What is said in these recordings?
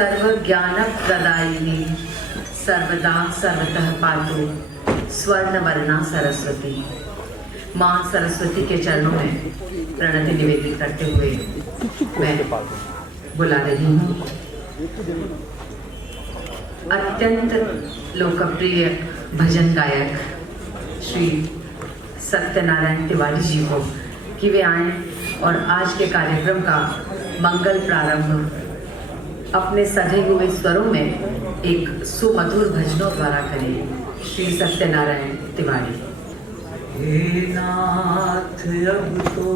सर्वज्ञानप्रदायिनी सर्वदा सर्वतः पातु स्वर्णवर्णा सरस्वती। माँ सरस्वती के चरणों में प्रणति निवेदित करते हुए मैं बुला रही हूँ अत्यंत लोकप्रिय भजन गायक श्री सत्यनारायण तिवारी जी को कि वे आएं और आज के कार्यक्रम का मंगल प्रारंभ अपने सधे हुए स्वरों में एक सुमधुर भजनों द्वारा करें। श्री सत्यनारायण तिवारी। हे नाथ अब तो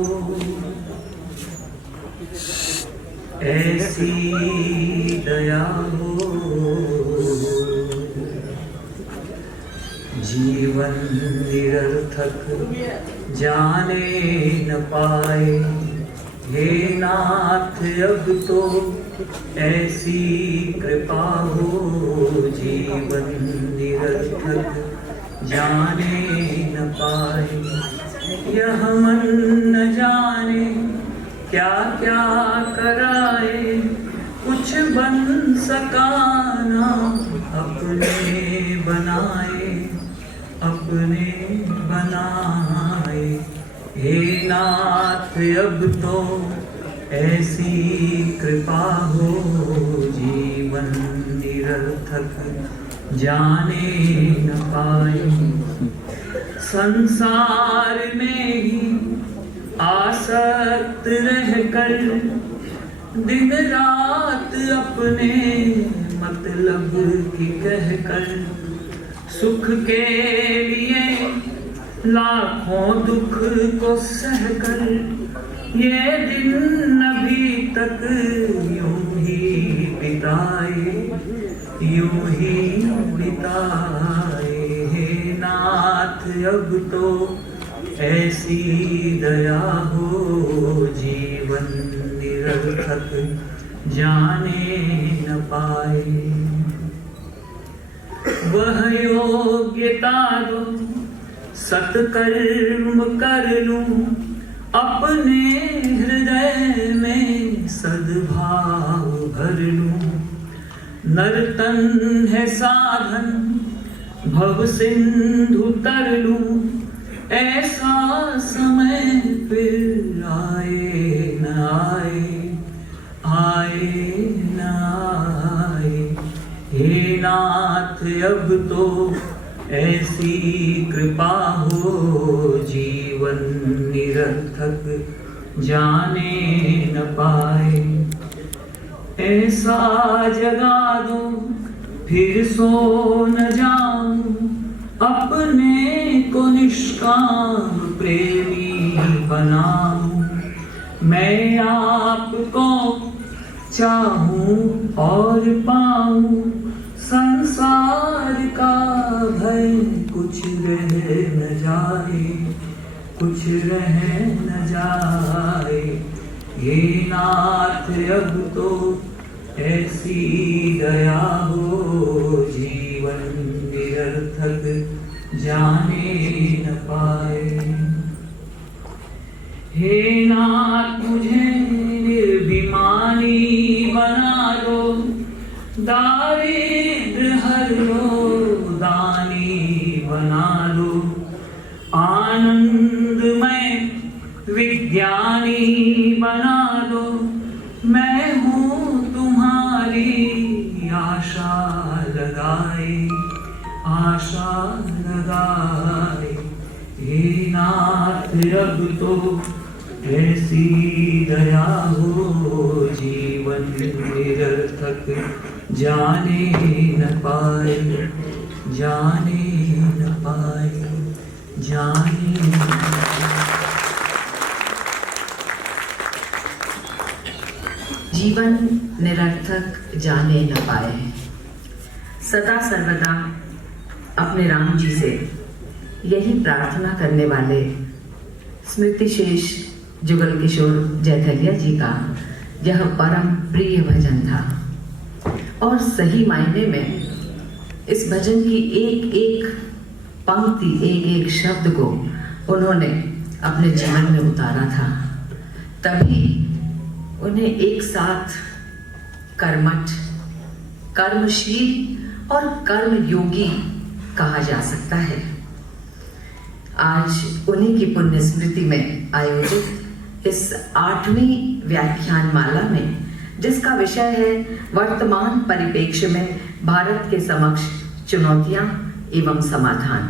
ऐसी दया हो, जीवन निरर्थक जाने न पाए। हे नाथ अब तो ऐसी कृपा हो, जीवन निरर्थक जाने न पाए। यह मन न जाने क्या क्या कराए, कुछ बन सका ना अपने बनाए, अपने बनाए। हे नाथ अब तो ऐसी कृपा हो, जीवन निरर्थक जाने न पाए। संसार में ही आसक्त रहकर दिन रात अपने मतलब की कहकर, सुख के लिए लाखों दुख को सहकर, ये दिन अभी तक यूं ही बिताए, यूं ही बिताए। हे नाथ अब तो ऐसी दया हो, जीवन निरर्थक जाने न पाए। वह योग्यता दो सत्कर्म कर लूं, अपने हृदय में सद्भाव भर लूं। नर्तन है साधन भव सिंधु तर लूं, ऐसा समय फिर आए न आए, आए न आए। हे नाथ अब तो ऐसी कृपा हो, जीवन निरर्थक जाने न पाए। ऐसा जगा दो फिर सो न जाऊं, अपने को निष्काम प्रेमी बनाऊं। मैं आपको चाहूं और पाऊं, संसार का भय कुछ रह न जाए, कुछ रह न जाए। हे नाथ अब तो ऐसी दया हो, जीवन निरर्थक जाने न पाए। हे नाथ मुझे निर्भिमानी बना दो, दारिद्र हर लो, दानी बना दो। आनंदमय विज्ञानी बना दो, मैं हूँ तुम्हारी आशा लगाए, आशा लगाए। हे नाथ अब तो ऐसी दया हो, जीवन निरर्थक जाने न पाए, जाने न पाए, जाने न पाए। जीवन निरर्थक जाने न पाए। सदा सर्वदा अपने राम जी से यही प्रार्थना करने वाले स्मृति शेष जुगल किशोर जयधलिया जी का यह परम प्रिय भजन था और सही मायने में इस भजन की एक एक पंक्ति, एक एक शब्द को उन्होंने अपने जीवन में उतारा था। तभी उन्हें एक साथ कर्मठ, कर्मशील और कर्मयोगी कहा जा सकता है। आज उन्हीं की पुण्य स्मृति में आयोजित इस 8वीं व्याख्यान माला में, जिसका विषय है वर्तमान परिप्रेक्ष्य में भारत के समक्ष चुनौतियां एवं समाधान,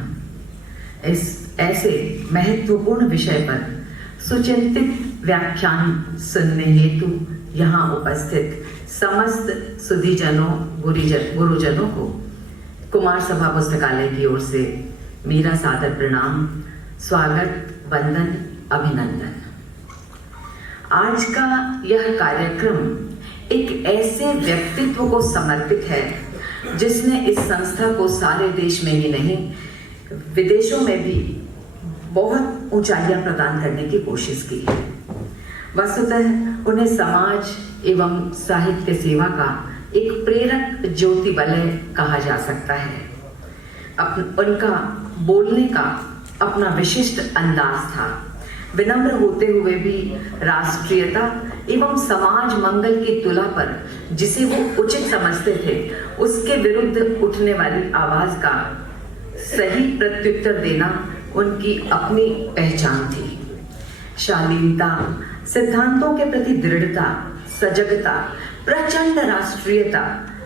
इस ऐसे महत्वपूर्ण विषय पर सुचिंतित व्याख्यान सुनने हेतु यहाँ उपस्थित समस्त सुधीजनों गुरुजनों को कुमार सभा पुस्तकालय की ओर से मेरा सादर प्रणाम, स्वागत, वंदन, अभिनंदन। आज का यह कार्यक्रम एक ऐसे व्यक्तित्व को समर्पित है जिसने इस संस्था को सारे देश में ही नहीं, विदेशों में भी बहुत ऊंचाइयां प्रदान करने की कोशिश की है। वस्तुतः उन्हें समाज एवं साहित्य सेवा का एक प्रेरक ज्योति वलय कहा जा सकता है। उनका बोलने का अपना विशिष्ट अंदाज था। विनम्र होते हुए भी राष्ट्रीयता एवं समाज मंगल की तुला पर जिसे वो उचित समझते थे, उसके विरुद्ध उठने वाली आवाज का सही प्रत्युत्तर देना उनकी अपनी पहचान थी। शालीनता, सिद्धांतों के प्रति दृढ़ता, सजगता, प्रचंड राष्ट्रीयता,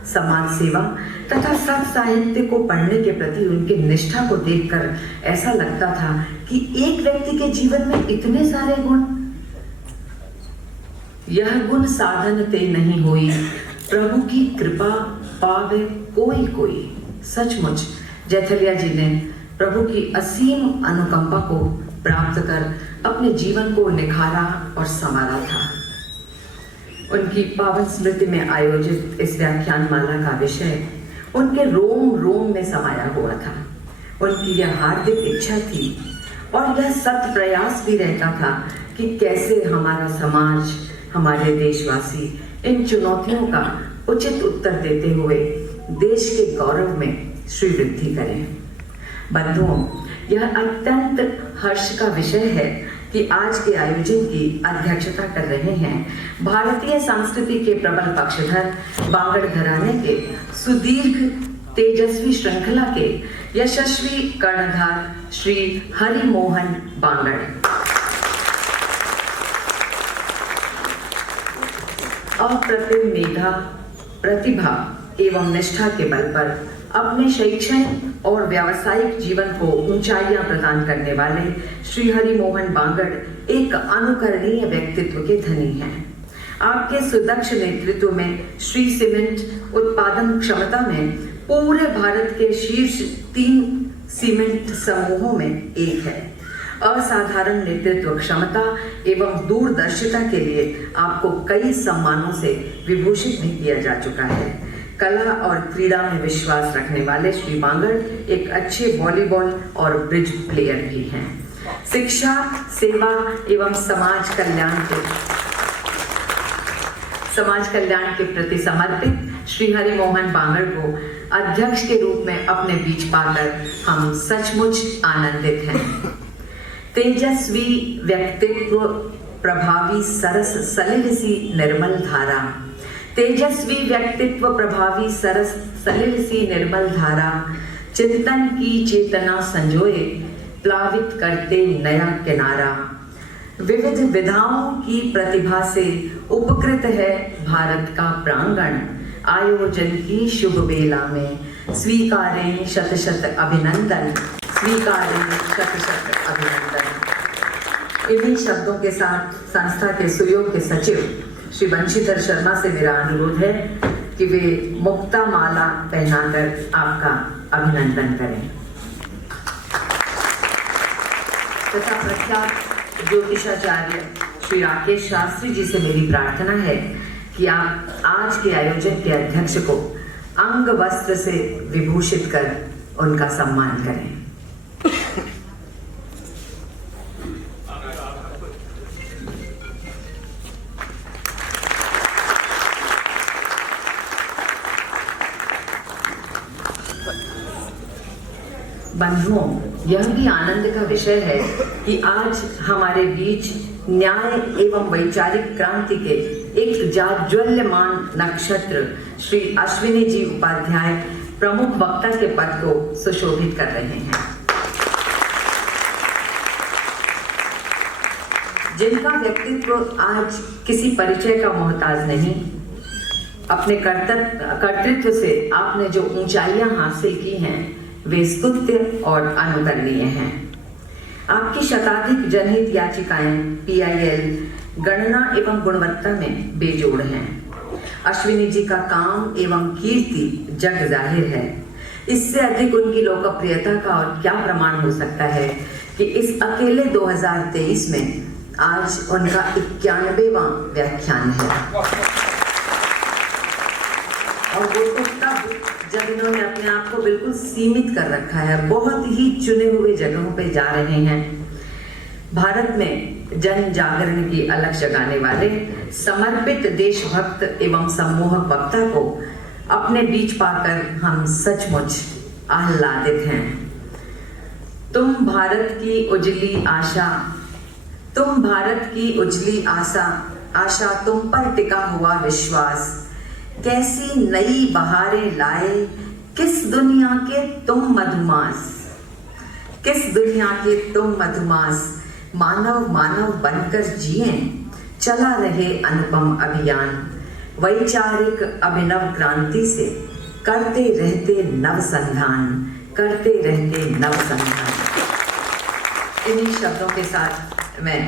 समाज सेवा तथा सत साहित्य को पढ़ने के प्रति उनकी निष्ठा को देखकर ऐसा लगता था कि एक व्यक्ति के जीवन में इतने सारे गुण, यह गुण साधन ते नहीं होई, प्रभु की कृपा पावे कोई कोई। सचमुच जैथलिया जी ने प्रभु की असीम अनुकंपा को प्राप्त कर अपने जीवन को निखारा और संवारा था। उनकी पावन स्मृति में आयोजित इस व्याख्यान माला का विषय उनके रोम रोम में समाया हुआ था। उनकी यह हार्दिक इच्छा थी और यह सत प्रयास भी रहता था कि कैसे हमारा समाज, हमारे देशवासी इन चुनौतियों का उचित उत्तर देते हुए देश के गौरव में श्रीवृद्धि करें। बंधुओं, यह अत्यंत हर्ष का विषय है कि आज के आयोजन की अध्यक्षता कर रहे हैं भारतीय संस्कृति के प्रबल पक्षधर, बांगड़ घराने के सुदीर्घ तेजस्वी श्रृंखला के यशस्वी कर्णधार श्री हरि मोहन बांगड़। अप्रतिम मेधा, प्रतिभा एवं निष्ठा के बल पर अपने शैक्षणिक और व्यावसायिक जीवन को ऊंचाइयां प्रदान करने वाले श्री हरि मोहन बांगड़ एक अनुकरणीय व्यक्तित्व के धनी हैं। आपके सुदक्ष नेतृत्व में श्री सीमेंट उत्पादन क्षमता में पूरे भारत के शीर्ष 3 सीमेंट समूहों में एक है। असाधारण नेतृत्व क्षमता एवं दूरदर्शिता के लिए आपको कई सम्मानों से विभूषित भी किया जा चुका है। कला और क्रीड़ा में विश्वास रखने वाले श्री बांगड़ एक अच्छे वॉलीबॉल और ब्रिज प्लेयर भी हैं। शिक्षा, सेवा एवं समाज कल्याण के प्रति समर्पित श्री हरि मोहन बांगड़ को अध्यक्ष के रूप में अपने बीच पाकर हम सचमुच आनंदित हैं। तेजस्वी व्यक्तित्व, प्रभावी सरस सलिल सी निर्मल धारा, तेजस्वी व्यक्तित्व, प्रभावी सरस सलिल सी निर्मल धारा, चिंतन की चेतना संजोए, प्लावित करते नया किनारा। विविध विधाओं की प्रतिभा से उपकृत है भारत का प्रांगण। आयोजन की शुभ बेला में स्वीकारें शत शत अभिनंदन, स्वीकारें शत शत अभिनंदन। इन्हीं शब्दों के साथ संस्था के सुयोग्य सचिव श्री बंशीधर शर्मा से मेरा अनुरोध है कि वे मुक्ता माला पहनाकर आपका अभिनंदन करें। तथा प्रख्यात ज्योतिषाचार्य श्री राकेश शास्त्री जी से मेरी प्रार्थना है कि आप आज के आयोजन के अध्यक्ष को अंग वस्त्र से विभूषित कर उनका सम्मान करें। बंधुओं, यह भी आनंद का विषय है कि आज हमारे बीच न्याय एवं वैचारिक क्रांति के एक जाज्वल्यमान नक्षत्र श्री अश्विनी जी उपाध्याय प्रमुख वक्ता के पद को सुशोभित कर रहे हैं, जिनका व्यक्तित्व आज किसी परिचय का मोहताज नहीं। अपने कर्तृत्व से आपने जो ऊंचाइयां हासिल की हैं वे स्तुत्य और अनुकरणीय हैं। आपकी शताधिक जनहित याचिकाएं PIL गणना एवं गुणवत्ता में बेजोड़ हैं। अश्विनी जी का काम एवं कीर्ति जग जाहिर है। इससे अधिक उनकी लोकप्रियता का और क्या प्रमाण हो सकता है कि इस अकेले 2023 में आज उनका 91वां व्याख्यान है, और वो तो तब जब इन्होंने अपने आप को बिल्कुल सीमित कर रखा है, बहुत ही चुने हुए जगहों पे जा रहे हैं। भारत में जन जागरण की अलख जगाने वाले समर्पित देशभक्त एवं सम्मोहक वक्ता को अपने बीच पाकर हम सचमुच आह्लादित हैं। तुम भारत की उजली आशा, तुम भारत की उजली आशा तुम पर टिका हुआ विश्वास, कैसी नई बहारें लाए किस दुनिया के तुम मधुमास, किस दुनिया के तुम मधुमास, मानव मानव बनकर जिए, चला रहे अनुपम अभियान, वैचारिक अभिनव क्रांति से करते रहते नव संधान, करते रहते नव संधान। इन्हीं शब्दों के साथ मैं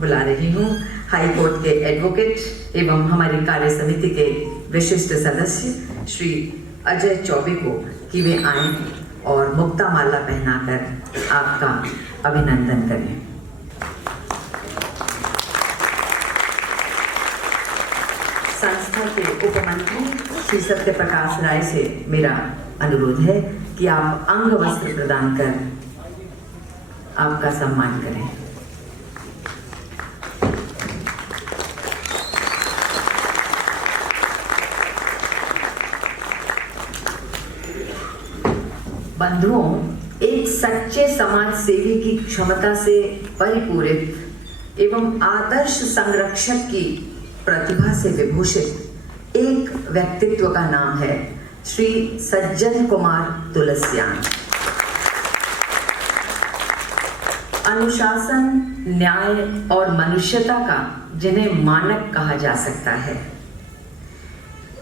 बुला रही हूँ हाई कोर्ट के एडवोकेट एवं हमारी कार्य समिति के विशिष्ट सदस्य श्री अजय चौबे को कि वे आएं और मुक्ता माला पहनाकर आपका अभिनंदन करें। संस्था के उपमंत्री श्री सत्य प्रकाश राय से मेरा अनुरोध है कि आप अंग वस्त्र प्रदान कर आपका सम्मान करें। बंधुओं, एक सच्चे समाज सेवी की क्षमता से परिपूरित एवं आदर्श संरक्षक की प्रतिभा से विभूषित एक व्यक्तित्व का नाम है श्री सज्जन कुमार तुलसियान। अनुशासन, न्याय और मनुष्यता का जिन्हें मानक कहा जा सकता है,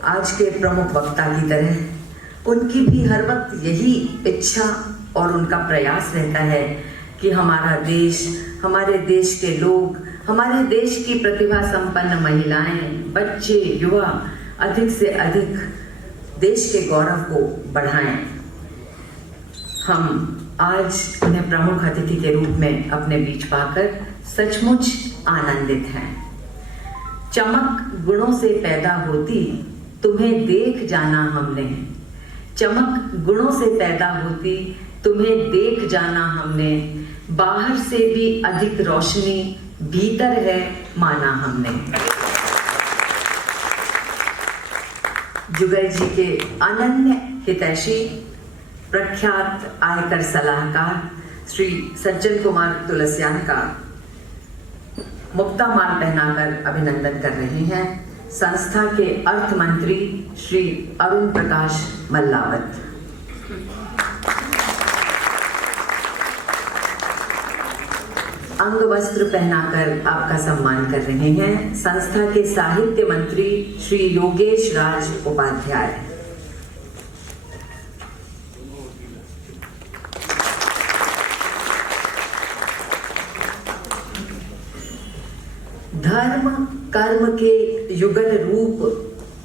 आज के प्रमुख वक्ता की तरह उनकी भी हर वक्त यही इच्छा और उनका प्रयास रहता है कि हमारा देश, हमारे देश के लोग, हमारे देश की प्रतिभा संपन्न महिलाएं, बच्चे, युवा अधिक से अधिक देश के गौरव को बढ़ाएं। हम आज उन्हें प्रमुख अतिथि के रूप में अपने बीच पाकर सचमुच आनंदित हैं। चमक गुणों से पैदा होती, तुम्हें देख जाना हमने, चमक गुणों से पैदा होती, तुम्हें देख जाना हमने, बाहर से भी अधिक रोशनी भीतर है माना हमने। जुगल जी के अनन्य हितैषी प्रख्यात आयकर सलाहकार श्री सज्जन कुमार तुलसियान का मुक्तामाल पहनाकर अभिनंदन कर रहे हैं संस्था के अर्थ मंत्री श्री अरुण प्रकाश मल्लावत। अंग वस्त्र पहनाकर आपका सम्मान कर रहे हैं संस्था के साहित्य मंत्री श्री योगेश राज उपाध्याय। धर्म कर्म के युगल रूप,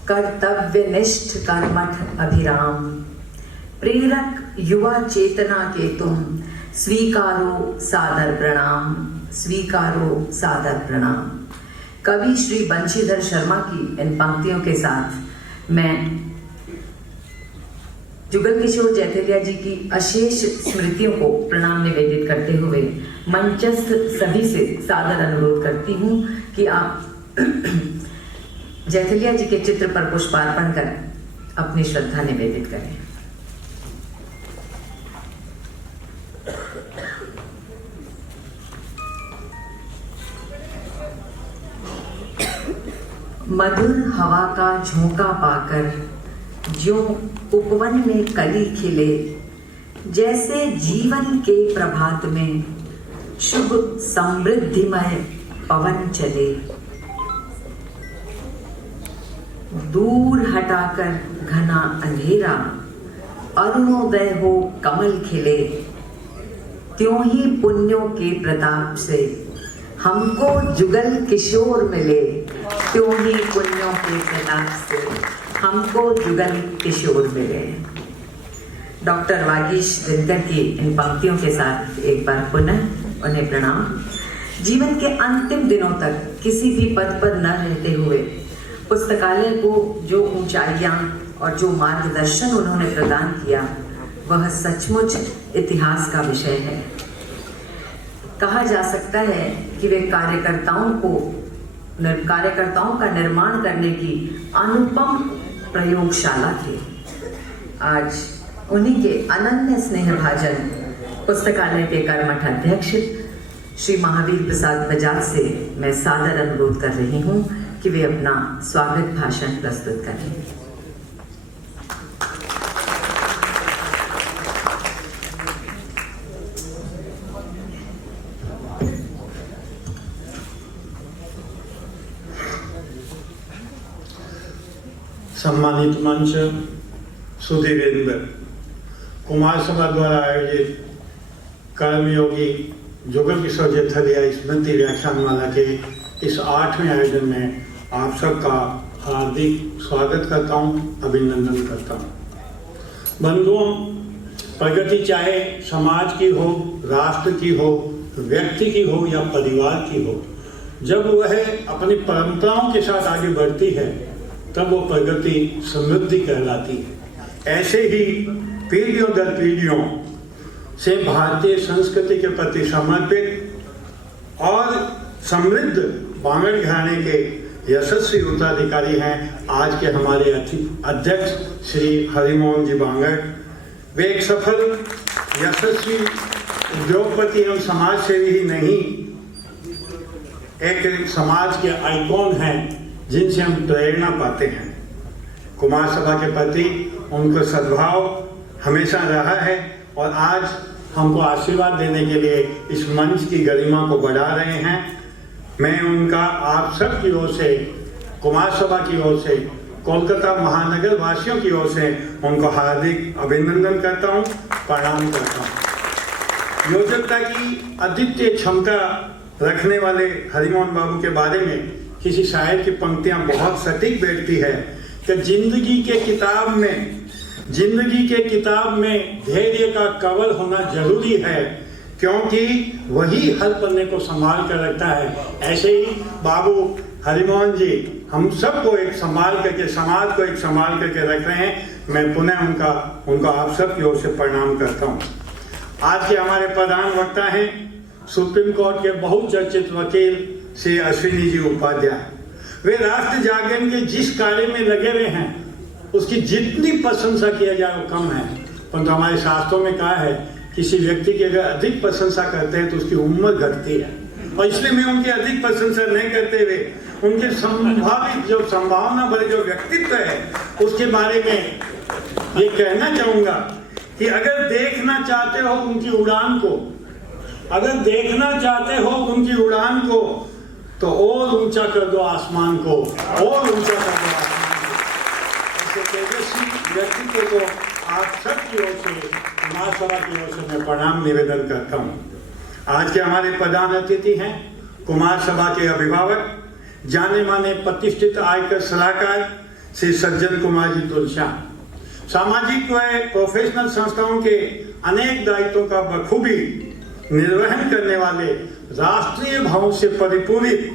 कर्तव्यनिष्ठ कर्मठ अभिराम, प्रेरक युवा चेतना के तुम, स्वीकारो सादर प्रणाम, स्वीकारो सादर प्रणाम। कवि श्री बंशीधर शर्मा की इन पंक्तियों के साथ मैं जुगल किशोर जैथिलिया जी की अशेष स्मृतियों को प्रणाम निवेदित करते हुए मंचस्थ सभी से सादर अनुरोध करती हूँ कि आप जैथिलिया जी के चित्र पर पुष्पार्पण कर अपनी श्रद्धा निवेदित करें। मधुर हवा का झोंका पाकर ज्यों उपवन में कली खिले, जैसे जीवन के प्रभात में शुभ समृद्धिमय पवन चले। दूर हटाकर घना अंधेरा, अरुणोदय हो कमल खिले, त्यों ही पुण्यों के प्रताप से हमको जुगल किशोर मिले। त्यों ही पुण्यों के प्रताप से हमको जुगल किशोर मिले। डॉक्टर वागीश दिनकर की इन पंक्तियों के साथ एक बार पुनः उन्हें प्रणाम। जीवन के अंतिम दिनों तक किसी भी पद पर न रहते हुए पुस्तकालय को जो ऊंचाइयां और जो मार्गदर्शन उन्होंने प्रदान किया, वह सचमुच इतिहास का विषय है। कहा जा सकता है कि वे कार्यकर्ताओं का निर्माण करने की अनुपम प्रयोगशाला थे। आज उन्हीं के अनन्य स्नेहभाजन पुस्तकालय के कर्मठ अध्यक्ष श्री महावीर प्रसाद बजाज से मैं सादर अनुरोध कर रही हूँ कि वे अपना स्वागत भाषण प्रस्तुत करें। सम्मानित मंच, सुधीरेंद्र, कुमार सभा द्वारा आयोजित कर्मयोगी जुगल किशोर जेठलिया स्मृति व्याख्यानमाला के इस 8वें आयोजन में आप सबका हार्दिक स्वागत करता हूँ, अभिनंदन करता हूँ। बंधुओं, प्रगति चाहे समाज की हो, राष्ट्र की हो, व्यक्ति की हो या परिवार की हो, जब वह अपनी परंपराओं के साथ आगे बढ़ती है तब वो प्रगति समृद्धि कहलाती है। ऐसे ही पीढ़ियों दर पीढ़ियों से भारतीय संस्कृति के प्रति समर्पित और समृद्ध बांगड़ घराने के यशस्वी उत्तराधिकारी हैं आज के हमारे अध्यक्ष श्री हरिमोहन जी बांगड़। वे एक सफल यशस्वी उद्योगपति एवं समाज सेवी ही नहीं, एक समाज के आइकॉन हैं जिनसे हम प्रेरणा पाते हैं। कुमार सभा के प्रति उनका सद्भाव हमेशा रहा है और आज हमको आशीर्वाद देने के लिए इस मंच की गरिमा को बढ़ा रहे हैं। मैं उनका आप सब की ओर से, कुमार सभा की ओर से, कोलकाता महानगर वासियों की ओर से उनको हार्दिक अभिनंदन करता हूँ, प्रणाम करता हूँ। योजकता की अद्वितीय क्षमता रखने वाले हरिमोहन बाबू के बारे में किसी शायर की पंक्तियां बहुत सटीक बैठती है कि जिंदगी के किताब में धैर्य का कवल होना जरूरी है, क्योंकि वही हर पन्ने को संभाल कर रखता है। ऐसे ही बाबू हरिमोहन जी हम सबको एक संभाल करके, समाज को एक संभाल करके रख रहे हैं। मैं पुनः उनका आप सब की ओर से प्रणाम करता हूँ। आज के हमारे प्रधान वक्ता हैं सुप्रीम कोर्ट के बहुचर्चित वकील श्री अश्विनी जी उपाध्याय। वे राष्ट्र जागरण के जिस कार्य में लगे हुए हैं उसकी जितनी प्रशंसा किया जाए वो कम है, परंतु हमारे शास्त्रों में कहा है किसी व्यक्ति की अगर अधिक प्रशंसा करते हैं तो उसकी उम्र घटती है, और इसलिए मैं उनकी अधिक प्रशंसा नहीं करते हुए उनके संभावित जो संभावना भरे जो व्यक्तित्व है उसके बारे में ये कहना चाहूंगा कि अगर देखना चाहते हो उनकी उड़ान को, अगर देखना चाहते हो उनकी उड़ान को, तो और ऊंचा कर दो आसमान को, और ऊंचा कर दो आसमान को। ऐसे तेजस्वी व्यक्तित्व को आप सब की ओर से, कुमार सभा की ओर से मैं प्रणाम निवेदन करता हूँ। आज के हमारे प्रधान अतिथि हैं कुमार सभा के अभिभावक, जाने माने प्रतिष्ठित आयकर सलाहकार श्री सज्जन कुमार जी तुलसा। सामाजिक व प्रोफेशनल संस्थाओं के अनेक दायित्वों का बखूबी निर्वहन करने वाले राष्ट्रीय भाव से परिपूरित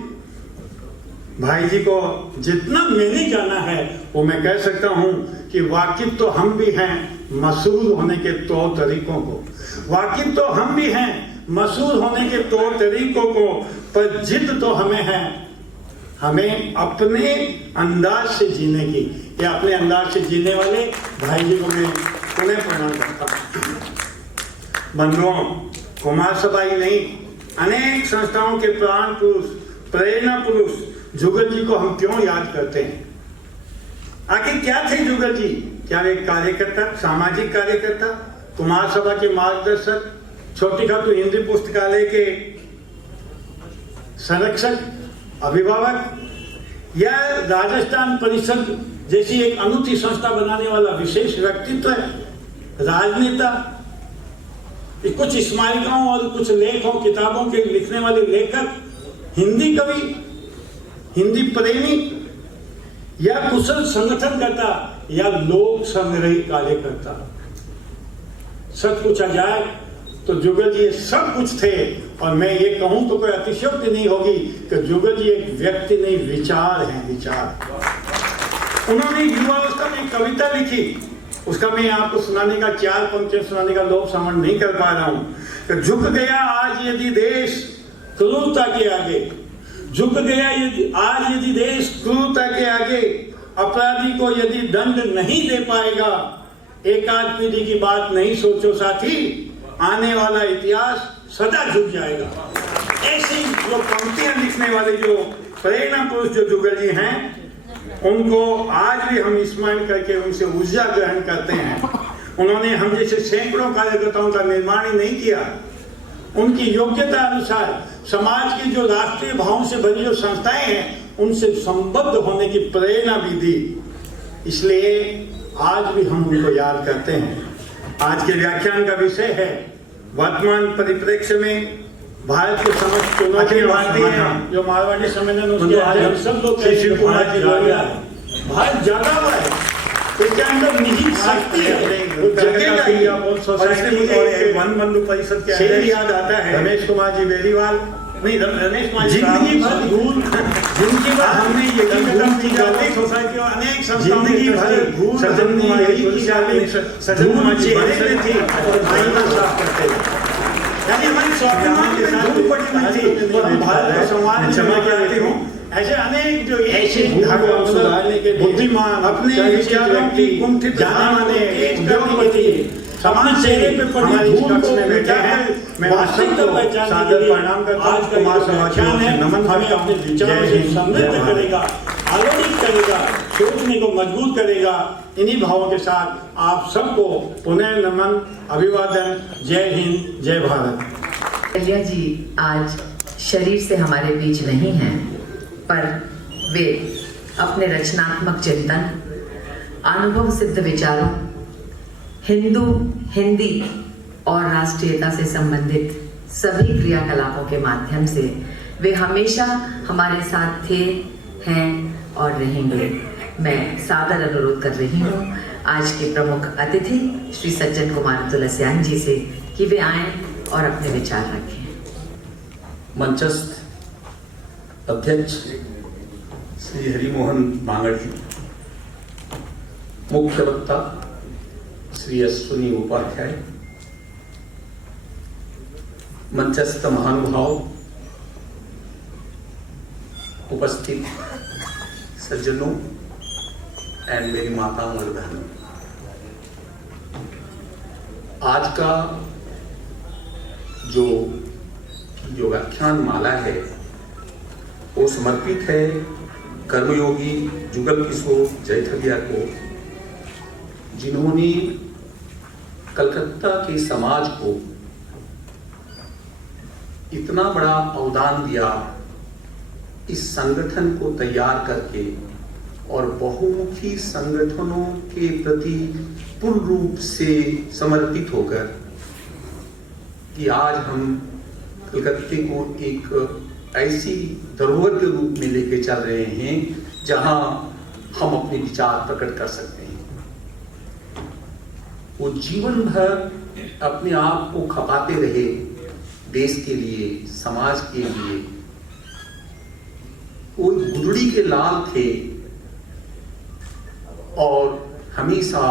भाई जी को जितना मैंने जाना है वो मैं कह सकता हूँ कि वाकिफ तो हम भी हैं मशहूर होने के तौर तरीकों को, वाकिफ तो हम भी हैं मशहूर होने के तौर तरीकों को, पर जिद तो हमें है, हमें अपने अंदाज से जीने की। या अपने अंदाज से जीने वाले भाई जी को मैं पुनः प्रणाम करता हूँ। बंधुओं, कुमार सभा ही नहीं, अनेक संस्थाओं के प्राण पुरुष, प्रेरणा पुरुष, जुगल जी को हम क्यों याद करते हैं? आखिर क्या थे जुगल जी? क्या वे कार्यकर्ता, सामाजिक कार्यकर्ता, कुमार सभा के मार्गदर्शक, छोटी खाटू हिंदी पुस्तकालय के संरक्षक, अभिभावक, या राजस्थान परिषद जैसी एक अनूठी संस्था बनाने वाला विशेष व्यक्तित्व, राजनेता, कुछ स्मारिकाओं और कुछ लेखों किताबों के लिखने वाले लेखक, हिंदी कवि, हिंदी प्रेमी, या कुशल संगठनकर्ता, या लोक संग्रही कार्यकर्ता? सच पूछा जाए तो जुगल जी सब कुछ थे। और मैं ये कहूं तो कोई अतिशयोक्ति नहीं होगी कि जुगल जी एक व्यक्ति नहीं, विचार हैं, विचार। उन्होंने युवावस्था में कविता लिखी, उसका मैं आपको सुनाने का 4 पंक्तियां सुनाने का लोभ समझ नहीं कर पा रहा हूं कि झुक गया आज यदि देश क्रूरता के आगे, झुक गया आज यदि देश क्रूरता के आगे, अपराधी को यदि दंड नहीं दे पाएगा, एक आध पीढ़ी की बात नहीं सोचो साथी, आने वाला इतिहास सदा झुक जाएगा। ऐसी जो पंक्तियां लिखने वाले जो प्रेरणा पुरुष जो जुगल जी हैं, उनको आज भी हम स्मरण करके उनसे ऊर्जा ग्रहण करते हैं। उन्होंने हम जैसे सैकड़ों कार्यकर्ताओं का निर्माण ही नहीं किया, उनकी योग्यता अनुसार समाज की जो राष्ट्रीय भावों से भरी जो संस्थाएं हैं, उनसे संबद्ध होने की प्रेरणा भी दी। इसलिए आज भी हम उनको याद करते हैं। आज के व्याख्यान का विषय है वर्तमान परिप्रेक्ष्य में भारत के समस्त चुनौती भारतीय जो मारवाड़ी सम्मेलन उसके हम सब लोग शिव कुमार जी भारत जागा हुआ है, उसके अंदर निहित शक्ति है। वन बंधु परिषद के अंदर याद आता है रमेश कुमार जी बेरीवाल, नहीं रमेश कुमार जी जिंदगी भर भूल, जिनकी बात हमने ये कदम की जाती सोसाइटी और अनेक संस्थाओं की भूल सज्जन चेहरे में थी और आईना साफ करते थे। यानी हमारी स्वाभिमान के साथ पड़ी हुई थी और हम भारत का समाज क्षमा करते हूँ। ऐसे अनेक जो ऐसे सुधारने के बुद्धिमान अपने विचारों की कुंठित जाने माने उद्योगपति समाज चेहरे पे पड़ी धूल को बैठा है। मैं वास्तविकता पहचान सादर प्रणाम करता हूँ। कुमार समाचार है नमन हमें अपने विचारों से समृद्ध करेगा, आलोकित करेगा, सोचने को मजबूत करेगा। इन्हीं भावों के साथ आप सबको पुनः नमन, अभिवादन, जय हिंद, जय भारत। कल्या जी आज शरीर से हमारे बीच नहीं हैं, पर वे अपने रचनात्मक चिंतन, अनुभव सिद्ध विचारों, हिंदी और राष्ट्रीयता से संबंधित सभी क्रियाकलापों के माध्यम से वे हमेशा हमारे साथ थे, हैं और रहेंगे। मैं सादर अनुरोध कर रही हूँ आज के प्रमुख अतिथि श्री सज्जन कुमार तुलसियान जी से कि वे आएं और अपने विचार रखें। मंचस्थ अध्यक्ष श्री हरिमोहन मांगड़ जी, मुख्य वक्ता श्री अश्विनी उपाध्याय, मंचस्थ महानुभाव, उपस्थित सज्जनों एंड मेरी माताओं और बहनों, आज का जो व्याख्यान माला है वो समर्पित है कर्मयोगी जुगल किशोर जयथलिया को, जिन्होंने कलकत्ता के समाज को इतना बड़ा अवदान दिया इस संगठन को तैयार करके और बहुमुखी संगठनों के प्रति पूर्ण रूप से समर्पित होकर कि आज हम कलकत्ते को एक ऐसी धरोहर के रूप में लेके चल रहे हैं जहां हम अपने विचार प्रकट कर सकते हैं। वो जीवन भर अपने आप को खपाते रहे देश के लिए, समाज के लिए। वो गुदड़ी के लाल थे और हमेशा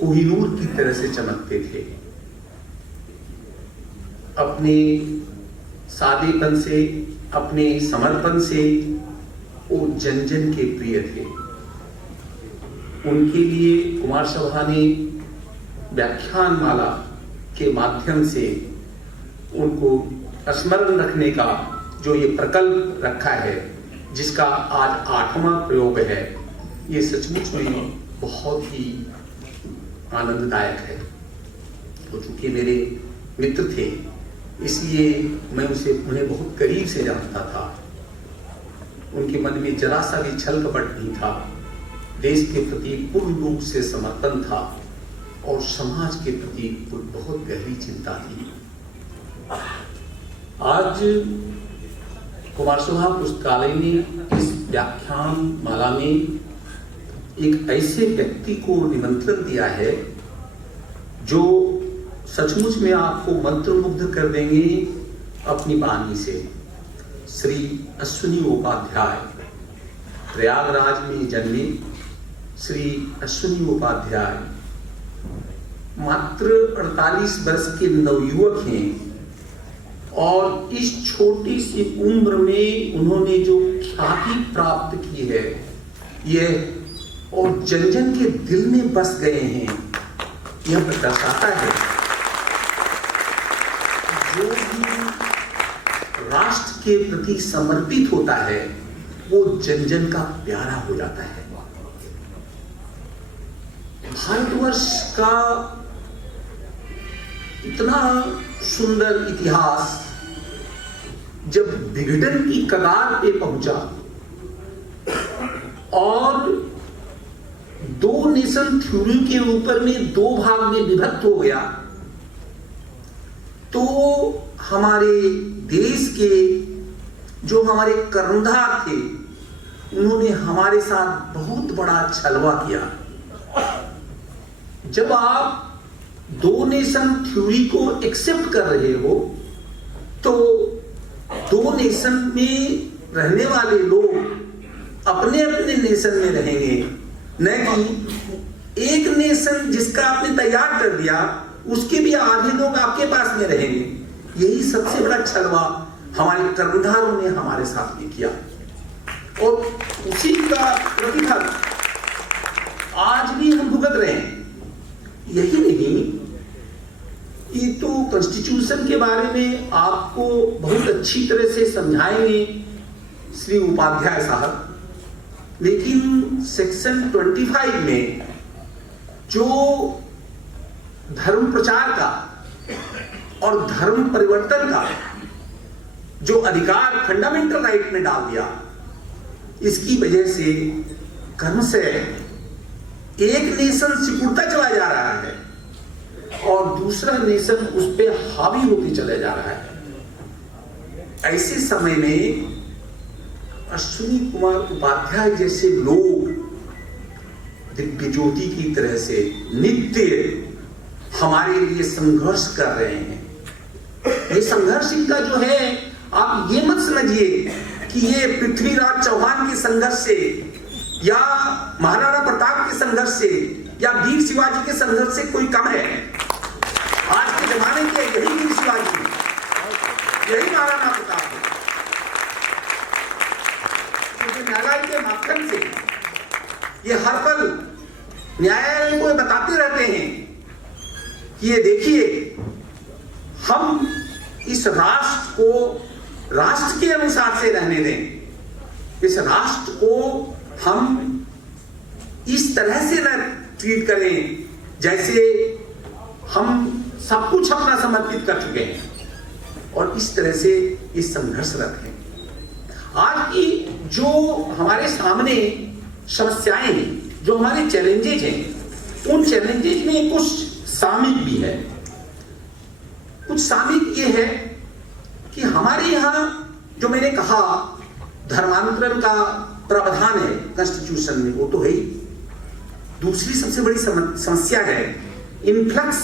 कोहिनूर की तरह से चमकते थे। अपने सादेपन से, अपने समर्पण से वो जन जन के प्रिय थे। उनके लिए कुमार सभा ने व्याख्यान माला के माध्यम से उनको स्मरण रखने का जो ये प्रकल्प रखा है, जिसका आज 8वां प्रयोग है, ये सचमुच में बहुत ही आनंददायक है। तो चूंकि मेरे मित्र थे, इसलिए मैं उन्हें बहुत करीब से जानता था। उनके मन में जरा सा भी छल कपट नहीं था, देश के प्रति पूर्ण रूप से समर्पण था और समाज के प्रति बहुत गहरी चिंता थी। आज कुमार सभा पुस्तकालय ने इस व्याख्यान माला में एक ऐसे व्यक्ति को निमंत्रण दिया है जो सचमुच में आपको मंत्रमुग्ध कर देंगे अपनी वाणी से। श्री अश्विनी उपाध्याय, प्रयागराज में जन्मे श्री अश्विनी उपाध्याय मात्र 48 वर्ष के नवयुवक हैं और इस छोटी सी उम्र में उन्होंने जो ख्याति प्राप्त की है, यह और जन जन के दिल में बस गए हैं। यह दर्शाता है जो भी राष्ट्र के प्रति समर्पित होता है वो जन जन का प्यारा हो जाता है। भारतवर्ष का इतना सुंदर इतिहास जब विघटन की कगार पे पहुंचा और दो नेशन थ्योरी के ऊपर में दो भाग में विभक्त हो गया, तो हमारे देश के जो हमारे कर्णधार थे, उन्होंने हमारे साथ बहुत बड़ा छलवा किया। जब आप दो नेशन थ्योरी को एक्सेप्ट कर रहे हो तो दो नेशन में रहने वाले लोग अपने अपने नेशन में रहेंगे, न कि एक नेशन जिसका आपने तैयार कर दिया उसके भी आधे लोग आपके पास में रहेंगे। यही सबसे बड़ा छलवा हमारे कर्णधारों ने हमारे साथ में किया और उसी का प्रतिफल आज भी हम भुगत रहे हैं। यही नहीं, ये तो कॉन्स्टिट्यूशन के बारे में आपको बहुत अच्छी तरह से समझाएंगे श्री उपाध्याय साहब, लेकिन सेक्शन 25 में जो धर्म प्रचार का और धर्म परिवर्तन का जो अधिकार फंडामेंटल राइट में डाल दिया, इसकी वजह से क्रमशः एक नेशन सिकुड़ता चला जा रहा है और दूसरा नेशन उस पर हावी होते चले जा रहा है। ऐसे समय में अश्विनी कुमार उपाध्याय जैसे लोग दिव्य ज्योति की तरह से नित्य हमारे लिए संघर्ष कर रहे हैं। ये संघर्ष इनका जो है, आप ये मत समझिए कि ये पृथ्वीराज चौहान के संघर्ष से या महाराणा प्रताप के संघर्ष से या वीर शिवाजी के संघर्ष से कोई कम है। आज के जमाने के यही वीर शिवाजी, यही महाराणा प्रताप है, क्योंकि न्यायालय के माध्यम से ये हर पल न्यायालय को बताते रहते हैं कि ये देखिए, हम इस राष्ट्र को राष्ट्र के अनुसार से रहने दें, इस राष्ट्र को हम इस तरह से न ट्रीट करें जैसे हम सब कुछ अपना समर्पित कर चुके हैं और इस तरह से इस संघर्षरत हैं। आज की जो हमारे सामने समस्याएं हैं, जो हमारे चैलेंजेज हैं, उन चैलेंजेज में कुछ सामयिक भी है। कुछ सामयिक ये है कि हमारे यहाँ जो मैंने कहा धर्मांतरण का प्रावधान है कॉन्स्टिट्यूशन में, वो तो है ही। दूसरी सबसे बड़ी समस्या है influx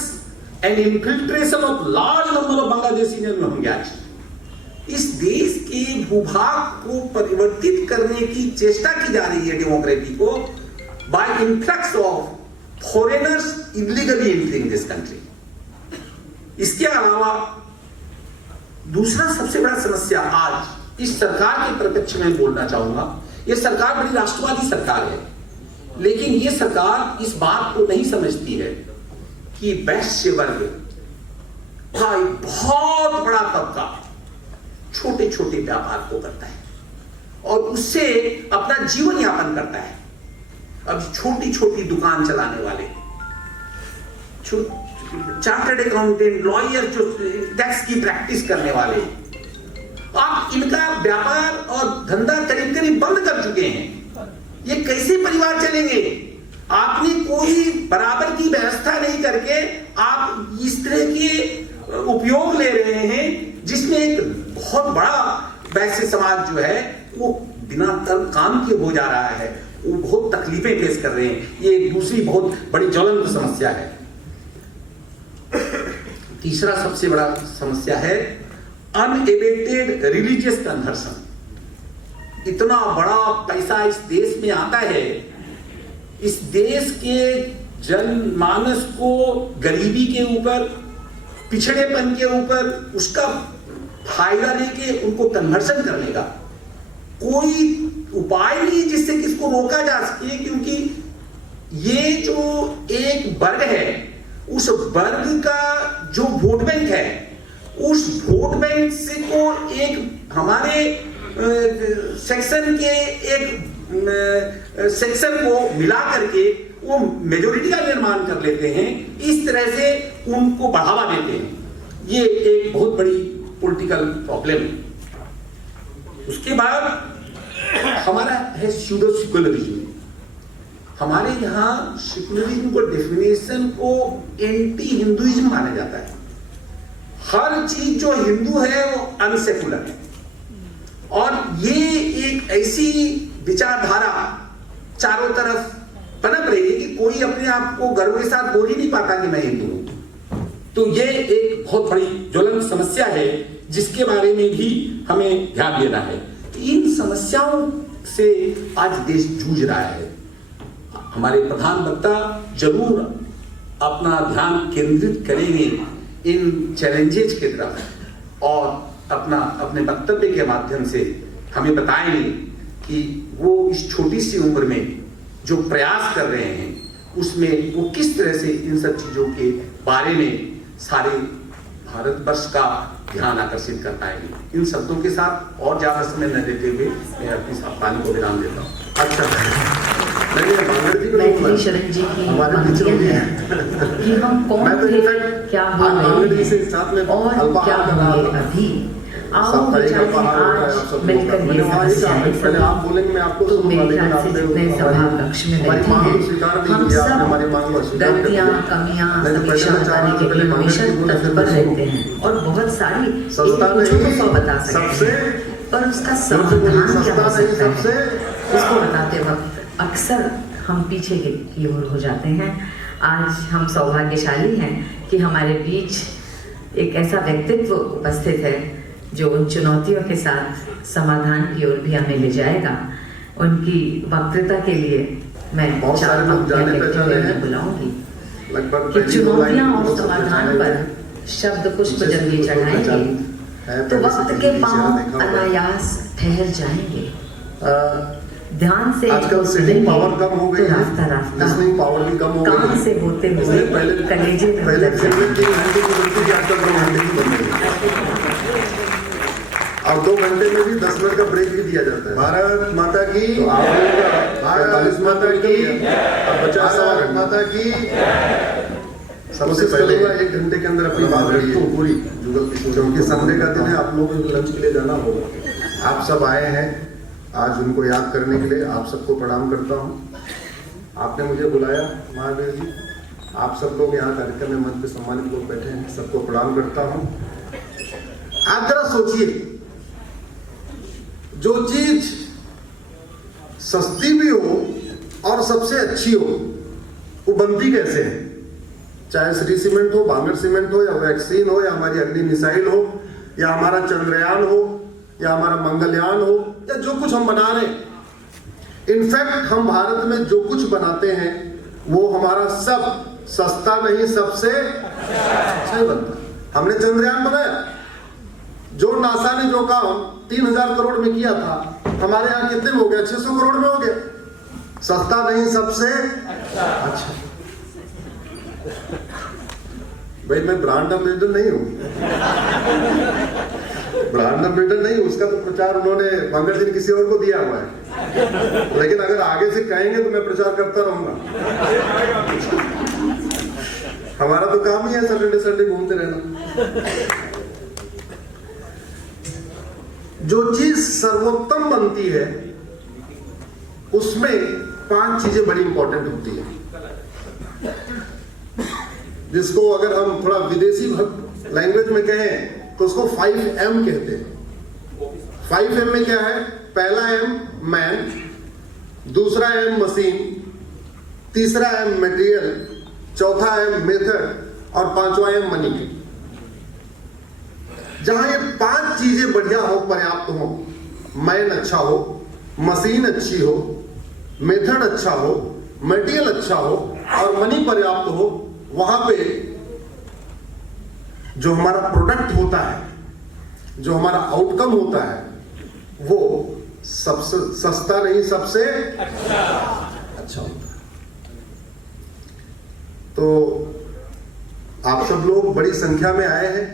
and infiltration of large number of Bangladeshi in Rohingya. इस देश के भूभाग को परिवर्तित करने की चेष्टा की जा रही है डेमोक्रेसी को by influx of foreigners illegally entering this country. इसके अलावा दूसरा सबसे बड़ा समस्या आज इस सरकार के परिप्रेक्ष्य में बोलना चाहूंगा। यह सरकार बड़ी राष्ट्रवादी सरकार है, लेकिन यह सरकार इस बात को नहीं समझती है कि वैश्य वर्ग का एक बहुत बड़ा तबका, छोटे छोटे व्यापार को करता है और उससे अपना जीवन यापन करता है। अब छोटी छोटी दुकान चलाने वाले, चार्टर्ड अकाउंटेंट, लॉयर, जो टैक्स की प्रैक्टिस करने वाले, आप इनका व्यापार और धंधा करीब करीब बंद कर चुके हैं। ये कैसे परिवार चलेंगे? आपने कोई बराबर की व्यवस्था नहीं करके आप इस तरह के उपयोग ले रहे हैं जिसमें एक बहुत बड़ा वैश्य समाज जो है वो बिना काम के हो जा रहा है, वो बहुत तकलीफें फेस कर रहे हैं। ये दूसरी बहुत बड़ी ज्वलंत समस्या है। तीसरा सबसे बड़ा समस्या है अनएबेटेड रिलीजियस कन्वर्शन। इतना बड़ा पैसा इस देश में आता है, इस देश के जनमानस को गरीबी के ऊपर, पिछड़ेपन के ऊपर उसका फायदा लेके उनको कन्वर्शन करने का कोई उपाय नहीं जिससे किसको रोका जा सके, क्योंकि ये जो एक वर्ग है उस वर्ग का जो वोट बैंक है, उस वोट बैंक से को एक हमारे सेक्शन के एक सेक्शन को मिला करके वो मेजोरिटी का निर्माण कर लेते हैं, इस तरह से उनको बढ़ावा देते हैं। ये एक बहुत बड़ी पॉलिटिकल प्रॉब्लम है। उसके बाद हमारा है स्यूडो सेक्युलरिज्म। हमारे यहाँ सेक्युलरिज्म को डेफिनेशन को एंटी हिंदुइज्म माना जाता है। हर चीज जो हिंदू है वो अनसेकुलर है, और ये एक ऐसी विचारधारा चारों तरफ पनप रही है कि कोई अपने आप को गर्व के साथ बोल ही नहीं पाता कि मैं हिंदू हूं। तो ये एक बहुत बड़ी ज्वलंत समस्या है जिसके बारे में भी हमें ध्यान देना है। इन समस्याओं से आज देश जूझ रहा है। हमारे प्रधान वक्ता जरूर अपना ध्यान केंद्रित करेंगे इन चैलेंजेस की तरफ और अपने वक्तव्य के माध्यम से हमें बताएंगे कि वो इस छोटी सी उम्र में जो प्रयास कर रहे हैं उसमें वो किस तरह से इन सब चीजों के बारे में सारे भारतवर्ष का ध्यान आकर्षित कर पाएंगे। इन शब्दों के साथ और ज्यादा समय न देते हुए मैं अपनी वाणी को विराम देता हूँ। मैथिली शरण जी की पंक्तियां हैं कि हम कौन थे, क्या हो रहे हैं और क्या होंगे अभी। आओ विचारें आज मिलकर ये समस्याएं सभी। तो मेरे ख्याल से जितने सभा कक्ष में बैठे हैं हम सब गलतियां, कमियां, समीक्षा बताने के लिए हमेशा तत्पर रहते हैं और बहुत सारी मुझको बता सकते हैं, पर उसका समाधान क्या हो सकता है उसको बताते वक्त अक्सर हम पीछे की ओर हो जाते हैं। आज हम सौभाग्यशाली हैं कि हमारे बीच एक ऐसा व्यक्तित्व उपस्थित है जो उन चुनौतियों के साथ समाधान की ओर भी हमें ले जाएगा। उनकी वक्तृता के लिए मैं चार पंक्तियां बुलाऊंगी कि चुनौतियां और समाधान पर शब्द पुष्प जब ये चढ़ाएंगे तो वक्त के पांव अनायास ठहर जाएंगे। ध्यान से आजकल सिंगिंग पावर कम हो गई, रास्ता रास्ता लिसनिंग पावर भी कम हो गई। कान से होते हुए कलेजे में पहले उतर जाए। 3 घंटे की बनती थी, आजकल 2 घंटे की बन गई। और 2 घंटे में भी 10 मिनट का ब्रेक भी दिया जाता है। भारत माता की, भारत माता की, 50 माता की। सबसे पहले 1 घंटे के अंदर अपनी बात रखी हूँ पूरी जुगल की, क्योंकि संडे का दिन है, आप लोगों को लंच के लिए जाना होगा। आप सब आए हैं आज उनको याद करने के लिए। आप सबको प्रणाम करता हूँ। आपने मुझे बुलाया महावीर जी, आप सब लोग यहाँ कार्यक्रम में मंच पे सम्मानित लोग बैठे हैं, सबको प्रणाम करता हूँ। आप जरा सोचिए, जो चीज सस्ती भी हो और सबसे अच्छी हो वो बनती कैसे है? चाहे श्री सीमेंट हो, बांगर सीमेंट हो, या वैक्सीन हो, या हमारी अग्नि मिसाइल हो, या हमारा चंद्रयान हो, या हमारा मंगलयान हो, या जो कुछ हम बना रहे हैं। इनफैक्ट हम भारत में जो कुछ बनाते हैं वो हमारा सब सस्ता नहीं, सबसे अच्छा ही बनता है। हमने चंद्रयान बनाया, जो नासा ने जो काम 3000 करोड़ में किया था, हमारे यहाँ कितने में हो गया? 600 करोड़ में हो गया। सस्ता नहीं, सबसे अच्छा। भाई मैं ब्रांड एम्बेसडर नहीं हूं, ब्रांड एम्बेसडर नहीं, उसका तो प्रचार उन्होंने पंकज जी ने किसी और को दिया हुआ है, लेकिन अगर आगे से कहेंगे तो मैं प्रचार करता रहूंगा। हमारा तो काम ही है सैटरडे संडे घूमते रहना। जो चीज सर्वोत्तम बनती है उसमें 5 चीजें बड़ी इंपॉर्टेंट होती है, जिसको अगर हम थोड़ा विदेशी लैंग्वेज में कहें तो उसको 5M कहते हैं। 5M में क्या है? पहला M मैन, दूसरा M मशीन, तीसरा M मटेरियल, चौथा M मेथड और पांचवा M मनी। जहां ये 5 चीजें बढ़िया हो, पर्याप्त हो, मैन अच्छा हो, मशीन अच्छी हो, मेथड अच्छा हो, मटेरियल अच्छा हो और मनी पर्याप्त हो, वहां पे जो हमारा प्रोडक्ट होता है, जो हमारा आउटकम होता है, वो सबसे सस्ता नहीं सबसे अच्छा होता है। तो आप सब लोग बड़ी संख्या में आए हैं,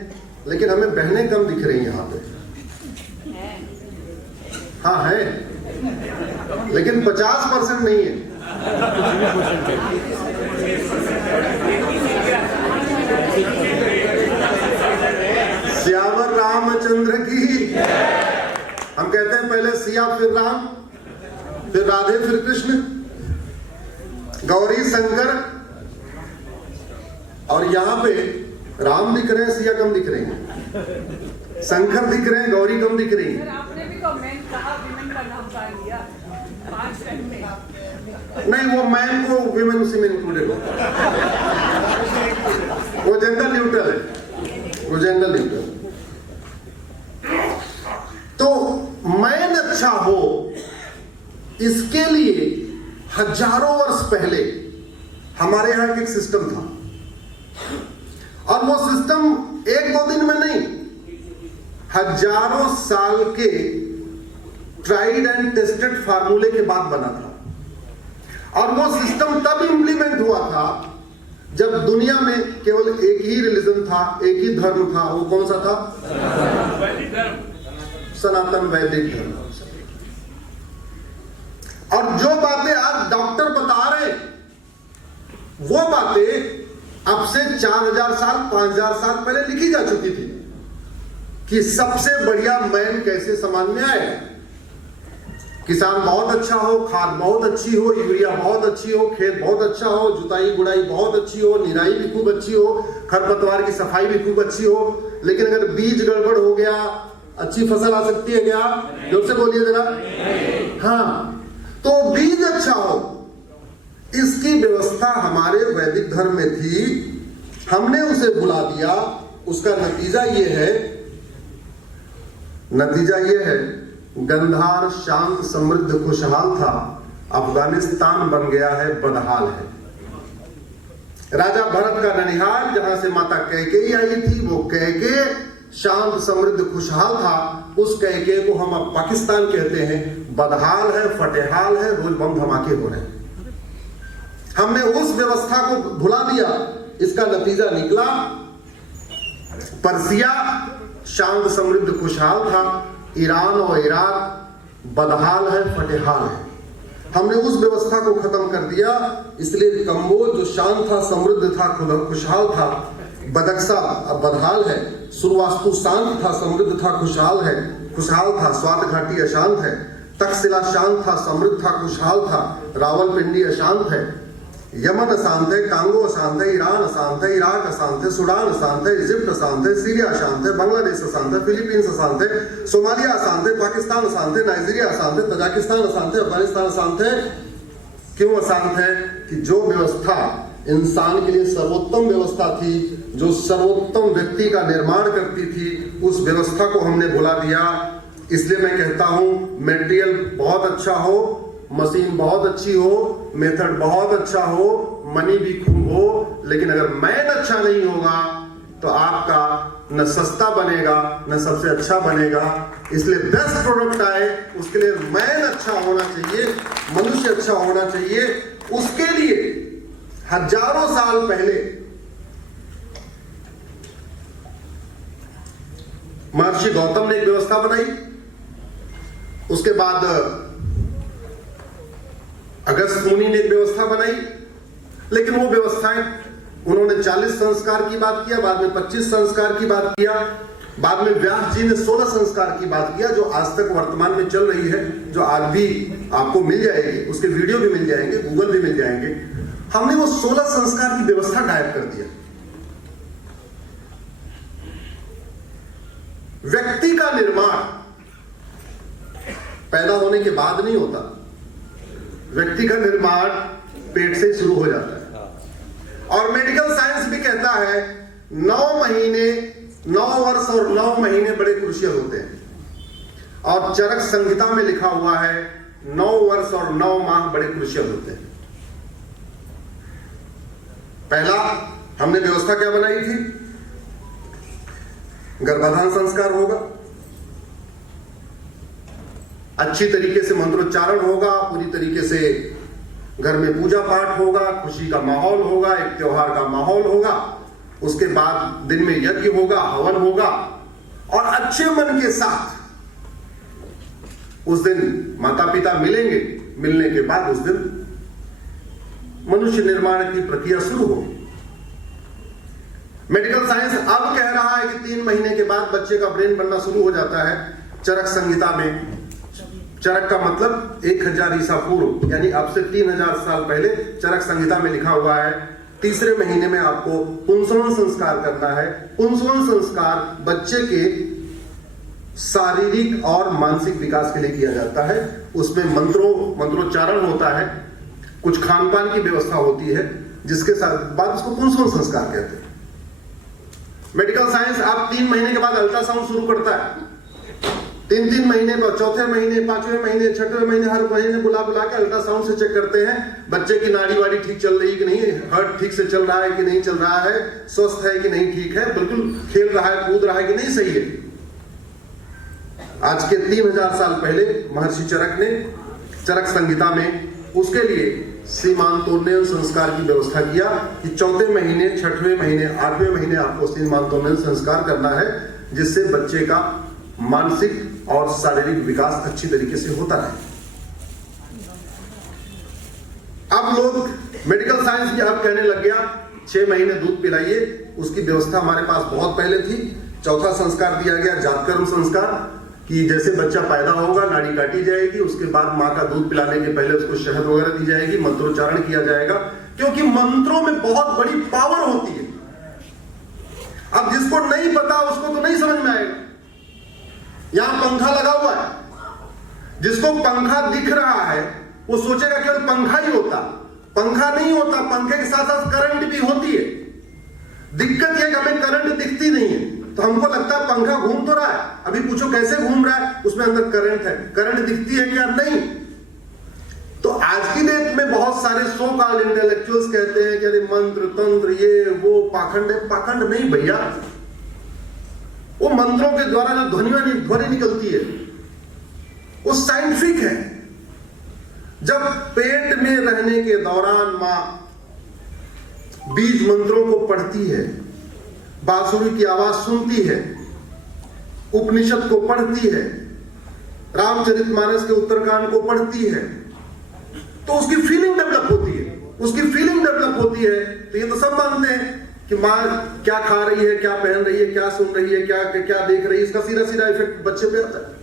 लेकिन हमें बहनें कम दिख रही हैं यहां पे। हाँ है, लेकिन 50% नहीं है। श्यावर रामचंद्र की। हम कहते हैं पहले सिया फिर राम, फिर राधे फिर कृष्ण, गौरी शंकर, और यहां पे राम दिख रहे हैं, सिया कम दिख रही हैं, शंकर दिख रहे हैं, गौरी कम दिख रही हैं। आपने भी तो मैन कहा, विमेन का नाम कहा लिया 5 टाइम में। नहीं, वो मैन को विमेन उसी में इंक्लूडेड होता है, वो जेंडर न्यूट्रल है, वो जेंडर न्यूट्रल। तो मैन अच्छा हो, इसके लिए हजारों वर्ष पहले हमारे यहां एक सिस्टम था, और वो सिस्टम 1-2 दिन में नहीं, हजारों साल के ट्राइड एंड टेस्टेड फार्मूले के बाद बना था। और वो सिस्टम तब इंप्लीमेंट हुआ था जब दुनिया में केवल एक ही रिलीजन था, एक ही धर्म था। वो कौन सा था? सनातन वैदिक धर्म। और जो बातें आज डॉक्टर बता रहे, वो बातें अब से 4000 साल 5000 साल पहले लिखी जा चुकी थी कि सबसे बढ़िया मैन कैसे समाज में आए। किसान बहुत अच्छा हो, खाद बहुत अच्छी हो, यूरिया बहुत अच्छी हो, खेत बहुत अच्छा हो, जुताई गुड़ाई बहुत अच्छी हो, निराई भी खूब अच्छी हो, खरपतवार की सफाई भी खूब अच्छी हो। लेकिन अगर बीज गड़बड़ हो गया, अच्छी फसल आ सकती है क्या? जोर से बोलिए जरा। हाँ, तो बीज अच्छा हो, इसकी व्यवस्था हमारे वैदिक धर्म में थी, हमने उसे भुला दिया। उसका नतीजा ये है गंधार शांत समृद्ध खुशहाल था, अफगानिस्तान बन गया है बदहाल है। राजा भरत का ननिहाल, जहां से माता कैकेयी आई थी, वो कैके शांत समृद्ध खुशहाल था। उस कैके को हम अब पाकिस्तान कहते हैं, बदहाल है, फटेहाल है, रोज बम धमाके हो रहे हैं। हमने उस व्यवस्था को भुला दिया, इसका नतीजा निकला पर्सिया शांत समृद्ध खुशहाल था, ईरान और इराक बदहाल है, फटेहाल है। हमने उस व्यवस्था को खत्म कर दिया, इसलिए कंबोज जो शांत था, समृद्ध था, खुशहाल था, बदक्सा अब बदहाल है। सुरवास्तु शांत था, समृद्ध था, खुशहाल था। स्वात घाटी अशांत है। तक्षशिला शांत था, समृद्ध था, खुशहाल था। रावलपिंडी अशांत है। यमन अशांत है, कांगो अशांत है, ईरान अशांत है, इराक अशांत है, सूडान अशांत है, इजिप्ट अशांत है, सीरिया अशांत है, बांग्लादेश अशांत है, फिलीपींस अशांत है, सोमालिया अशांत है, पाकिस्तान अशांत है, नाइजीरिया अशांत है, तजाकिस्तान अशांत है, अफगानिस्तान अशांत है। क्यों अशांत है? कि जो व्यवस्था इंसान के लिए सर्वोत्तम व्यवस्था थी, जो सर्वोत्तम व्यक्ति का निर्माण करती थी, उस व्यवस्था को हमने भुला दिया। इसलिए मैं कहता हूं, मटेरियल बहुत अच्छा हो, मशीन बहुत अच्छी हो, मेथड बहुत अच्छा हो, मनी भी खूब हो, लेकिन अगर मैन अच्छा नहीं होगा तो आपका न सस्ता बनेगा न सबसे अच्छा बनेगा। इसलिए बेस्ट प्रोडक्ट आए, उसके लिए मैन अच्छा होना चाहिए, मनुष्य अच्छा होना चाहिए। उसके लिए हजारों साल पहले महर्षि गौतम ने एक व्यवस्था बनाई, उसके बाद अगस्त मुनि ने एक व्यवस्था बनाई, लेकिन वो व्यवस्थाएं उन्होंने 40 संस्कार की बात किया, बाद में 25 संस्कार की बात किया, बाद में व्यास जी ने 16 संस्कार की बात किया, जो आज तक वर्तमान में चल रही है, जो आज भी आपको मिल जाएगी, उसके वीडियो भी मिल जाएंगे, गूगल भी मिल जाएंगे। हमने वो 16 संस्कार की व्यवस्था गायब कर दिया। व्यक्ति का निर्माण पैदा होने के बाद नहीं होता, व्यक्ति का निर्माण पेट से शुरू हो जाता है। और मेडिकल साइंस भी कहता है 9 वर्ष और 9 महीने बड़े क्रूशियल होते हैं, और चरक संहिता में लिखा हुआ है 9 वर्ष और 9 माह बड़े क्रूशियल होते हैं। पहला हमने व्यवस्था क्या बनाई थी? गर्भाधान संस्कार होगा, अच्छी तरीके से मंत्रोच्चारण होगा, पूरी तरीके से घर में पूजा पाठ होगा, खुशी का माहौल होगा, एक त्योहार का माहौल होगा। उसके बाद दिन में यज्ञ होगा, हवन होगा, और अच्छे मन के साथ उस दिन माता पिता मिलेंगे। मिलने के बाद उस दिन मनुष्य निर्माण की प्रक्रिया शुरू होगी। मेडिकल साइंस अब कह रहा है कि 3 महीने के बाद बच्चे का ब्रेन बनना शुरू हो जाता है। चरक संहिता में, चरक का मतलब 1000 ईसा पूर्व, यानी अब से 3000 साल पहले चरक संहिता में लिखा हुआ है 3रे महीने में आपको पुंसवन संस्कार करना है। पुंसवन संस्कार बच्चे के शारीरिक और मानसिक विकास के लिए किया जाता है। उसमें मंत्रोच्चारण होता है, कुछ खान पान की व्यवस्था होती है, जिसके साथ बाद उसको पुंसवन संस्कार कहते हैं। मेडिकल साइंस आप 3 महीने के बाद अल्ट्रासाउंड शुरू करता है। 3 महीने पर, 4थे महीने, 5वें महीने, 6वें महीने, हर महीने बुला के अल्ट्रासाउंड से चेक करते हैं बच्चे की नाड़ी वाड़ी ठीक चल रही है कि नहीं, हार्ट ठीक से चल रहा है कि नहीं चल रहा है, स्वस्थ है कि नहीं, ठीक है, बिल्कुल खेल रहा है, कूद रहा है कि नहीं, सही है। आज के 3000 साल पहले महर्षि चरक ने चरक संहिता में उसके लिए सीमांतोन्नयन संस्कार की व्यवस्था किया कि 4थे महीने, 6वें महीने, 8वें महीने आपको सीमांतोन्नयन संस्कार करना है, जिससे बच्चे का मानसिक और शारीरिक विकास अच्छी तरीके से होता है। अब लोग मेडिकल साइंस भी अब कहने लग गया 6 महीने दूध पिलाइए। उसकी व्यवस्था हमारे पास बहुत पहले थी। 4था संस्कार दिया गया जातकर्म संस्कार, कि जैसे बच्चा पैदा होगा नाड़ी काटी जाएगी, उसके बाद मां का दूध पिलाने के पहले उसको शहद वगैरह दी जाएगी, मंत्रोच्चारण किया जाएगा, क्योंकि मंत्रों में बहुत बड़ी पावर होती है। अब जिसको नहीं पता उसको तो नहीं समझ में आएगा। यहां पंखा लगा हुआ है, जिसको पंखा दिख रहा है वो सोचेगा केवल पंखा ही होता, पंखा नहीं होता, पंखे के साथ साथ करंट भी होती है। दिक्कत यह कि हमें करंट दिखती नहीं है, तो हमको लगता है पंखा घूम तो रहा है, अभी पूछो कैसे घूम रहा है, उसमें अंदर करंट है। करंट दिखती है क्या? नहीं। तो आज की डेट में बहुत सारे सो कॉल्ड इंटेलेक्चुअल्स कहते हैं कि अरे मंत्र तंत्र ये वो पाखंड है। पाखंड नहीं भैया, वो मंत्रों के द्वारा जो ध्वनि निकलती है वो साइंटिफिक है। जब पेट में रहने के दौरान मां बीज मंत्रों को पढ़ती है, बांसुरी की आवाज सुनती है, उपनिषद को पढ़ती है, रामचरितमानस के उत्तरकांड को पढ़ती है, तो उसकी फीलिंग डेवलप होती है। उसकी फीलिंग डेवलप होती है तो ये तो सब मानते हैं कि माँ क्या खा रही है, क्या पहन रही है, क्या सुन रही है, क्या देख रही है, इसका सीधा सीधा इफेक्ट बच्चे पे आता है।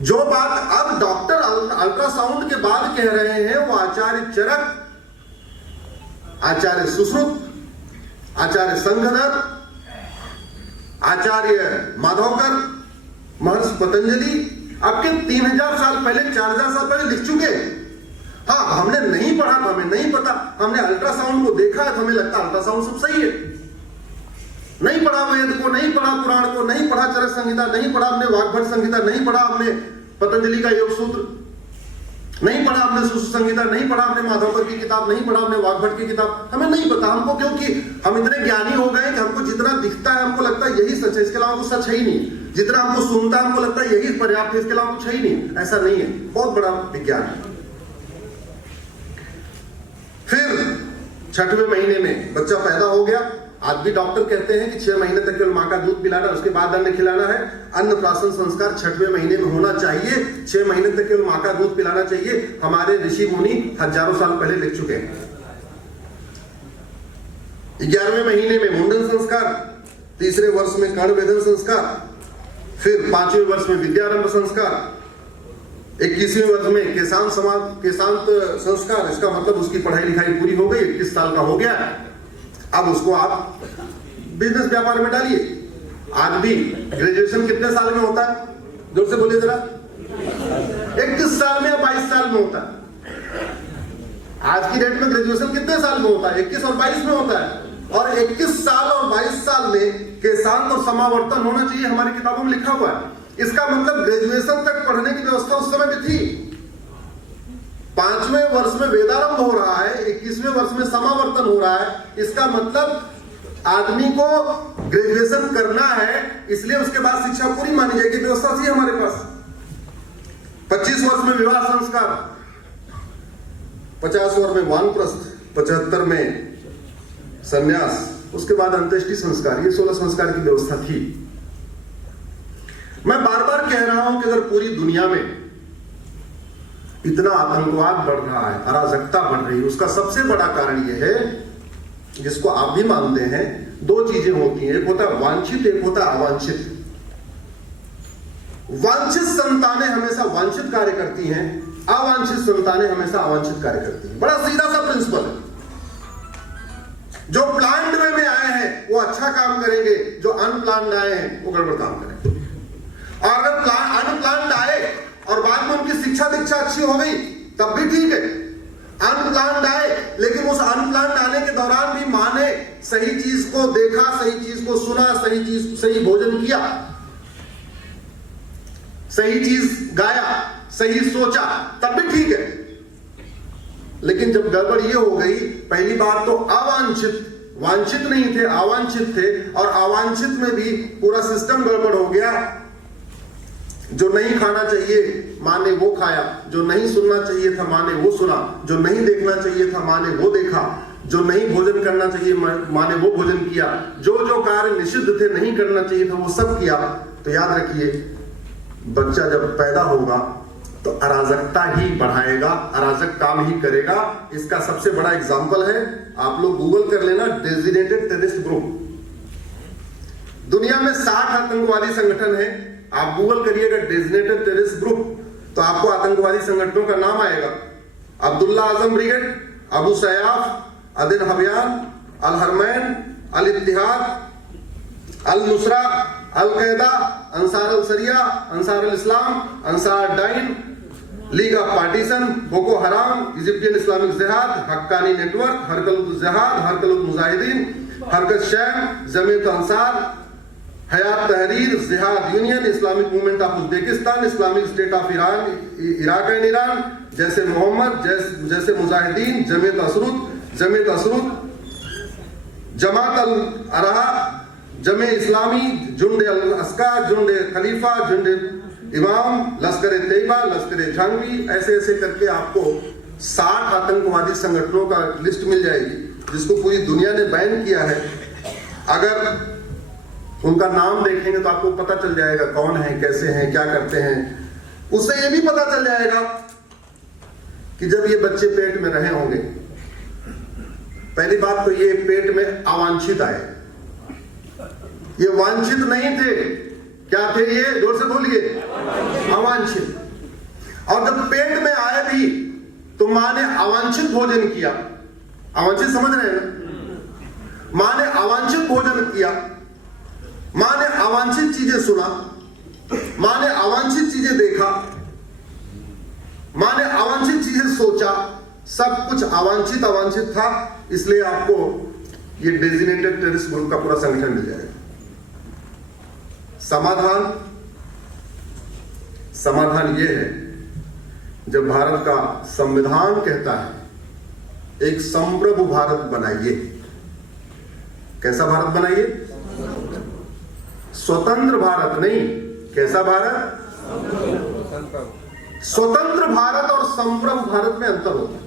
जो बात अब डॉक्टर अल्ट्रासाउंड के बाद कह रहे हैं वो आचार्य चरक, आचार्य सुश्रुत, आचार्य संघधर, आचार्य माधवकर, महर्षि पतंजलि आपके 3000 साल पहले, 4000 साल पहले लिख चुके हैं। हाँ, हमने नहीं पढ़ा तो हमें नहीं पता, हमने अल्ट्रासाउंड को देखा है तो हमें लगता है अल्ट्रासाउंड सब सही है। नहीं पढ़ा वेद को, नहीं पढ़ा पुराण को, नहीं पढ़ा चरक संहिता, नहीं पढ़ा हमने वाग्भट संहिता, नहीं पढ़ा हमने पतंजलि का योग सूत्र, नहीं पढ़ा हमने सुश्रुत संहिता, नहीं पढ़ा हमने माधवकर की किताब, नहीं पढ़ा हमने वाग्भट की किताब, हमें नहीं पता। हमको क्योंकि हम इतने ज्ञानी हो गए कि हमको जितना दिखता है हमको लगता है यही सच है, इसके अलावा कुछ सच है ही नहीं। जितना हमको सुनता है हमको लगता है यही पर्याप्त है, इसके अलावा कुछ है ही नहीं। ऐसा नहीं है, बहुत बड़ा विज्ञान है। फिर 6वें महीने में बच्चा पैदा हो गया, आज भी डॉक्टर कहते हैं कि 6 महीने तक केवल माँ का दूध पिलाना, उसके बाद अन्न खिलाना है। अन्नप्राशन संस्कार 6वें महीने में होना चाहिए। 6 महीने तक केवल माँ का दूध पिलाना चाहिए। हमारे ऋषि मुनि हजारों साल पहले लिख चुके हैं। 11वें महीने में मुंडन संस्कार, 3रे वर्ष में कर्णवेधन संस्कार, फिर 5वें वर्ष में विद्यारंभ संस्कार, 21वें वर्ष में केशांत संस्कार। इसका मतलब उसकी पढ़ाई लिखाई पूरी हो गई, 21 साल का हो गया। अब उसको आप बिजनेस व्यापार में डालिए। आज भी ग्रेजुएशन कितने साल में होता है? जोर से बोलिए जरा। 21 साल में या 22 साल में होता है? आज की डेट में ग्रेजुएशन कितने साल में होता है? 21 और 22 में होता है। और 21 साल और 22 साल में केशांत और समावर्तन होना चाहिए, हमारी किताबों में लिखा हुआ है। इसका मतलब ग्रेजुएशन तक पढ़ने की व्यवस्था उस समय भी थी। 5वें वर्ष में वेदारंभ हो रहा है, 21वें वर्ष में समावर्तन हो रहा है। इसका मतलब आदमी को ग्रेजुएशन करना है, इसलिए उसके बाद शिक्षा पूरी मानी जाएगी, व्यवस्था थी हमारे पास। 25 वर्ष में विवाह संस्कार, 50 वर्ष में वानप्रस्थ, 75 में संन्यास, उसके बाद अंत्येष्टि संस्कार। ये 16 संस्कार की व्यवस्था थी। मैं बार बार कह रहा हूं कि अगर पूरी दुनिया में इतना आतंकवाद बढ़ रहा है, अराजकता बढ़ रही है, उसका सबसे बड़ा कारण यह है, जिसको आप भी मानते हैं, 2 चीजें होती हैं। एक होता है वांछित, एक होता है अवांछित। वांछित संतानें हमेशा वांछित कार्य करती हैं, अवांछित संतानें हमेशा अवांछित कार्य करती हैं। बड़ा सीधा सा प्रिंसिपल है। जो प्लान्ड वे में आए हैं वो अच्छा काम करेंगे, जो अनप्लान्ड आए हैं वो गड़बड़ काम करेंगे। और अगर अनप्लान्ड आए और बाद में उनकी शिक्षा दीक्षा अच्छी हो गई तब भी ठीक है। अनप्लान्ड आए, लेकिन उस अनप्लान्ड आने के दौरान भी माँ ने सही चीज को देखा, सही चीज को सुना, सही भोजन किया, सही चीज गाया, सही सोचा, तब भी ठीक है। लेकिन जब गड़बड़ ये हो गई, पहली बात तो अवांछित, वांछित नहीं थे, अवांछित थे, और अवांछित में भी पूरा सिस्टम गड़बड़ हो गया। जो नहीं खाना चाहिए माँ ने वो खाया, जो नहीं सुनना चाहिए था माँ ने वो सुना, जो नहीं देखना चाहिए था माँ ने वो देखा, जो नहीं भोजन करना चाहिए माँ ने वो भोजन किया, जो जो कार्य निषिद्ध थे, नहीं करना चाहिए था, वो सब किया। तो याद रखिए, बच्चा जब पैदा होगा तो अराजकता ही बढ़ाएगा, अराजक काम ही करेगा। इसका सबसे बड़ा एग्जाम्पल है, आप लोग गूगल कर लेना, डेजिग्नेटेड टेररिस्ट ग्रुप। दुनिया में 60 आतंकवादी संगठन है। आप गूगल करिएगा डेजिग्नेटेड टेररिस्ट ग्रुप, तो आपको आतंकवादी संगठनों का नाम आएगा। Abdullah Azzam brigade, Abu Sayyaf, Aden Abyan, Al Haramain, Al Ittihad, Al Nusra, Al Qaeda, Ansar Al Sharia, Ansar Al Islam, Ansar Dine, league of partition, Boko Haram, Egyptian Islamic jihad, Haqqani network, हरकत जिहाद, हरकत मुजाहिदीन, हरकत sham, Jamiat Ansar, हयात तहरीर, जिहाद union, Islamic movement of Uzbekistan, Islamic state of Iran, Iraq and Iran, जैसे मोहम्मद, जैसे मुजाहिदीन, जमीयत असरुद, जमात अल अरहा, जमे इस्लामी, जुंड अल अस्का, जुंड खलीफा, जुंड इमाम, लश्कर तैयबा, लश्कर जंगी, ऐसे ऐसे करके आपको 60 आतंकवादी संगठनों का लिस्ट मिल जाएगी, जिसको पूरी दुनिया ने बैन किया है। अगर उनका नाम देखेंगे तो आपको पता चल जाएगा कौन है, कैसे हैं, क्या करते हैं। उससे ये भी पता चल जाएगा कि जब ये बच्चे पेट में रहे होंगे, पहली बात तो ये पेट में अवांछित आए, ये वांछित नहीं थे। क्या थे ये? जोर से बोलिए, अवांछित। और जब पेट में आए भी तो मां ने अवांछित भोजन किया। अवांछित समझ रहे हैं ना? मां ने अवांछित भोजन किया, मां ने अवांछित चीजें सुना, मां ने अवांछित चीजें देखा, मां ने अवांछित चीजें सोचा, सब कुछ अवांछित था। इसलिए आपको ये डेजिग्नेटेड टेररिस्ट ग्रुप का पूरा संगठन मिल जाएगा। समाधान ये है, जब भारत का संविधान कहता है एक संप्रभु भारत बनाइए। कैसा भारत बनाइए? स्वतंत्र भारत नहीं। कैसा भारत? स्वतंत्र भारत और संप्रभु भारत में अंतर होता है।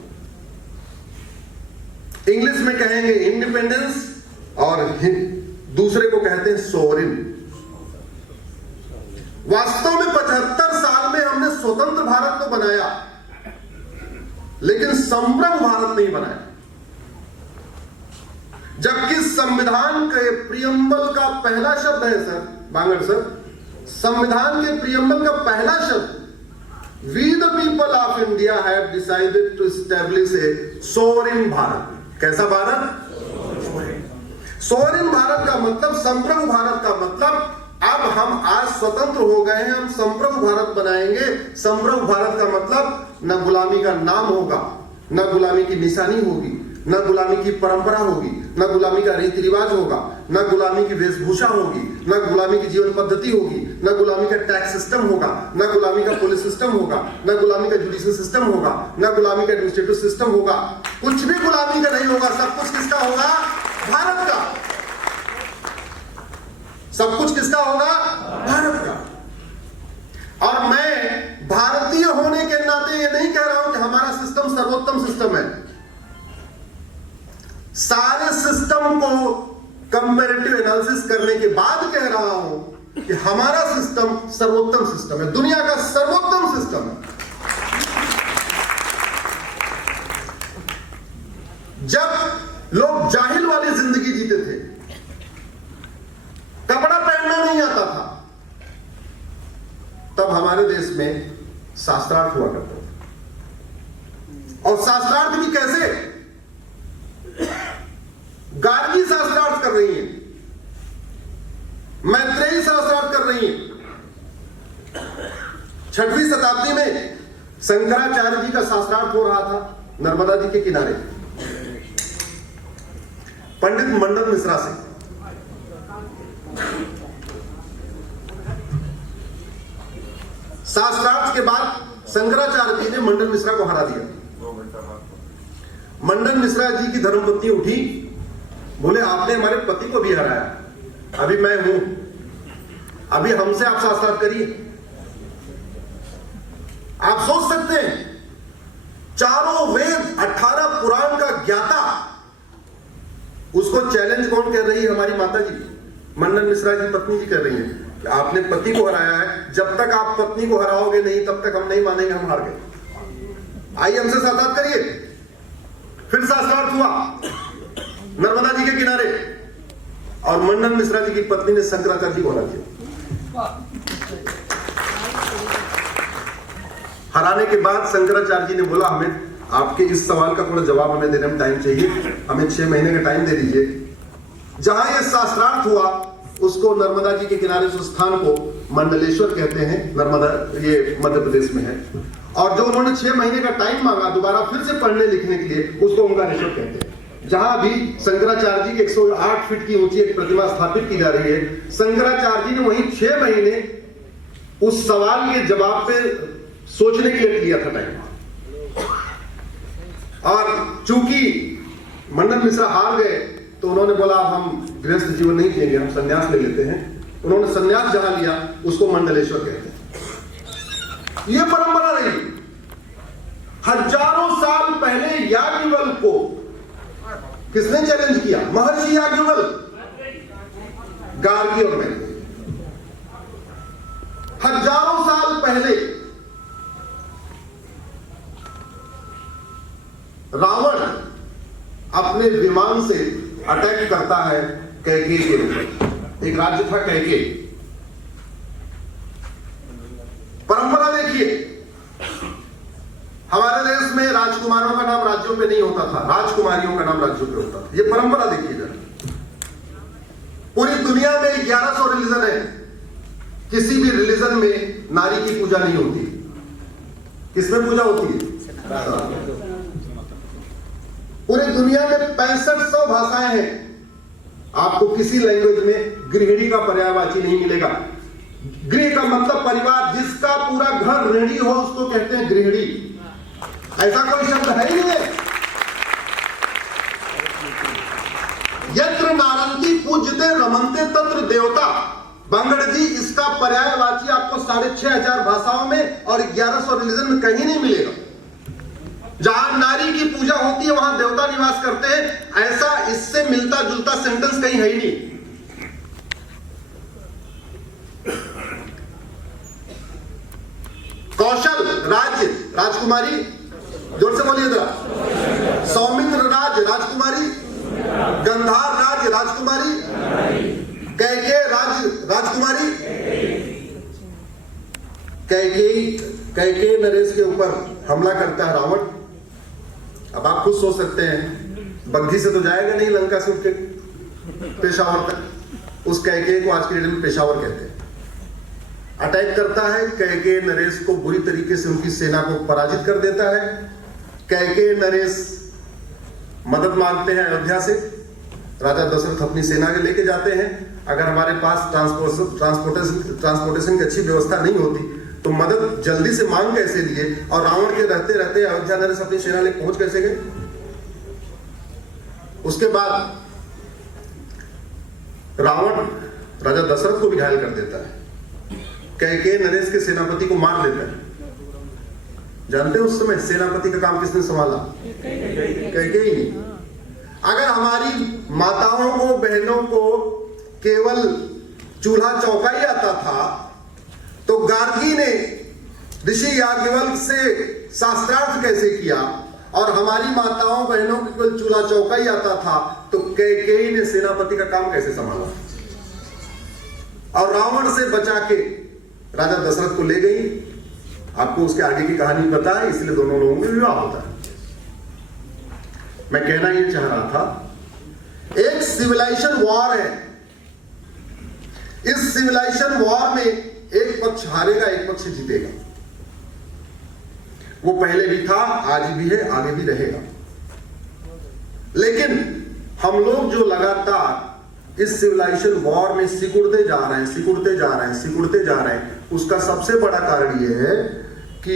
इंग्लिश में कहेंगे इंडिपेंडेंस, और दूसरे को कहते हैं सोवरिन। वास्तव में 75 साल में हमने स्वतंत्र भारत तो बनाया, लेकिन संप्रभु भारत नहीं बनाया। जबकि संविधान के प्रियम्बल का पहला शब्द है सर बांगड़ सर, संविधान के प्रियम्बल का पहला शब्द, we the people of India have decided to establish a sovereign Bharat. कैसा भारत? सोवरिन भारत का मतलब, संप्रभु भारत का मतलब, अब हम आज स्वतंत्र हो गए हैं, हम संप्रभु भारत बनाएंगे। संप्रभु भारत का मतलब न गुलामी का नाम होगा, न गुलामी की निशानी होगी, न गुलामी की परंपरा होगी, न गुलामी का रीति रिवाज होगा, न गुलामी की वेशभूषा होगी, न गुलामी की जीवन पद्धति होगी, न गुलामी का टैक्स सिस्टम होगा, न गुलामी का पुलिस सिस्टम होगा, न गुलामी का जुडिशियल सिस्टम होगा, न गुलामी का एडमिनिस्ट्रेटिव सिस्टम होगा। कुछ भी गुलामी का नहीं होगा। सब कुछ किसका होगा? भारत का। सब कुछ किसका होगा? भारत का। और मैं भारतीय होने के नाते ये नहीं कह रहा हूं कि हमारा सिस्टम सर्वोत्तम सिस्टम है। सारे सिस्टम को कंपैरेटिव एनालिसिस करने के बाद कह रहा हूं कि हमारा सिस्टम सर्वोत्तम सिस्टम है, दुनिया का सर्वोत्तम सिस्टम है। जब लोग जाहिल वाली जिंदगी जीते थे, कपड़ा पहनना नहीं आता था, तब हमारे देश में शास्त्रार्थ हुआ करता था। और शास्त्रार्थ भी कैसे? गार्गी शास्त्रार्थ कर रही है, मैत्रेयी शास्त्रार्थ कर रही है। 6वीं शताब्दी में शंकराचार्य जी का शास्त्रार्थ हो रहा था नर्मदा जी के किनारे, पंडित मंडन मिश्रा से। शास्त्रार्थ के बाद शंकराचार्य जी ने मंडन मिश्रा को हरा दिया। मंडन मिश्रा जी की धर्मपत्नी उठी, बोले आपने हमारे पति को भी हराया, अभी मैं हूं, अभी हमसे आप शास्त्रार्थ करिए। आप सोच सकते हैं, चारों वेद 18 पुराण का ज्ञाता, उसको चैलेंज कौन कर रही है? हमारी माता जी मंडन मिश्रा जी पत्नी जी कर रही हैं कि आपने पति को हराया है, जब तक आप पत्नी को हराओगे नहीं तब तक हम नहीं मानेंगे हम हार गए। आइए हमसे शास्त्रार्थ करिए। फिर शास्त्रार्थ हुआ नर्मदा जी के किनारे, और मंडन मिश्रा जी की पत्नी ने शंकराचार्य जी को हरा दिया। हराने के बाद शंकराचार्य जी ने बोला, हमें आपके इस सवाल का थोड़ा जवाब हमें देने में टाइम चाहिए, हमें 6 महीने का टाइम दे दीजिए। जहां यह शास्त्रार्थ हुआ उसको नर्मदा जी के किनारे उस स्थान को मंडलेश्वर कहते हैं, नर्मदा ये मध्य प्रदेश में है। और जो उन्होंने 6 महीने का टाइम मांगा दोबारा फिर से पढ़ने लिखने के लिए, उसको ओंकारेश्वर कहते हैं। जहां भी शंकराचार्य जी की 108 फीट की ऊंची एक प्रतिमा स्थापित की जा रही है, शंकराचार्य जी ने वहीं 6 महीने उस सवाल के जवाब पे सोचने के लिए लिया था टाइम। और चूंकि मंडन मिश्रा हार गए तो उन्होंने बोला अब हम गृहस्थ जीवन नहीं जिएंगे, हम संन्यास ले लेते हैं। उन्होंने संन्यास जहां लिया उसको मंडलेश्वर कहते हैं। यह परंपरा रही। हजारों साल पहले याज्ञवल्क्य को किसने चैलेंज किया? महर्षि याज्ञवल्क्य, गार्गी और मैत्रेयी। हजारों साल पहले रावण अपने विमान से अटैक करता है कैकेयी के ऊपर। एक राज्य था कैकेयी। परंपरा देखिए, हमारे देश में राजकुमारों का नाम राज्यों पे नहीं होता था, राजकुमारियों का नाम राज्यों पे होता था। ये परंपरा देखिए जरा। पूरी दुनिया में 1100 रिलीजन है, किसी भी रिलीजन में नारी की पूजा नहीं होती। किसमें पूजा होती है? पूरी दुनिया में 6500 भाषाएं हैं, आपको किसी लैंग्वेज में गृहिणी का पर्यायवाची नहीं मिलेगा। गृह का मतलब परिवार, जिसका पूरा घर ऋणी हो उसको कहते हैं गृहिणी। ऐसा कोई शब्द है ही नहीं है। यत्र नारंती पूज्यते रमनते तत्र देवता। बांगड़ जी, इसका पर्यायवाची आपको 6500 भाषाओं में और 1100 रिलीजन में कहीं नहीं मिलेगा। जहां नारी की पूजा पूजा होती है वहां देवता निवास करते हैं, ऐसा इससे मिलता जुलता सेंटेंस कहीं है ही नहीं। कौशल राज्य राजकुमारी, जोर से बोलिए जरा। सौमित्र राज राजकुमारी, गंधार राज राजकुमारी, कैके राज राजकुमारी। कैके नरेश के ऊपर हमला करता है रावण। अब आप खुद सोच सकते हैं, बग्घी से तो जाएगा नहीं लंका से उठ के पेशावर तक। उस कैके को आज के डेट में पेशावर कहते हैं। अटैक करता है, कैके नरेश को बुरी तरीके से उनकी सेना को पराजित कर देता है। कैके नरेश मदद मांगते हैं अयोध्या से, राजा दशरथ अपनी सेना के लेके जाते हैं। अगर हमारे पास ट्रांसपोर्टेशन की अच्छी व्यवस्था नहीं होती तो मदद जल्दी से मांग कैसे लिए, और रावण के रहते रहते अयोध्या नरेश अपनी सेना लेकर पहुंच कैसे गए। उसके बाद रावण राजा दशरथ को भी घायल कर देता है। कैके नरेश के सेनापति को मार लेता है। जानते हैं उस समय सेनापति का काम किसने संभाला? कैकेयी। अगर हमारी माताओं को, बहनों को केवल चूल्हा चौका ही आता था तो गार्गी ने ऋषि याज्ञवल्क्य से शास्त्रार्थ कैसे किया, और हमारी माताओं बहनों को केवल चूल्हा चौका ही आता था तो कैकेयी ने सेनापति का काम कैसे संभाला। और रावण से बचा के राजा दशरथ को ले गई। आपको उसके आगे की कहानी पता है, इसलिए दोनों लोगों में विवाह होता है। मैं कहना यह चाह रहा था, एक सिविलाइजेशन वॉर है। इस सिविलाइजेशन वॉर में एक पक्ष हारेगा, एक पक्ष जीतेगा। वो पहले भी था, आज भी है, आगे भी रहेगा। लेकिन हम लोग जो लगातार इस सिविलाइजेशन वॉर में सिकुड़ते जा रहे हैं, उसका सबसे बड़ा कारण यह है कि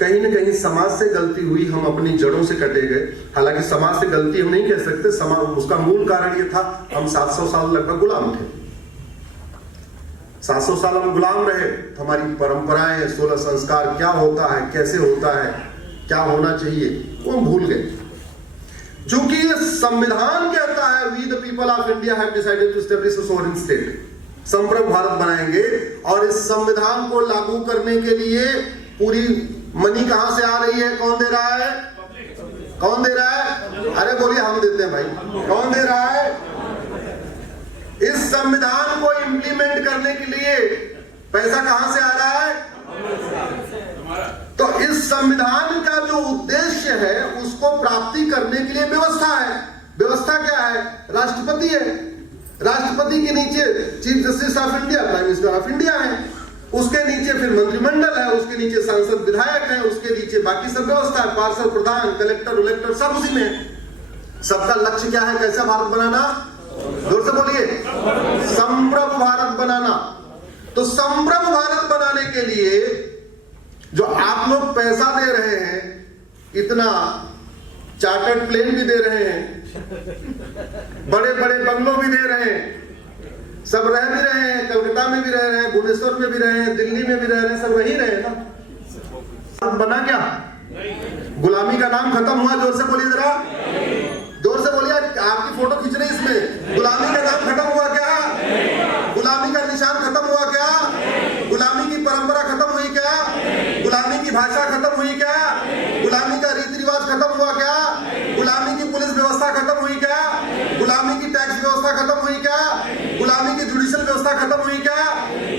कहीं ना कहीं समाज से गलती हुई, हम अपनी जड़ों से कटे गए। हालांकि समाज से गलती हम नहीं कह सकते, उसका मूल कारण यह था हम 700 साल लगभग गुलाम थे। 700 साल हम गुलाम रहे, हमारी परंपराएं, 16 संस्कार क्या होता है, कैसे होता है, क्या होना चाहिए, वो हम भूल गए। चूंकि ये संविधान कहता है we the people of India have decided to establish a sovereign state, संप्रभु भारत बनाएंगे, और इस संविधान को लागू करने के लिए पूरी मनी कहां से आ रही है, कौन दे रहा है? कौन दे रहा है? अरे बोलिए, हम देते हैं भाई। कौन दे रहा है? इस संविधान को इंप्लीमेंट करने के लिए पैसा कहां से आ रहा है? तो इस संविधान का जो उद्देश्य है उसको प्राप्ति करने के लिए व्यवस्था है। व्यवस्था क्या है? राष्ट्रपति है। राष्ट्रपति के नीचे chief justice of India, prime minister of India है। उसके नीचे फिर मंत्रिमंडल है, उसके नीचे सांसद विधायक है, उसके नीचे बाकी सब व्यवस्था है, पार्षद, प्रधान, कलेक्टर, उलेक्टर सब उसी में है। सबका लक्ष्य क्या है? कैसा भारत बनाना? जोर से बोलिए। संप्रभु भारत बनाना। तो संप्रभु भारत बनाने के लिए जो आप लोग पैसा दे रहे हैं, इतना चार्टर्ड प्लेन भी दे रहे हैं, बड़े बड़े बंगलों भी दे रहे हैं, सब रह भी रहे हैं, कलकत्ता में भी रह रहे हैं, भुवनेश्वर में भी रहे हैं, दिल्ली में भी रह रहे हैं, सब वही रहे ना। बना क्या? गुलामी का नाम खत्म हुआ? जोर से बोलिए जरा, जोर से बोलिए। आपकी फोटो खींच रही इसमें। गुलामी का नाम खत्म हुआ क्या? गुलामी का निशान खत्म हुआ क्या? गुलामी की परंपरा खत्म हुई क्या? गुलामी की भाषा खत्म हुई क्या? गुलामी का रीति रिवाज खत्म हुआ क्या? गुलामी की पुलिस व्यवस्था खत्म हुई क्या? गुलामी की टैक्स व्यवस्था खत्म हुई क्या? गुलामी की जुडिशियल व्यवस्था खत्म हुई क्या?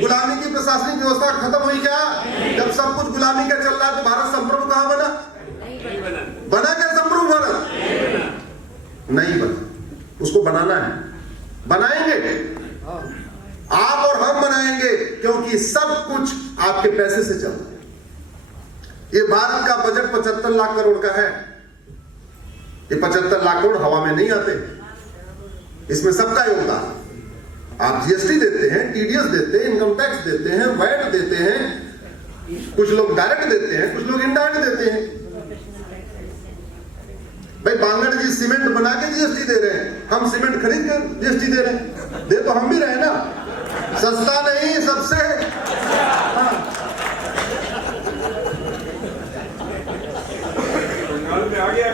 गुलामी की प्रशासनिक व्यवस्था खत्म हुई क्या? जब सब कुछ गुलामी का चल रहा है तो भारत संप्रभु कहां बना? बना क्या संप्रभु भारत? नहीं बना। उसको बनाना है, बनाएंगे, आप और हम बनाएंगे, क्योंकि सब कुछ आपके पैसे से चल रहा है। ये भारत का बजट 75 लाख करोड़ का है। ये 75 लाख करोड़ हवा में नहीं आते, इसमें सबका योगदान। आप जीएसटी देते हैं, टीडीएस देते हैं, इनकम टैक्स देते हैं, वैट देते हैं, कुछ लोग डायरेक्ट देते हैं, कुछ लोग इनडायरेक्ट देते हैं। भाई बांगड़ जी सीमेंट बना के जीएसटी दे रहे हैं, हम सीमेंट खरीद कर जीएसटी दे रहे हैं, दे तो हम भी रहे ना, सस्ता नहीं सबसे। बंगाल में आ गया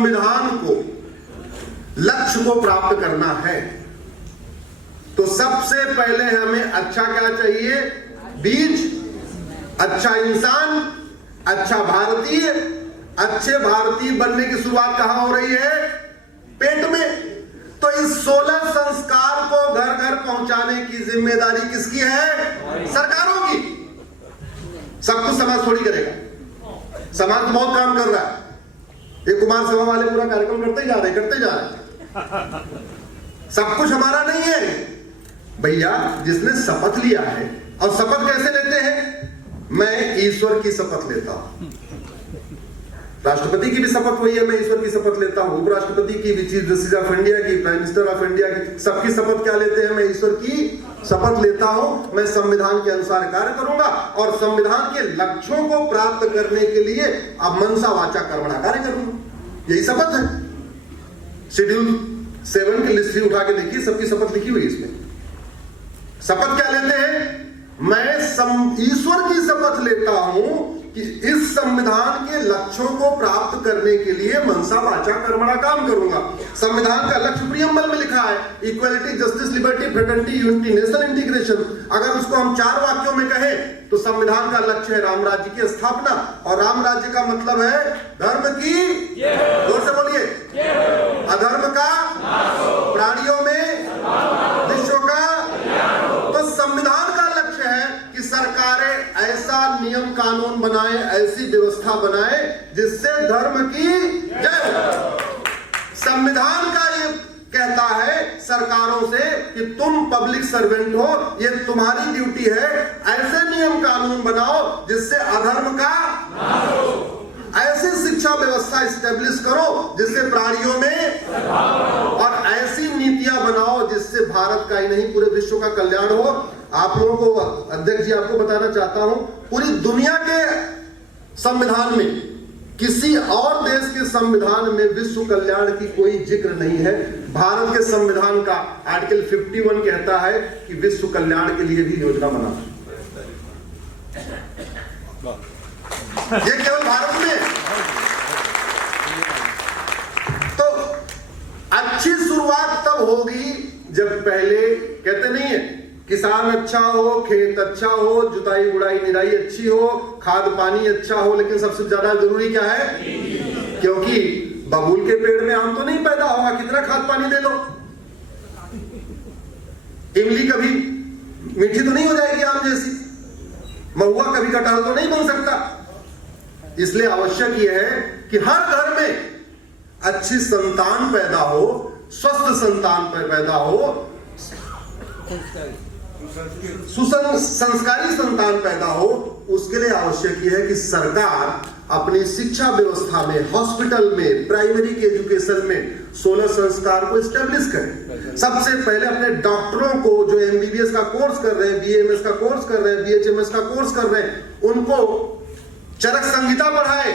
संविधान को लक्ष्य को प्राप्त करना है तो सबसे पहले हमें अच्छा क्या चाहिए? बीज, अच्छा इंसान, अच्छा भारतीय। अच्छे भारतीय बनने की शुरुआत कहां हो रही है? पेट में। तो इस 16 संस्कार को घर घर पहुंचाने की जिम्मेदारी किसकी है? सरकारों की। सब कुछ समाज थोड़ी करेगा, समाज तो बहुत काम कर रहा है। ये कुमार सभा वाले पूरा कार्यक्रम करते जा रहे सब कुछ हमारा नहीं है भैया। जिसने शपथ लिया है, और शपथ कैसे लेते हैं? मैं ईश्वर की शपथ लेता हूं। राष्ट्रपति की भी शपथ वही है, मैं ईश्वर की शपथ लेता हूं। उपराष्ट्रपति की भी, चीफ जस्टिस ऑफ इंडिया की, प्राइम मिनिस्टर ऑफ इंडिया की, सबकी शपथ क्या लेते हैं? मैं ईश्वर की शपथ लेता हूं, मैं संविधान के अनुसार कार्य करूंगा और संविधान के लक्ष्यों को प्राप्त करने के लिए अब मनसा वाचा कर्मणा कार्य करूंगा। यही शपथ है। शेड्यूल 7 की लिस्ट उठा के देखिए, सबकी शपथ लिखी हुई इसमें। शपथ क्या लेते हैं? मैं ईश्वर की शपथ लेता हूं कि इस संविधान के लक्ष्यों को प्राप्त करने के लिए मनसा वाचा कर्मणा काम करूंगा। संविधान का लक्ष्य प्रियम्बल में लिखा है, equality, justice, liberty, fraternity, unity, national integration. अगर उसको हम 4 वाक्यों में कहें तो संविधान का लक्ष्य है राम राज्य की स्थापना, और राम राज्य का मतलब है धर्म की, जोर से बोलिए, अधर्म का, प्राणियों में, विश्व का। तो संविधान का लक्ष्य है कि सरकारें ऐसा नियम कानून बनाए, ऐसी व्यवस्था बनाए जिससे धर्म की जय हो। संविधान का ये कहता है सरकारों से कि तुम पब्लिक सर्वेंट हो, ये तुम्हारी ड्यूटी है, ऐसे नियम कानून बनाओ जिससे अधर्म का नाश हो। ऐसी शिक्षा व्यवस्था स्टेब्लिश करो जिससे प्राणियों में, और ऐसी नीतियां बनाओ जिससे भारत का ही नहीं पूरे विश्व का कल्याण हो। आप लोगों को, अध्यक्ष जी, आपको बताना चाहता हूं, पूरी दुनिया के संविधान में, किसी और देश के संविधान में विश्व कल्याण की कोई जिक्र नहीं है। भारत के संविधान का आर्टिकल 51 कहता है कि विश्व कल्याण के लिए भी योजना बना। ये केवल भारत में। तो अच्छी शुरुआत तब होगी जब पहले, कहते नहीं है, किसान अच्छा हो, खेत अच्छा हो, जुताई उड़ाई निराई अच्छी हो, खाद पानी अच्छा हो, लेकिन सबसे ज्यादा जरूरी क्या है? क्योंकि बबूल के पेड़ में आम तो नहीं पैदा होगा, कितना खाद पानी दे लो। इमली कभी मीठी तो नहीं हो जाएगी आम जैसी, महुआ कभी कटहल तो नहीं बन सकता। इसलिए आवश्यक यह है कि हर घर में अच्छी संतान पैदा हो, स्वस्थ संतान पैदा हो, संस्कारी संतान पैदा हो। उसके लिए आवश्यक यह है कि सरकार अपनी शिक्षा व्यवस्था में, हॉस्पिटल में, प्राइमरी के एजुकेशन में 16 संस्कार को स्टेब्लिश करे। सबसे पहले अपने डॉक्टरों को जो एमबीबीएस का कोर्स कर रहे हैं, बीएमएस का कोर्स कर रहे हैं, बीएचएमएस का कोर्स कर रहे हैं, उनको चरक संहिता पढ़ाए,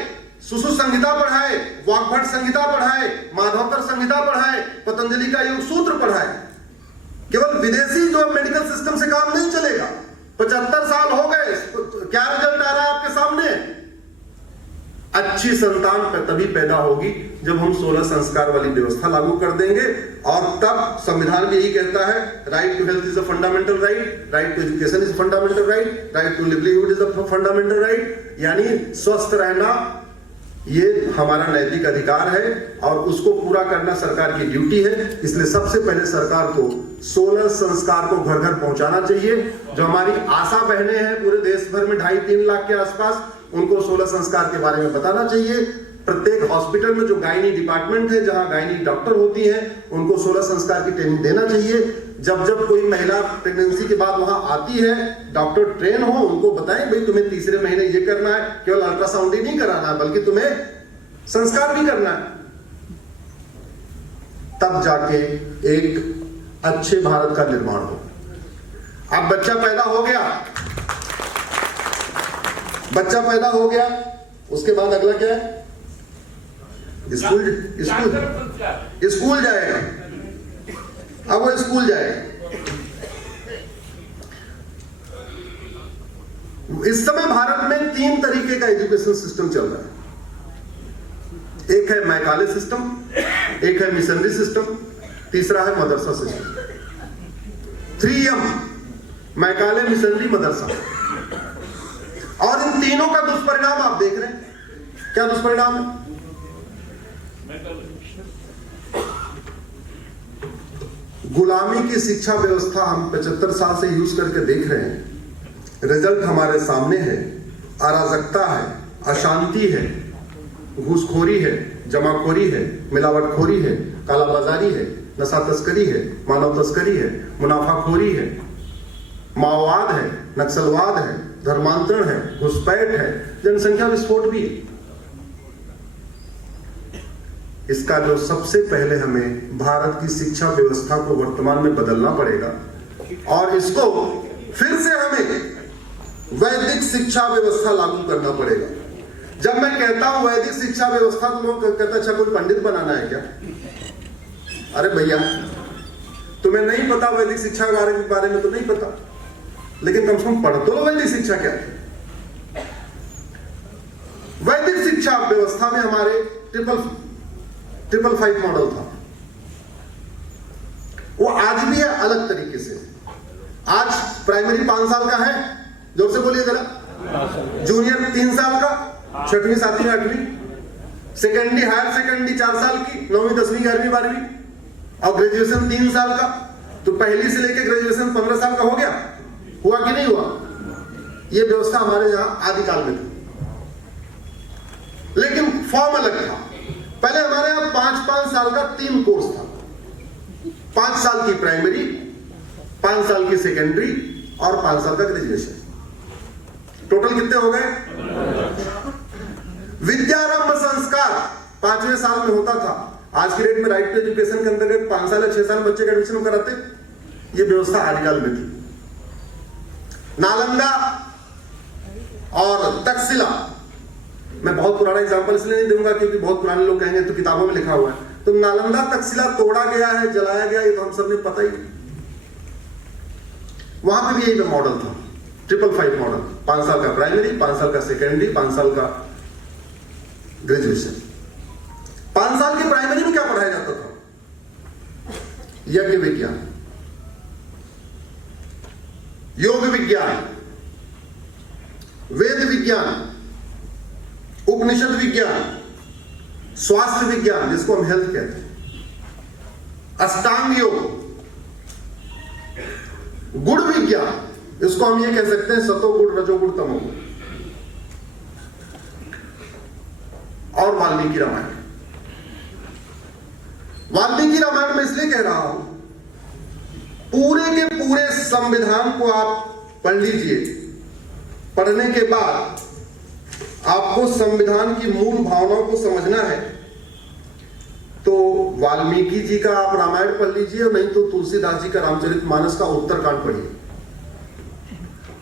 सुश्रुत संहिता पढ़ाए, वाग्भट संहिता पढ़ाए, माधवकर संहिता पढ़ाए, पतंजलि का योग सूत्र पढ़ाए। केवल विदेशी जो मेडिकल सिस्टम से काम नहीं चलेगा। 75 साल हो गए, क्या रिजल्ट आ रहा है आपके सामने? अच्छी संतान तभी पैदा होगी जब हम 16 संस्कार वाली व्यवस्था लागू कर देंगे। और तब संविधान भी यही कहता है, right to health is a fundamental right, right to education is fundamental right, right to livelihood is a fundamental right. यानी स्वस्थ रहना ये हमारा नैतिक अधिकार है और उसको पूरा करना सरकार की ड्यूटी है। इसलिए सबसे पहले सरकार को 16 संस्कार को घर घर पहुंचाना चाहिए। जो हमारी आशा बहनें हैं पूरे देश भर में 2.5-3 लाख के आसपास, उनको 16 संस्कार के बारे में बताना चाहिए। प्रत्येक हॉस्पिटल में जो गायनी डिपार्टमेंट है, जहां गायनी डॉक्टर होती है, उनको 16 संस्कार की ट्रेनिंग देना चाहिए। जब जब कोई महिला प्रेगनेंसी के बाद वहां आती है, डॉक्टर ट्रेन हो, उनको बताएं भाई तुम्हें तीसरे महीने ये करना है, केवल अल्ट्रासाउंड ही नहीं कराना है बल्कि तुम्हें संस्कार भी करना है। तब जाके एक अच्छे भारत का निर्माण हो। अब बच्चा पैदा हो गया, बच्चा पैदा हो गया, उसके बाद अगला क्या है? स्कूल जाएगा। अब वो स्कूल जाएगा। इस समय भारत में 3 तरीके का एजुकेशन सिस्टम चल रहा है। एक है मैकाले सिस्टम, एक है मिशनरी सिस्टम, तीसरा है मदरसा सिस्टम। 3M, मैकाले, मिशनरी, मदरसा। और इन तीनों का दुष्परिणाम आप देख रहे हैं। क्या दुष्परिणाम है? गुलामी की शिक्षा व्यवस्था हम 75 साल से यूज करके देख रहे हैं। रिजल्ट हमारे सामने है। अराजकता है, अशांति है, घूसखोरी है, जमाखोरी है, मिलावटखोरी है, कालाबाजारी है, नशा तस्करी है, मानव तस्करी है, मुनाफाखोरी है, माओवाद है, नक्सलवाद है, धर्मांतरण है, घुसपैठ है, जनसंख्या विस्फोट भी है। इसका जो सबसे पहले हमें भारत की शिक्षा व्यवस्था को वर्तमान में बदलना पड़ेगा और इसको फिर से हमें वैदिक शिक्षा व्यवस्था लागू करना पड़ेगा। जब मैं कहता हूं वैदिक शिक्षा व्यवस्था तो लोग कहते हैं अच्छा कोई पंडित बनाना है क्या? अरे भैया, तुम्हें नहीं पता वैदिक शिक्षा के बारे में तो नहीं पता, लेकिन कम से कम पढ़ तो लो वैदिक शिक्षा क्या है। वैदिक शिक्षा व्यवस्था में हमारे ट्रिपल 5 मॉडल था। वो आज भी है अलग तरीके से। आज प्राइमरी 5 साल का है, जोर से बोलिए जरा। जूनियर 3 साल का, 6वीं 7वीं 8वीं, सेकेंडरी हायर सेकेंडरी 4 साल की, 9वीं 10वीं 11वीं 12वीं, और ग्रेजुएशन 3 साल का। तो पहली से लेकर ग्रेजुएशन 15 साल का हो गया। हुआ कि नहीं हुआ? यह व्यवस्था हमारे यहां आदिकाल में थी, लेकिन फॉर्म अलग था। पहले हमारे यहां 5-5 साल का 3 कोर्स था। 5 साल की प्राइमरी, 5 साल की सेकेंडरी और 5 साल का ग्रेजुएशन। टोटल कितने हो गए? विद्यारंभ संस्कार 5वें साल में होता था। आज की डेट में राइट टू एजुकेशन के अंतर्गत 5 साल या 6 साल बच्चे का एडमिशन कराते। ये व्यवस्था आदिकाल में थी। नालंदा और तक्षशिला, मैं बहुत पुराना एग्जांपल इसलिए नहीं दूंगा क्योंकि बहुत पुराने लोग कहेंगे तो किताबों में लिखा हुआ है। तो नालंदा तक्षशिला तोड़ा गया है, जलाया गया, ये तो हम सब ने पता ही। वहां पे भी यही मॉडल था, 555 मॉडल। 5 साल का प्राइमरी, 5 साल का सेकेंडरी, 5 साल का ग्रेजुएशन। 5 साल की प्राइमरी में क्या पढ़ाया जाता था? यज्ञ विज्ञान, योग विज्ञान, वेद विज्ञान, उपनिषद विज्ञान, स्वास्थ्य विज्ञान जिसको हम हेल्थ कहते हैं, अष्टांग योग, गुण विज्ञान, इसको हम ये कह सकते हैं सतोगुण, रजोगुण, तमोगुण, और वाल्मीकि रामायण। वाल्मीकि रामायण में इसलिए कह रहा हूं, पूरे के पूरे संविधान को आप पढ़ लीजिए। पढ़ने के बाद आपको संविधान की मूल भावनाओं को समझना है तो वाल्मीकि जी का आप रामायण पढ़ लीजिए, और नहीं तो तुलसीदास जी का रामचरितमानस का उत्तरकांड पढ़िए।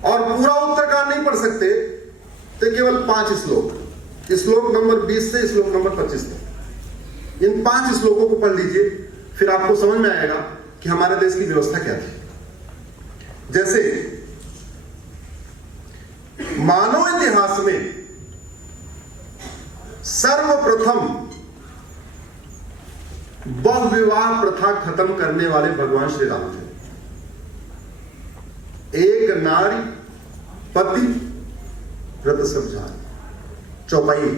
और पूरा उत्तरकांड नहीं पढ़ सकते तो केवल 5 श्लोक, श्लोक नंबर 20 से श्लोक नंबर 25 तक, इन 5 श्लोकों को पढ़ लीजिए। फिर आपको समझ में आएगा कि हमारे देश की व्यवस्था क्या थी। जैसे मानव इतिहास में सर्वप्रथम बहुविवाह प्रथा खत्म करने वाले भगवान श्री राम थे। एक नारी पति व्रत सब जान, चौपाई।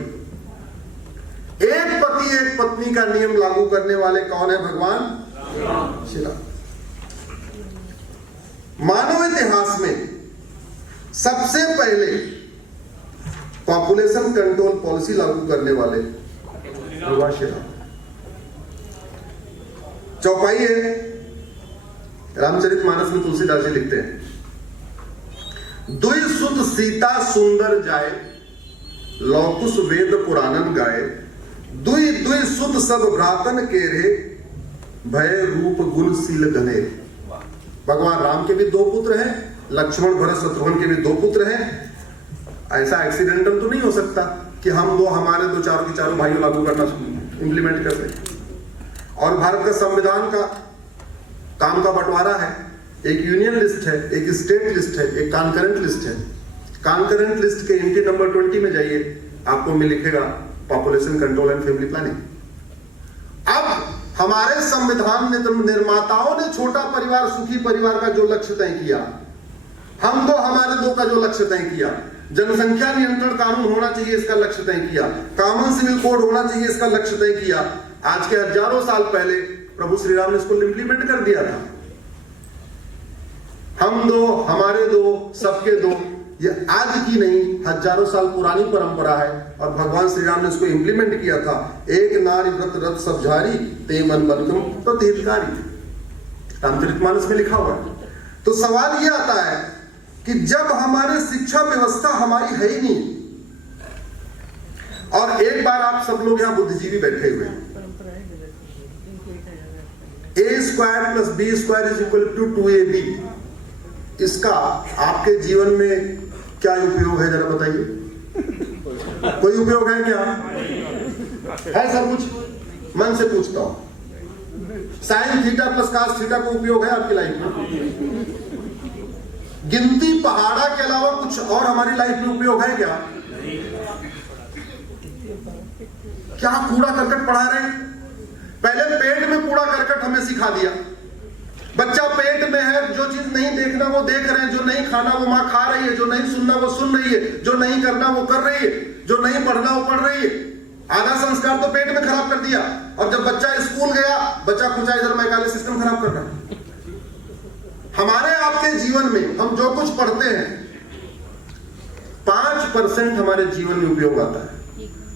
एक पति एक पत्नी का नियम लागू करने वाले कौन है? भगवान श्री राम। मानव इतिहास में सबसे पहले पॉपुलेशन कंट्रोल पॉलिसी लागू करने वाले भगवान श्री राम। चौपाई है, रामचरितमानस में तुलसीदास जी लिखते हैं, दुई सुत सीता सुंदर जाए, लौकुश वेद पुराणन गाए, दुई दुई सुत सब भ्रातन केरे, भय रूप गुण शील घने। भगवान राम के भी 2 पुत्र हैं, लक्ष्मण भरत शत्रुघ्न के भी 2 पुत्र हैं। ऐसा एक्सीडेंटल तो नहीं हो सकता कि हम वो हमारे 2 चारों की चारों भाइयों लागू करना इंप्लीमेंट कर दें। और भारत का संविधान का काम का बंटवारा है, एक यूनियन लिस्ट है, एक स्टेट लिस्ट है, एक कॉन्करेंट लिस्ट है। कॉन्करेंट लिस्ट के एंट्री नंबर 20 में जाइए, आपको मिल लिखेगा population control and family planning. हमारे संविधान निर्माताओं ने छोटा परिवार सुखी परिवार का जो लक्ष्य तय किया, हम दो हमारे दो का जो लक्ष्य तय किया, जनसंख्या नियंत्रण कानून होना चाहिए इसका लक्ष्य तय किया, कॉमन सिविल कोड होना चाहिए इसका लक्ष्य तय किया, आज के हजारों साल पहले प्रभु श्री राम ने इसको इंप्लीमेंट कर दिया था। हम दो हमारे दो सबके दो, ये आज की नहीं हजारों साल पुरानी परंपरा है और भगवान श्री राम ने इसको इंप्लीमेंट किया था। एक नारी व्रत रथ सब झारी ते मन बलकम तो हितकारी, रामचरितमानस में लिखा हुआ है। तो सवाल ये आता है कि जब हमारे शिक्षा व्यवस्था हमारी है ही नहीं, और एक बार आप सब लोग यहां बुद्धिजीवी बैठे हुए हैं, a square plus B square is equal to 2ab, इसका आपके जीवन में क्या उपयोग है जरा बताइए। कोई उपयोग है क्या? है सर? कुछ मन से पूछता हूं। Sine theta plus cos theta को उपयोग है आपकी लाइफ में? गिनती पहाड़ा के अलावा कुछ और हमारी लाइफ में उपयोग है क्या? क्या कूड़ा करकट पढ़ा रहे हैं? पहले पेट में कूड़ा करकट हमें सिखा दिया। बच्चा पेट में है, जो चीज नहीं देखना वो देख रहे हैं, जो नहीं खाना वो मां खा रही है, जो नहीं सुनना वो सुन रही है, जो नहीं करना वो कर रही है, जो नहीं पढ़ना वो पढ़ रही है। आधा संस्कार तो पेट में खराब कर दिया, और जब बच्चा स्कूल गया, बच्चा खुचा इधर मैकाले सिस्टम खराब कर रहा है। हमारे आपके जीवन में हम जो कुछ पढ़ते हैं 5% हमारे जीवन में उपयोग आता है।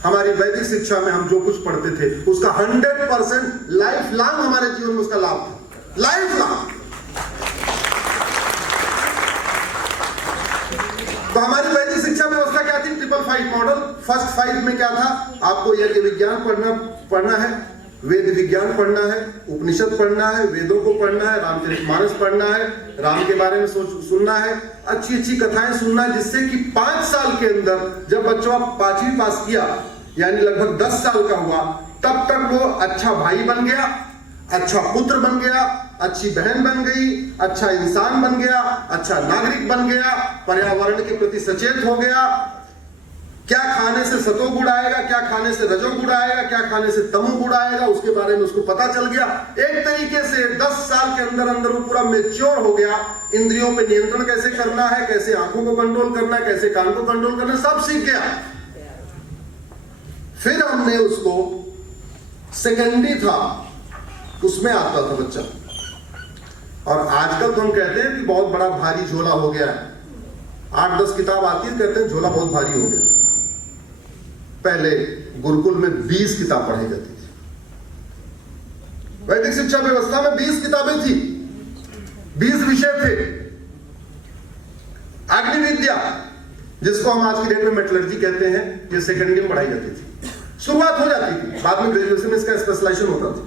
हमारी वैदिक शिक्षा में हम जो कुछ पढ़ते थे उसका 100% लाइफ लॉन्ग हमारे जीवन में उसका लाभ था, लाइफ लॉन्ग। तो हमारी वैदिक शिक्षा व्यवस्था क्या थी? 555 मॉडल। फर्स्ट 5 में क्या था? आपको यज्ञ विज्ञान पढ़ना है, वेद विज्ञान पढ़ना है, उपनिषद पढ़ना है, वेदों को पढ़ना है, रामचरितमानस पढ़ना है, राम के बारे में सुनना है, अच्छी अच्छी कथाएं सुनना है, जिससे कि 5 साल के अंदर जब बच्चों 5वीं पास किया, यानी लगभग 10 साल का हुआ, तब तक वो अच्छा भाई बन गया, अच्छा पुत्र बन गया, अच्छी बहन बन गई, अच्छा इंसान बन गया, अच्छा नागरिक बन गया, पर्यावरण के प्रति सचेत हो गया। क्या खाने से सतोगुण आएगा, क्या खाने से रजोगुण आएगा, क्या खाने से तमोगुण आएगा, उसके बारे में उसको पता चल गया। एक तरीके से 10 साल के अंदर अंदर वो पूरा मैच्योर हो गया। इंद्रियों पे नियंत्रण कैसे करना है, कैसे आंखों को कंट्रोल करना है, कैसे कान को कंट्रोल करना है, सब सीख गया। फिर हमने उसको सेकेंडरी था उसमें आता था बच्चा, और आजकल तो हम कहते हैं कि बहुत बड़ा भारी झोला हो गया है। 8-10 किताब आती है, कहते हैं झोला बहुत भारी हो गया। पहले गुरुकुल में 20 किताब पढ़ाई जाती थी। वैदिक शिक्षा व्यवस्था में 20 किताबें थी, 20 विषय थे। अग्नि विद्या, जिसको हम आज की डेट में मेटलर्जी कहते हैं, ये सेकेंडरी में पढ़ाई जाती थी। शुरुआत हो जाती थी, बाद में ग्रेजुएशन में इसका स्पेशलाइजेशन होता था।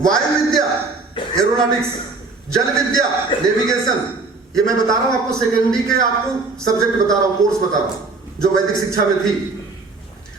वायु विद्या, एरोनॉटिक्स, जल विद्या, नेविगेशन, ये मैं बता रहा हूं आपको, सेकेंडरी के आपको सब्जेक्ट बता रहा हूं, कोर्स बता रहा हूं जो वैदिक शिक्षा में थी।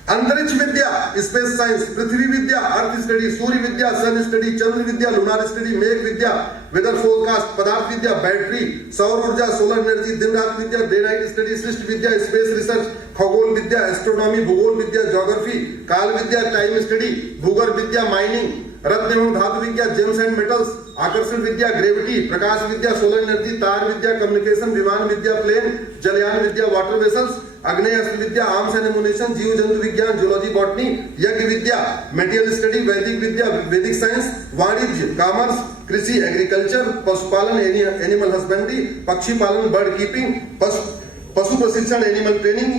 अंतरिक्ष विद्या, स्पेस साइंस, पृथ्वी विद्या, अर्थ स्टडी, सूर्य विद्या, सन स्टडी, चंद्र विद्या, लुनार स्टडी, मेघ विद्या, वेदर फोरकास्ट, पदार्थ विद्या, बैटरी, सौर ऊर्जा, सोलर एनर्जी, दिन रात विद्या, डे नाइट स्टडी, सृष्टि विद्या, स्पेस रिसर्च, खगोल विद्या, एस्ट्रोनॉमी, भूगोल विद्या, ज्योग्राफी, काल विद्या, टाइम स्टडी, भूगर्भ विद्या, माइनिंग, रत्न एवं धातु विद्या, जेम्स एंड मेटल्स, आकर्षण विद्या, ग्रेविटी, प्रकाश विद्या, सोलर एनर्जी, तार विद्या, कम्युनिकेशन, विमान विद्या, प्लेन, जलयान विद्या, वाटर वेसल्स, अग्नेय विद्या, आर्म्स एंड एमुनेशन, जीव जंतु विज्ञान, जूलॉजी, बॉटनी, यज्ञ विद्या, मेटेरियल स्टडी, वैदिक विद्या, वैदिक साइंस, वाणिज्य, कॉमर्स, कृषि, एग्रीकल्चर, पशुपालन, एनिमल हस्बेंड्री, पक्षी पालन, बर्ड कीपिंग, पशु प्रशिक्षण, एनिमल ट्रेनिंग,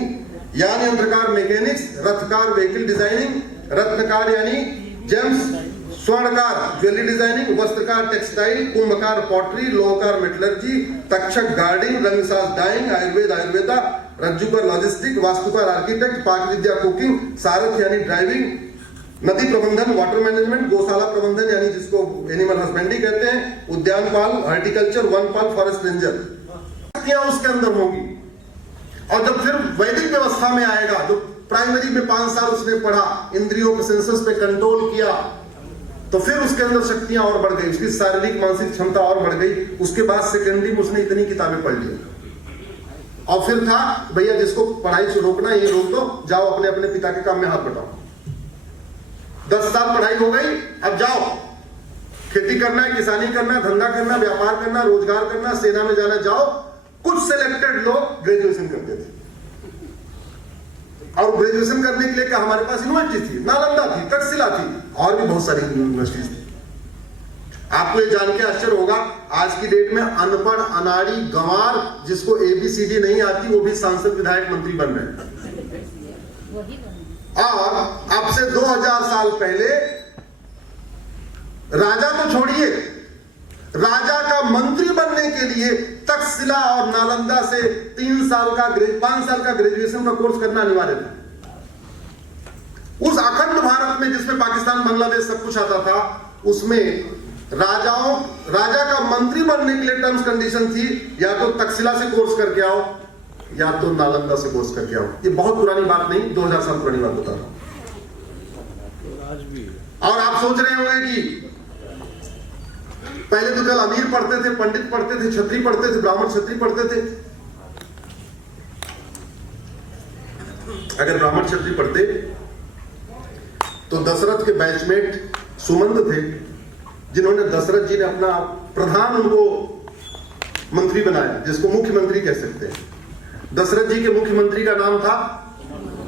यान यंत्रकार, मैकेनिक्स, रथकार, व्हीकल डिजाइनिंग, रत्नकार यानी जेम्स, स्वर्णकार, ज्वेलरी डिजाइनिंग, वस्त्रकार, टेक्सटाइल, कुंभकार, पॉटरी, लोहकार, मेटलर्जी, तक्षक, गार्डिंग, रंगशास्त्र, डाइंग, आयुर्वेदा, रज्जुकर, लॉजिस्टिक, वास्तुकार, आर्किटेक्ट, पाक विद्या, कुकिंग, सारथ यानी ड्राइविंग, नदी प्रबंधन, वाटर मैनेजमेंट, गौशाला प्रबंधन यानी जिसको एनिमल हस्बेंड्री कहते हैं, उद्यानपाल, हॉर्टिकल्चर, वनपाल, फॉरेस्ट रेंजर, उसके अंदर होगी। और जब फिर वैदिक व्यवस्था में आएगा, जो प्राइमरी में 5 साल उसने पढ़ा, इंद्रियों के सेंसस पे कंट्रोल किया, तो फिर उसके अंदर शक्तियां और बढ़ गई, उसकी शारीरिक मानसिक क्षमता और बढ़ गई। उसके बाद सेकेंडरी में उसने इतनी किताबें पढ़ ली, और फिर था भैया जिसको पढ़ाई से रोकना ये रोक दो, जाओ अपने अपने पिता के काम में हाथ बटाओ। 10 साल पढ़ाई हो गई, अब जाओ खेती करना है, किसानी करना है, धंधा करना, व्यापार करना, रोजगार करना, सेना में जाना, जाओ। कुछ सिलेक्टेड लोग ग्रेजुएशन करते थे, और ग्रेजुएशन करने के लिए क्या हमारे पास यूनिवर्सिटी थी, नालंदा थी, तक्षशिला थी, और भी बहुत सारी यूनिवर्सिटीज थी। आपको ये जान के आश्चर्य होगा, आज की डेट में अनपढ़, अनाड़ी, गंवार, जिसको ABCD नहीं आती, वो भी सांसद, विधायक, मंत्री बन रहे हैं। और अब से 2000 साल पहले राजा तो छोड़िए, राजा का मंत्री बनने के लिए तक्षशिला और नालंदा से 5 साल का ग्रेजुएशन का कोर्स करना अनिवार्य था। उस अखंड भारत में जिसमें पाकिस्तान, बांग्लादेश सब कुछ आता था, उसमें राजा का मंत्री बनने के लिए टर्म्स कंडीशन थी, या तो तक्षशिला से कोर्स करके आओ, या तो नालंदा से कोर्स करके आओ। ये बहुत पुरानी बात नहीं, 2000 साल पुरानी बात बता रहा हूं। और आप सोच रहे होंगे कि पहले तो केवल अमीर पढ़ते थे, पंडित पढ़ते थे, क्षत्रिय पढ़ते थे, ब्राह्मण क्षत्रिय पढ़ते थे। अगर ब्राह्मण क्षत्रिय पढ़ते तो दशरथ के बैचमेट सुमंत थे, जिन्होंने दशरथ जी ने अपना प्रधान उनको मंत्री बनाया, जिसको मुख्यमंत्री कह सकते हैं। दशरथ जी के मुख्यमंत्री का नाम था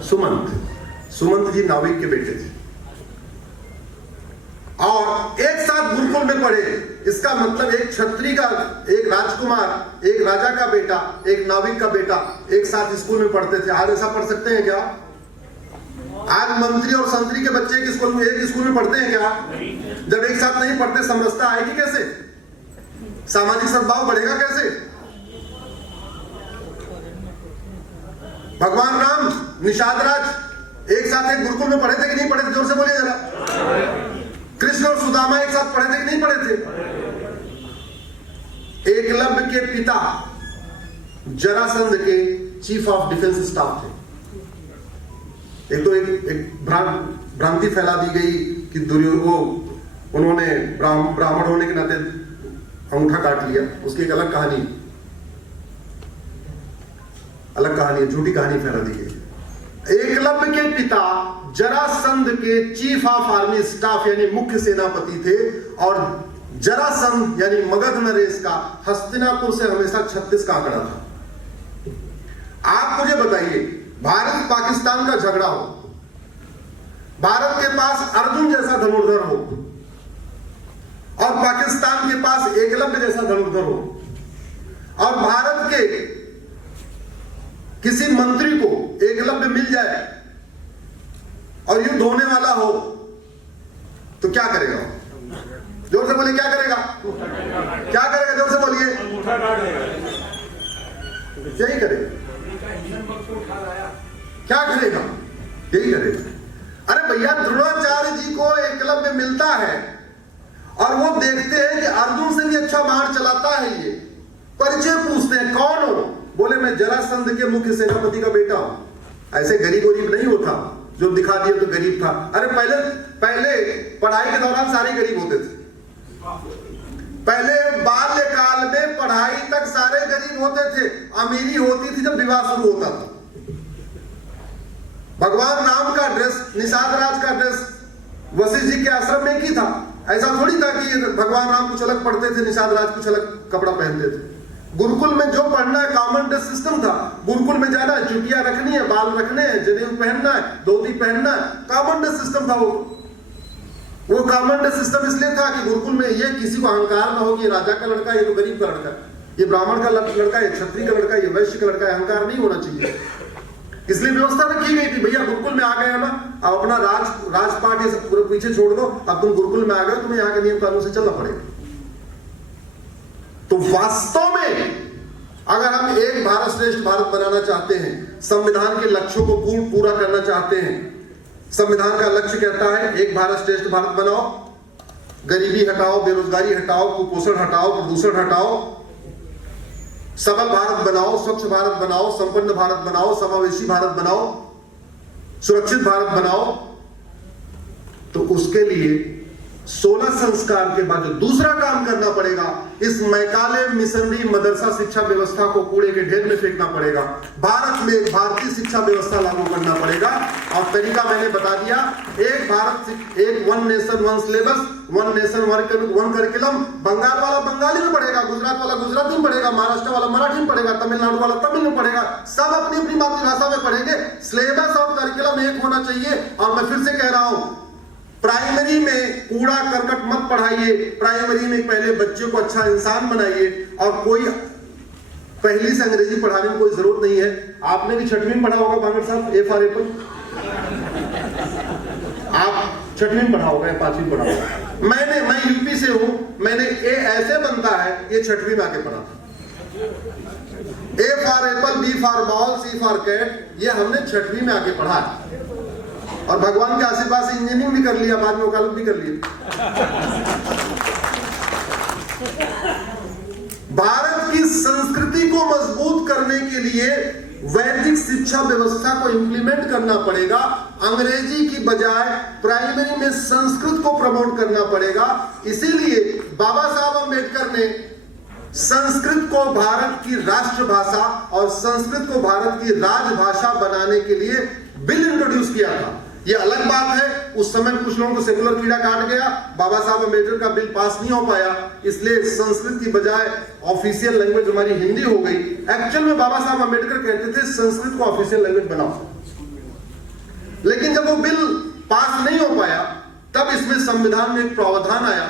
सुमंत। सुमंत जी नाविक के बेटे थे, और एक साथ गुरुकुल में पढ़े। इसका मतलब एक क्षत्रिय का, एक राजकुमार, एक राजा का बेटा, एक नाविक का बेटा एक साथ स्कूल में पढ़ते थे। आज ऐसा पढ़ सकते हैं क्या? आज मंत्री और संतरी के बच्चे एक स्कूल में पढ़ते हैं क्या? जब एक साथ नहीं पढ़ते, समरसता आएगी कैसे? सामाजिक सद्भाव बढ़ेगा कैसे? भगवान राम, निषाद राज एक साथ एक गुरुकुल में पढ़े थे कि नहीं पढ़े थे? जोर से बोलिए जरा। कृष्ण और सुदामा एक साथ पढ़े थे कि नहीं पढ़े थे? एकलव्य के पिता जरासंध के चीफ ऑफ डिफेंस स्टाफ थे। एक भ्रांति फैला दी गई कि उन्होंने ब्राह्मण होने के नाते अंगूठा काट लिया। उसकी एक अलग कहानी है, झूठी कहानी फैला दी गई। एकलव्य के पिता जरासंध के चीफ ऑफ आर्मी स्टाफ यानी मुख्य सेनापति थे, और जरासंध यानी मगध नरेश का हस्तिनापुर से हमेशा 36 का आंकड़ा था। आप मुझे बताइए, भारत पाकिस्तान का झगड़ा हो, भारत के पास अर्जुन जैसा धनुर्धर हो, और पाकिस्तान के पास एकलव्य जैसा धनुर्धर हो, और भारत के किसी मंत्री को एकलव्य मिल जाए और युद्ध होने वाला हो, तो क्या करेगा? जोर से बोलिए, क्या करेगा? क्या करेगा? जोर से बोलिए। यही करेगा। क्या करेगा? यही करेगा। अरे भैया, द्रोणाचार्य जी को एकलव्य मिलता है और वो देखते हैं कि अर्जुन से भी अच्छा बाण चलाता है ये। परिचय पूछते हैं, कौन हो? बोले मैं जरासंध के मुख्य सेनापति का बेटा हूं। ऐसे गरीब नहीं होता जो दिखा दिया तो गरीब था। अरे पहले पढ़ाई के दौरान सारे गरीब होते थे। पहले बाल्यकाल में पढ़ाई तक सारे गरीब होते थे। अमीरी होती थी जब विवाह शुरू होता था। भगवान राम का ड्रेस, निषाद राज का ड्रेस वशिष्ठ जी के आश्रम में ही था। ऐसा थोड़ी था कि भगवान राम कुछ अलग पढ़ते थे, निषाद राज कुछ अलग कपड़ा पहनते थे। गुरुकुल में जो पढ़ना है कॉमन ड्रेस सिस्टम था। गुरुकुल में जाना है, चुटिया रखनी है, बाल रखने हैं, जनेऊ पहनना है, धोती पहनना है, कॉमन ड्रेस सिस्टम था। वो कॉमन ड्रेस सिस्टम इसलिए था कि गुरुकुल में ये किसी को अहंकार ना हो कि ये राजा का लड़का, ये तो गरीब का लड़का, ये ब्राह्मण का लड़का, ये क्षत्रिय का लड़का, ये वैश्य का लड़का, अहंकार नहीं होना चाहिए। इसलिए व्यवस्था रखी गई थी। भैया गुरुकुल में आ गए हो ना, अब अपना राजपाट ये सब पूरे पीछे छोड़ दो, अब तुम गुरुकुल में आ गए, तुम्हें यहाँ के नियम कानून से चलना पड़ेगा। तो वास्तव में अगर हम एक भारत श्रेष्ठ भारत बनाना चाहते हैं, संविधान के लक्ष्यों को पूरा करना चाहते हैं, संविधान का लक्ष्य कहता है एक भारत श्रेष्ठ भारत बनाओ, गरीबी हटाओ, बेरोजगारी हटाओ, कुपोषण हटाओ, प्रदूषण हटाओ, सबल भारत बनाओ, स्वच्छ भारत बनाओ, संपन्न भारत बनाओ, समावेशी भारत बनाओ, सुरक्षित भारत बनाओ। तो उसके लिए 16 संस्कार के बाद जो दूसरा काम करना पड़ेगा, इस मैकाले मिशनरी मदरसा शिक्षा व्यवस्था को कूड़े के ढेर में फेंकना पड़ेगा। भारत में एक भारतीय शिक्षा व्यवस्था लागू करना पड़ेगा। और तरीका मैंने बता दिया, एक भारत, एक one nation one syllabus, one nation one curriculum. Bengal वाला बंगाली में पढ़ेगा, गुजरात वाला गुजराती में पढ़ेगा, महाराष्ट्र वाला मराठी में पढ़ेगा, तमिलनाडु वाला तमिल में पढ़ेगा, सब अपनी अपनी मातृभाषा में पढ़ेंगे। सिलेबस और करिकुलम एक होना चाहिए। और मैं फिर से कह रहा हूं, प्राइमरी में कूड़ा करकट मत पढ़ाइए, प्राइमरी में पहले बच्चे को अच्छा इंसान बनाइए। और कोई पहली से अंग्रेजी पढ़ाने में कोई जरूरत नहीं है। आपने भी छठवीं में पढ़ा होगा बांगड़ साहब, ए फॉर एप्पल। आप छठवीं में पढ़ा होगा या 5वीं पढ़ा होगा। मैं यूपी से हूं, मैंने ए ऐसे बनता है, ये छठवीं में आके पढ़ा। A for apple, B for ball, C for cat, ये हमने छठवीं में आके पढ़ा है। और भगवान के आशीर्वाद से इंजीनियरिंग भी कर लिया, बाद में वकालत भी कर लिया। भारत की संस्कृति को मजबूत करने के लिए वैदिक शिक्षा व्यवस्था को इंप्लीमेंट करना पड़ेगा। अंग्रेजी की बजाय प्राइमरी में संस्कृत को प्रमोट करना पड़ेगा। इसीलिए बाबा साहब अम्बेडकर ने संस्कृत को भारत की राष्ट्रभाषा और संस्कृत को भारत की राजभाषा बनाने के लिए बिल इंट्रोड्यूस किया था। यह अलग बात है, उस समय कुछ लोगों को सेकुलर कीड़ा काट गया, बाबा साहब अम्बेडकर का बिल पास नहीं हो पाया, इसलिए संस्कृत की बजाय ऑफिशियल लैंग्वेज हमारी हिंदी हो गई। एक्चुअल में बाबा साहब अम्बेडकर कहते थे संस्कृत को ऑफिशियल लैंग्वेज बनाओ, लेकिन जब वो बिल पास नहीं हो पाया, तब इसमें संविधान में एक प्रावधान आया,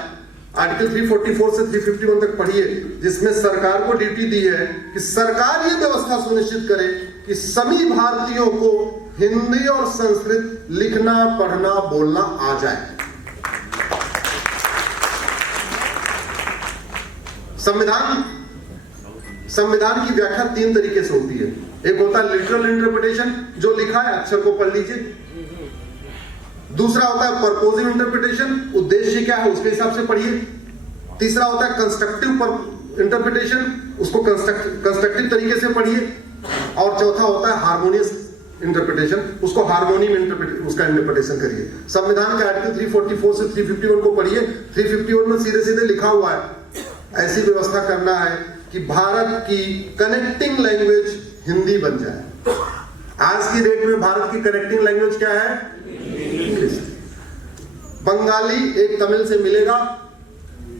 आर्टिकल 344 से 351 तक पढ़िए, जिसमें सरकार को ड्यूटी दी है कि सरकार ये व्यवस्था सुनिश्चित करे कि सभी भारतीयों को हिंदी और संस्कृत लिखना, पढ़ना, बोलना आ जाए। संविधान की व्याख्या 3 तरीके से होती है। एक होता है लिटरल इंटरप्रिटेशन, जो लिखा है अक्षर को पढ़ लीजिए। दूसरा होता है परपोजिव इंटरप्रिटेशन, उद्देश्य क्या है उसके हिसाब से पढ़िए। तीसरा होता है कंस्ट्रक्टिव इंटरप्रिटेशन, उसको कंस्ट्रक्टिव तरीके से पढ़िए। और चौथा होता है हार्मोनियस इंटरप्रिटेशन, उसको हार्मोनी में उसका इंटरप्रिटेशन करिए। संविधान के आर्टिकल 344 से 351 को पढ़िए। 351 में सीधे सीधे लिखा हुआ है, ऐसी व्यवस्था करना है कि भारत की कनेक्टिंग लैंग्वेज हिंदी बन जाए। आज की डेट में भारत की कनेक्टिंग लैंग्वेज क्या है? इंग्लिश। बंगाली एक तमिल से मिलेगा,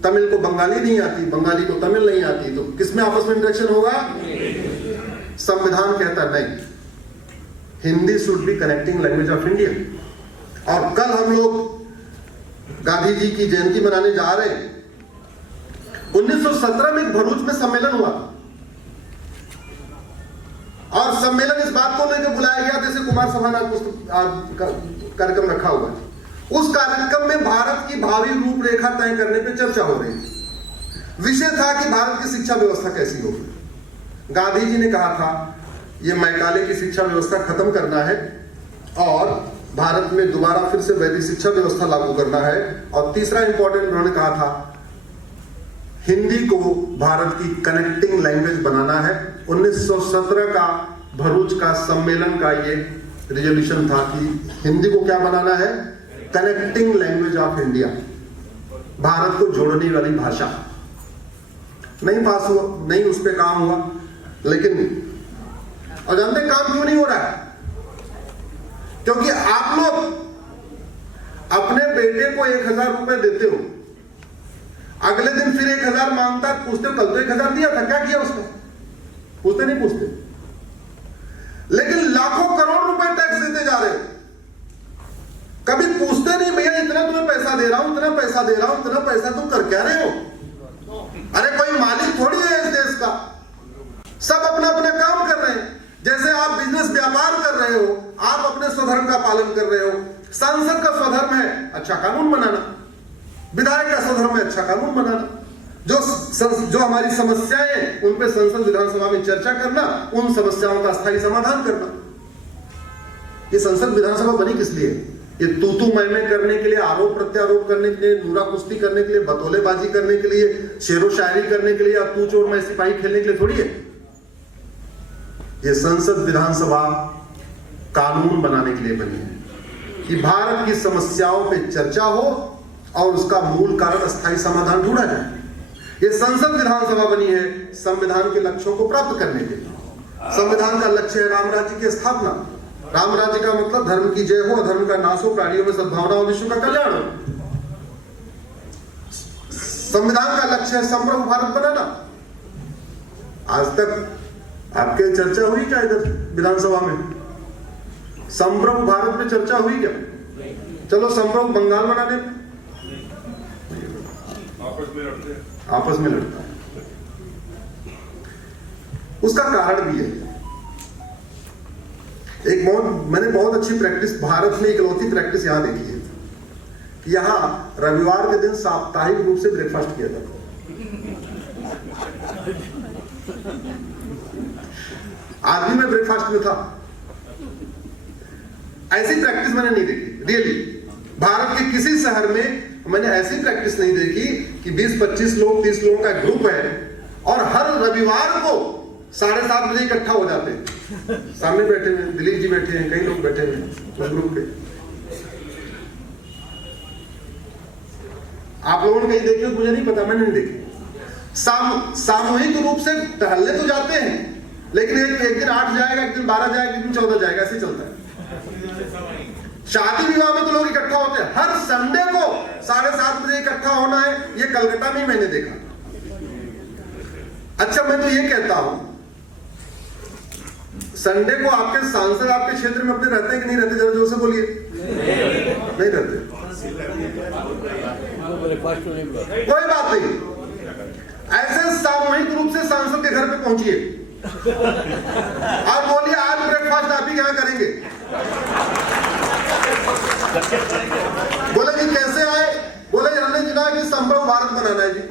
तमिल को बंगाली नहीं आती, बंगाली को तमिल नहीं आती, तो किसमें आपस में इंटरेक्शन होगा? संविधान कहता नहीं, Hindi should be connecting language of India. और कल हम लोग गांधी जी की जयंती मनाने जा रहे हैं। 1917 में भरूच में सम्मेलन हुआ और सम्मेलन इस बात को लेकर बुलाया गया जैसे कुमार सभानाथ कार्यक्रम रखा हुआ है। उस कार्यक्रम में भारत की भावी रूपरेखा तय करने पर चर्चा हो रही थी। विषय था कि भारत की शिक्षा व्यवस्था कैसी होगी। गांधी जी ने कहा था ये मैकाले की शिक्षा व्यवस्था खत्म करना है और भारत में दोबारा फिर से वैदिक शिक्षा व्यवस्था लागू करना है। और तीसरा इंपॉर्टेंट उन्होंने कहा था हिंदी को भारत की कनेक्टिंग लैंग्वेज बनाना है। 1917 का भरूच का सम्मेलन का ये रिजोल्यूशन था कि हिंदी को क्या बनाना है? Connecting language of India, Bharat को जोड़ने वाली भाषा। नहीं पास हुआ, नहीं उस पर काम हुआ। लेकिन और जानते काम क्यों नहीं हो रहा है? क्योंकि आप लोग अपने बेटे को 1000 रुपए देते हो, अगले दिन फिर 1000 मांगता, पूछते हो कल तो 1000 दिया था, क्या किया उसने? पूछते नहीं पूछते। लेकिन लाखों करोड़ रुपए टैक्स देते जा रहे हो, कभी पूछते नहीं भैया इतना तुम्हें पैसा दे रहा हूं, इतना पैसा दे रहा हूं, इतना पैसा तुम कर क्या रहे हो? अरे कोई मालिक थोड़ी है इस देश का, सब अपना अपना काम कर रहे हैं। जैसे आप बिजनेस व्यापार कर रहे हो, आप अपने स्वधर्म का पालन कर रहे हो। सांसद का स्वधर्म है अच्छा कानून बनाना, विधायक का स्वधर्म है अच्छा कानून बनाना। जो हमारी समस्याएं उन पे संसद विधानसभा में चर्चा करना, उन समस्याओं का स्थायी समाधान करना। ये संसद विधानसभा बनी किस लिए? ये तू मैं करने के लिए, आरोप प्रत्यारोप करने के लिए, नूरा कुश्ती करने के लिए, बतौलेबाजी करने के लिए, शेरो शायरी करने के लिए, या तू चोर मैं सिपाही खेलने के लिए थोड़ी है। ये संसद विधानसभा कानून बनाने के लिए बनी है कि भारत की समस्याओं पे चर्चा हो और उसका मूल कारण अस्थायी समाधान ढूंढा जाए। ये संसद विधानसभा बनी है संविधान के लक्ष्यों को प्राप्त करने के लिए। संविधान का लक्ष्य है राम राज्य की स्थापना। राम राज्य का मतलब धर्म की जय हो, अधर्म का नाश हो, प्राणियों में सद्भावना और विश्व का कल्याण हो। संविधान का लक्ष्य है संप्रभु भारत बनाना। आज तक आपके चर्चा हुई क्या इधर विधानसभा में? संप्रभु भारत में चर्चा हुई क्या? चलो संप्रभु बंगाल बनाने आपस में लड़ता है। उसका कारण भी है। मैंने बहुत अच्छी प्रैक्टिस, भारत में इकलौती प्रैक्टिस यहां देखी है कि यहां रविवार के दिन साप्ताहिक रूप से ब्रेकफास्ट किया जाता है। आज भी मैं ब्रेकफास्ट में था। ऐसी प्रैक्टिस मैंने नहीं देखी रियली। भारत के किसी शहर में मैंने ऐसी प्रैक्टिस नहीं देखी कि 20-25 लोग 30 लोगों का ग्रुप है और हर रविवार को 7:30 बजे इकट्ठा हो जाते हैं। सामने बैठे हुए दिलीप जी बैठे हैं, कई लोग बैठे हुए उस ग्रुप के। आप लोगों ने कहीं देखी हो मुझे नहीं पता, मैंने नहीं देखी। सामूहिक रूप से टहलने तो जाते हैं, लेकिन एक दिन 8 जाएगा, एक दिन 12 जाएगा, एक दिन 14 जाएगा, ऐसे चलता है। शादी विवाह में तो लोग इकट्ठा होते हैं। हर संडे को 7:30 बजे इकट्ठा होना है, ये कलकत्ता में मैंने देखा। अच्छा, मैं तो ये कहता हूं संडे को आपके सांसद आपके क्षेत्र में अपने रहते हैं कि नहीं रहते? जरा जोर से बोलिए। नहीं रहते। कोई बात नहीं, ऐसे सामूहिक रूप से सांसद के घर पे पहुंचिए और बोलिए आज ब्रेकफास्ट आप ही क्या करेंगे। बोले जी कैसे आए? बोले हमने चुना कि संप्रभु भारत बनाना है जी।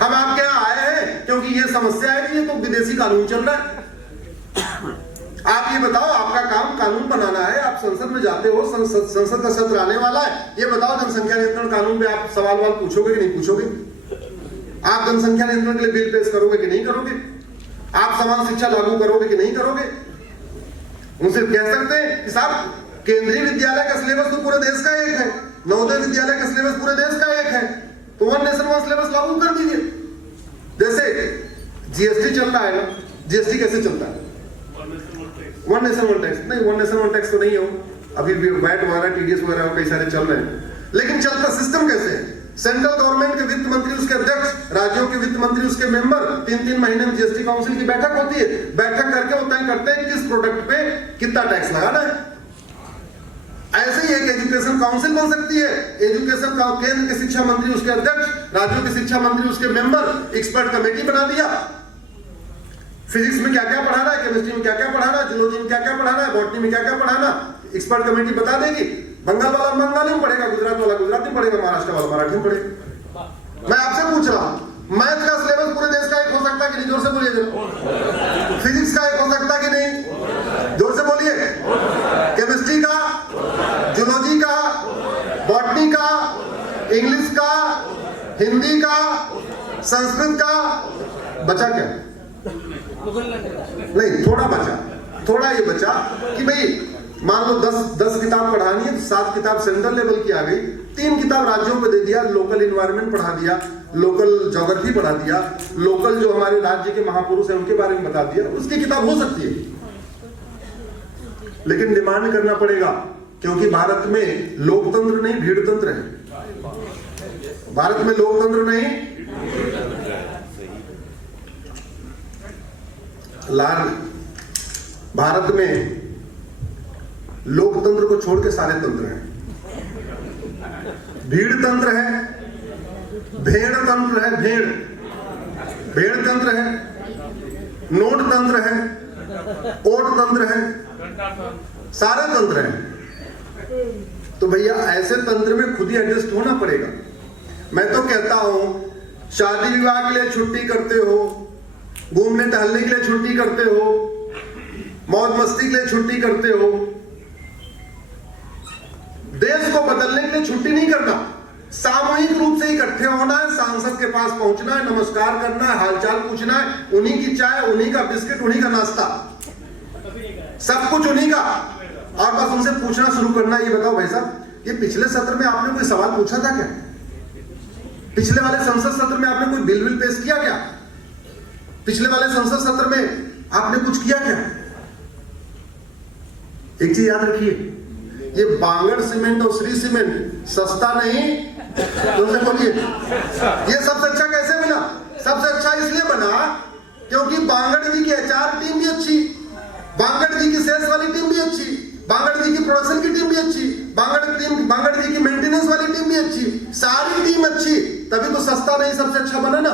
हम आपके यहाँ आए हैं क्योंकि ये समस्या है कि ये तो विदेशी कानून चल रहा है। आप ये बताओ, आपका काम कानून बनाना है, आप संसद में जाते हो, संसद का सत्र आने वाला है, ये बताओ जनसंख्या नियंत्रण कानून पे आप सवाल पूछोगे कि नहीं पूछोगे? आप जनसंख्या नियंत्रण के लिए बिल पेश करोगे कि नहीं करोगे? आप समान शिक्षा लागू करोगे कि नहीं करोगे? उनसे कह सकते हैं कि साहब केंद्रीय विद्यालय का सिलेबस तो पूरे देश का एक है, नवोदय विद्यालय का सिलेबस पूरे देश का एक है, तो वन नेशन वन सिलेबस लागू कर दीजिए। जैसे जीएसटी चल रहा है ना, जीएसटी कैसे चलता है? One nation one tax. नहीं, वन नेशन वन टैक्स तो नहीं हो, अभी वैट वगैरह टीडीएस वगैरह कई सारे चल रहे हैं, लेकिन चलता सिस्टम कैसे है? सेंट्रल गवर्नमेंट के वित्त मंत्री, उसके अध्यक्ष, राज्यों के वित्त मंत्री, उसके मेंबर, 3-3 महीने में जीएसटी काउंसिल की बैठक होती है। बैठक करके वो तय करते हैं किस प्रोडक्ट पे कितना टैक्स लगाना है। ऐसे ही एक एजुकेशन काउंसिल बन सकती है। एजुकेशन का केंद्र के शिक्षा मंत्री, उसके अध्यक्ष, राज्यों के शिक्षा मंत्री, उसके मेंबर, एक्सपर्ट कमेटी बना दिया। फिजिक्स में क्या क्या पढ़ाना है, केमिस्ट्री में क्या क्या पढ़ाना है, जूलॉजी में क्या क्या पढ़ाना है, बॉटनी में क्या क्या पढ़ाना, एक्सपर्ट कमेटी बता देगी। बंगाल वाला बंगाली में पढ़ेगा, गुजरात वाला गुजराती में पढ़ेगा, महाराष्ट्र वाला मराठी में पढ़ेगा। मैं आपसे पूछ रहा हूं, मैथ का सिलेबस पूरे देश का एक हो सकता है कि नहीं? जोर से बोलिए जरा। फिजिक्स का एक हो सकता है कि नहीं? जोर से बोलिए। केमिस्ट्री का, जूलॉजी का, बॉटनी का, इंग्लिश का, हिंदी का, संस्कृत का, बचा क्या? नहीं, थोड़ा बचा, थोड़ा ये बचा कि भाई मान लो 10 किताब पढ़ानी है तो 7 किताब सेंट्रल लेवल की आ गई, 3 किताब राज्यों पे दे दिया, लोकल इन्वायरमेंट पढ़ा दिया, लोकल ज्योग्राफी पढ़ा दिया, लोकल जो हमारे राज्य के महापुरुष हैं उनके बारे में बता दिया। उसकी किताब हो सकती है, लेकिन डिमांड करना पड़ेगा, क्योंकि भारत में लोकतंत्र नहीं भीड़तंत्र है। भारत में लोकतंत्र नहीं, भारत में लोकतंत्र को छोड़ के सारे तंत्र हैं। भीड़ तंत्र है, भेड़ तंत्र है, भेड़ तंत्र है, नोट तंत्र है, ओट तंत्र है, सारे तंत्र हैं। तो भैया ऐसे तंत्र में खुद ही एडजस्ट होना पड़ेगा। मैं तो कहता हूं शादी विवाह के लिए छुट्टी करते हो, घूमने टहलने के लिए छुट्टी करते हो, मौज मस्ती के लिए छुट्टी करते हो, देश को बदलने के लिए छुट्टी नहीं करना। सामूहिक रूप से इकट्ठे होना है, सांसद के पास पहुंचना है, नमस्कार करना है, हालचाल पूछना है, उन्हीं की चाय, उन्हीं का बिस्किट, उन्हीं का नाश्ता, सब कुछ उन्हीं का, और बस उनसे पूछना शुरू करना, ये बताओ भाई साहब ये पिछले सत्र में आपने कोई सवाल पूछा था क्या? पिछले वाले संसद सत्र में आपने कोई बिल पेश किया क्या? पिछले वाले संसद सत्र में आपने कुछ किया क्या? एक चीज याद रखिए, ये बांगड़ सीमेंट और श्री सीमेंट सस्ता नहीं, तुमसे बोलिए, ये सबसे अच्छा कैसे बना? सबसे अच्छा इसलिए बना क्योंकि बांगड़ जी की एचआर टीम भी अच्छी, बांगड़ जी की सेल्स वाली टीम भी अच्छी, बांगड़ जी की प्रोडक्शन की टीम भी अच्छी, बांगड़ जी की मेंटेनेंस वाली टीम भी अच्छी, सारी टीम अच्छी, तभी तो सस्ता नहीं सबसे अच्छा बना ना।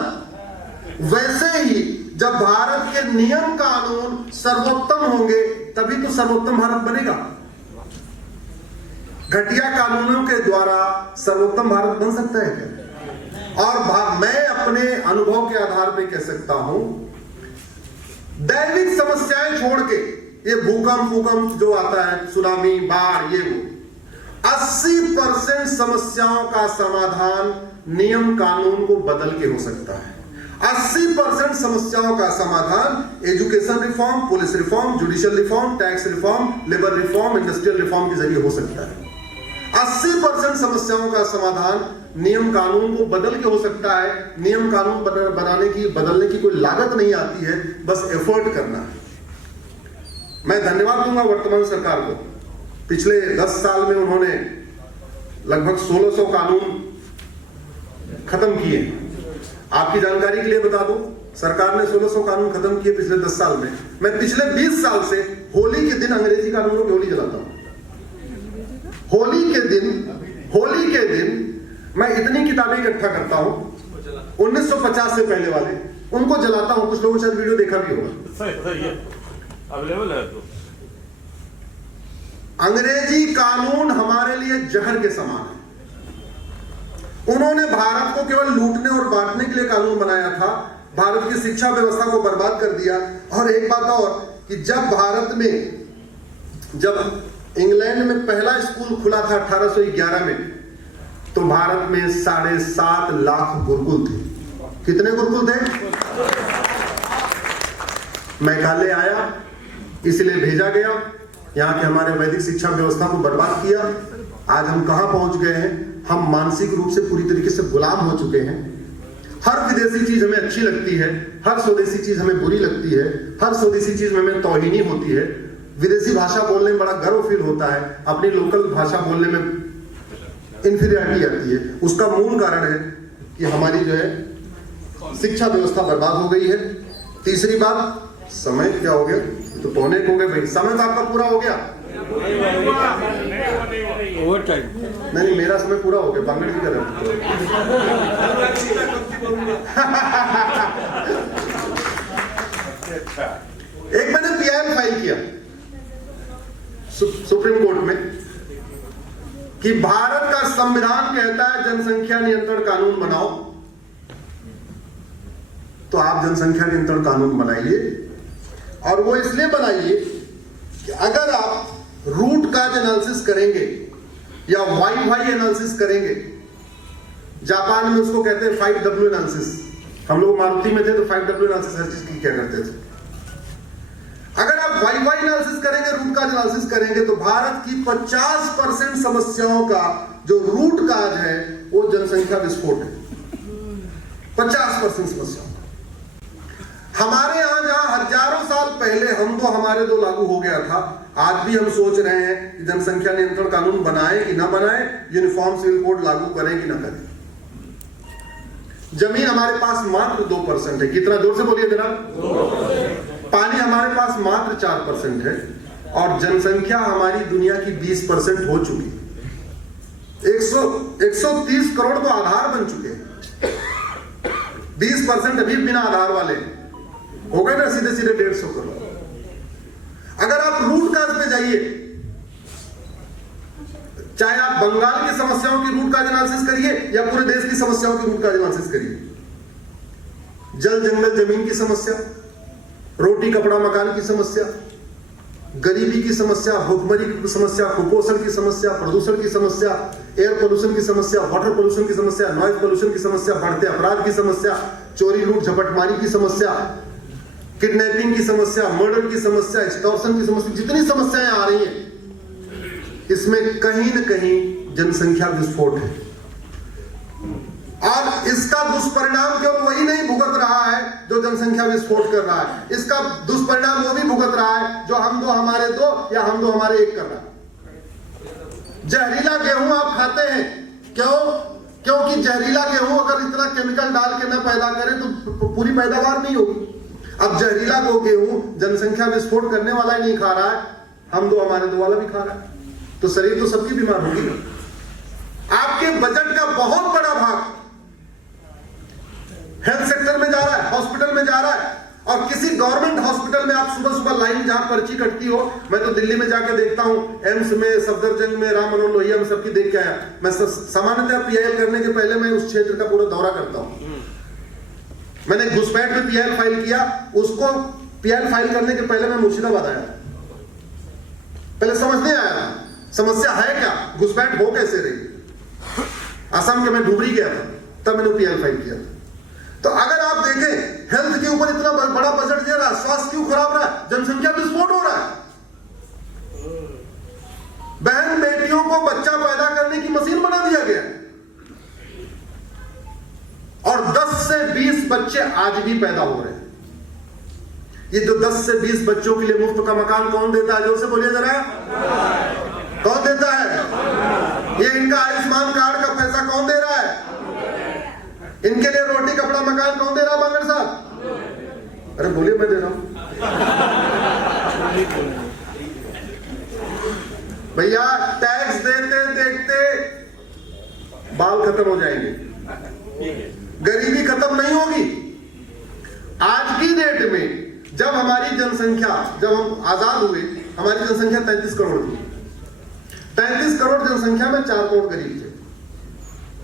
वैसे ही जब भारत के नियम कानून सर्वोत्तम होंगे तभी तो सर्वोत्तम भारत बनेगा। घटिया कानूनों के द्वारा सर्वोत्तम भारत बन सकता है क्या? और मैं अपने अनुभव के आधार पर कह सकता हूं, दैविक समस्याएं छोड़ के, ये भूकंप जो आता है, सुनामी, बाढ़, ये वो 80% समस्याओं का समाधान नियम कानून को बदल के हो सकता है। 80% समस्याओं का समाधान education reform, police reform, judicial reform, tax reform, labour reform, industrial reform के जरिए हो सकता है। 80% समस्याओं का समाधान नियम कानून को बदल के हो सकता है। नियम कानून बदलने की कोई लागत नहीं आती है, बस एफर्ट करना है। मैं धन्यवाद दूंगा वर्तमान सरकार को, पिछले 10 साल में उन्होंने लगभग 1600 कानून खत्म किए। आपकी जानकारी के लिए बता दूं, सरकार ने 1600 कानून खत्म किए पिछले 10 साल में। मैं पिछले 20 साल से होली के दिन अंग्रेजी कानूनों की होली जलाता हूं। होली के दिन मैं इतनी किताबें इकट्ठा करता हूं, 1950 से पहले वाले, उनको जलाता हूं। कुछ लोगों शायद वीडियो देखा भी होगा, अवेलेबल है तो। अंग्रेजी कानून हमारे लिए जहर के समान है। उन्होंने भारत को केवल लूटने और बांटने के लिए कानून बनाया था, भारत की शिक्षा व्यवस्था को बर्बाद कर दिया। और एक बात और कि जब इंग्लैंड में पहला स्कूल खुला था 1811 में, तो भारत में 7.5 लाख गुरुकुल थे। कितने गुरुकुल थे? मैकाले आया, इसलिए भेजा गया, यहाँ के हमारे वैदिक शिक्षा व्यवस्था को बर्बाद किया। आज हम कहां पहुंच गए हैं? हम मानसिक रूप से पूरी तरीके से गुलाम हो चुके हैं। हर विदेशी चीज हमें अच्छी लगती है, हर स्वदेशी चीज हमें बुरी लगती है, हर स्वदेशी चीज में हमें तौहीनी होती है। विदेशी भाषा बोलने में बड़ा गर्व फील होता है, अपनी लोकल भाषा बोलने में इंफीरियरिटी आती है। उसका मूल कारण है कि हमारी जो है शिक्षा व्यवस्था बर्बाद हो गई है। तीसरी बात, समय क्या हो गया? तो पौने हो गए भाई, समय तो आपका पूरा हो गया। नहीं, मेरा समय पूरा हो गया, बांगड़ की तरह। एक मैंने पीआईएल फाइल किया सुप्रीम कोर्ट में कि भारत का संविधान कहता है जनसंख्या नियंत्रण कानून बनाओ, तो आप जनसंख्या नियंत्रण कानून बनाइए। और वो इसलिए बनाइए कि अगर आप रूट काज एनालिसिस करेंगे या वाई एनालिसिस करेंगे, जापान में उसको कहते हैं 5W एनालिसिस। हम लोग मारुति में थे तो 5W एनालिसिस हर चीज की क्या करते थे। अगर आप वाई एनालिसिस करेंगे, रूट काज एनालिसिस करेंगे, तो भारत की 50% समस्याओं का जो रूट काज है वो जनसंख्या विस्फोट है। 50% समस्याओं। हमारे यहां जहां हजारों साल पहले हमारे दो लागू हो गया था, आज भी हम सोच रहे हैं कि जनसंख्या नियंत्रण कानून बनाए कि ना बनाए, यूनिफॉर्म सिविल कोड लागू करें कि ना करें। जमीन हमारे पास मात्र 2% है। कितना? जोर से बोलिए जरा। पानी हमारे पास मात्र 4% है और जनसंख्या हमारी दुनिया की 20% हो चुकी है। 130 करोड़ तो आधार बन चुके हैं, 20% अभी बिना आधार वाले हो गए ना, सीधे सीधे 150 करोड़। अगर आप रूट काज पे जाइए, चाहे आप बंगाल की समस्याओं की रूट काज एनालिसिस करिए या पूरे देश की समस्याओं की रूट काज एनालिसिस करिए, जल जंगल जमीन की समस्या, रोटी कपड़ा मकान की समस्या, गरीबी की समस्या, भूखमरी की समस्या, कुपोषण की समस्या, प्रदूषण की समस्या, एयर पोल्यूशन की समस्या, वाटर पोल्यूशन की समस्या, नॉइज पोल्यूशन की समस्या, बढ़ते अपराध की समस्या, चोरी लूट झपटमारी की समस्या, किडनैपिंग की समस्या, मर्डर की समस्या, एक्सटॉर्शन की समस्या, जितनी समस्याएं आ रही हैं, इसमें कहीं न कहीं जनसंख्या विस्फोट है। और इसका दुष्परिणाम केवल वही नहीं भुगत रहा है जो जनसंख्या विस्फोट कर रहा है, इसका दुष्परिणाम वो भी भुगत रहा है जो हम दो हमारे दो या हम दो हमारे एक कर रहा है। जहरीला गेहूं आप खाते हैं, क्यों? क्योंकि जहरीला गेहूं अगर इतना केमिकल डाल के ना पैदा करें तो पूरी पैदावार नहीं होगी। अब जहरीला गेहूं जनसंख्या विस्फोट करने वाला ही नहीं खा रहा है, हम दो हमारे दो वाला भी खा रहा है, तो शरीर तो सबकी बीमार होगी। आपके बजट का बहुत बड़ा भाग हेल्थ सेक्टर में जा रहा है, हॉस्पिटल में जा रहा है। और किसी गवर्नमेंट हॉस्पिटल में आप सुबह सुबह लाइन जहां पर्ची कटती हो, मैं तो दिल्ली में जाकर देखता हूं, एम्स में, सफदरजंग में, राम मनोहर लोहिया में, सबकी देख के आया। मैं सामान्यतः पीआईएल करने के पहले मैं उस क्षेत्र का पूरा दौरा करता हूं। मैंने घुसपैठ में पीआईएल फाइल किया, उसको पीआईएल फाइल करने के पहले मैं मुर्शिदाबाद आया, पहले समझ नहीं आया समस्या है क्या, घुसपैठ हो कैसे रही। असम के मैं डुबरी गया था, तब मैंने पीआईएल फाइल किया था। तो अगर आप देखें हेल्थ के ऊपर इतना बड़ा बजट दे रहा है, स्वास्थ्य क्यों खराब रहा है? जनसंख्या विस्फोट हो रहा है। बहन बेटियों को बच्चा पैदा करने की मशीन बना दिया गया और 10 से 20 बच्चे आज भी पैदा हो रहे हैं। ये जो 10 से 20 बच्चों के लिए मुफ्त का मकान कौन देता है? जोर से बोलिए जरा, कौन देता है? ये इनका आयुष्मान कार्ड का पैसा कौन दे रहा है? इनके लिए रोटी कपड़ा मकान कौन दे रहा है? बांगड़ साहब, अरे बोलिए, मैं दे रहा हूं भैया। टैक्स देते देखते बाल खत्म हो जाएंगे, गरीबी खत्म नहीं होगी। आज की डेट में जब हमारी जनसंख्या, जब हम आजाद हुए, हमारी जनसंख्या 33 करोड़ थी। 33 करोड़ जनसंख्या में 4 करोड़ गरीब थे,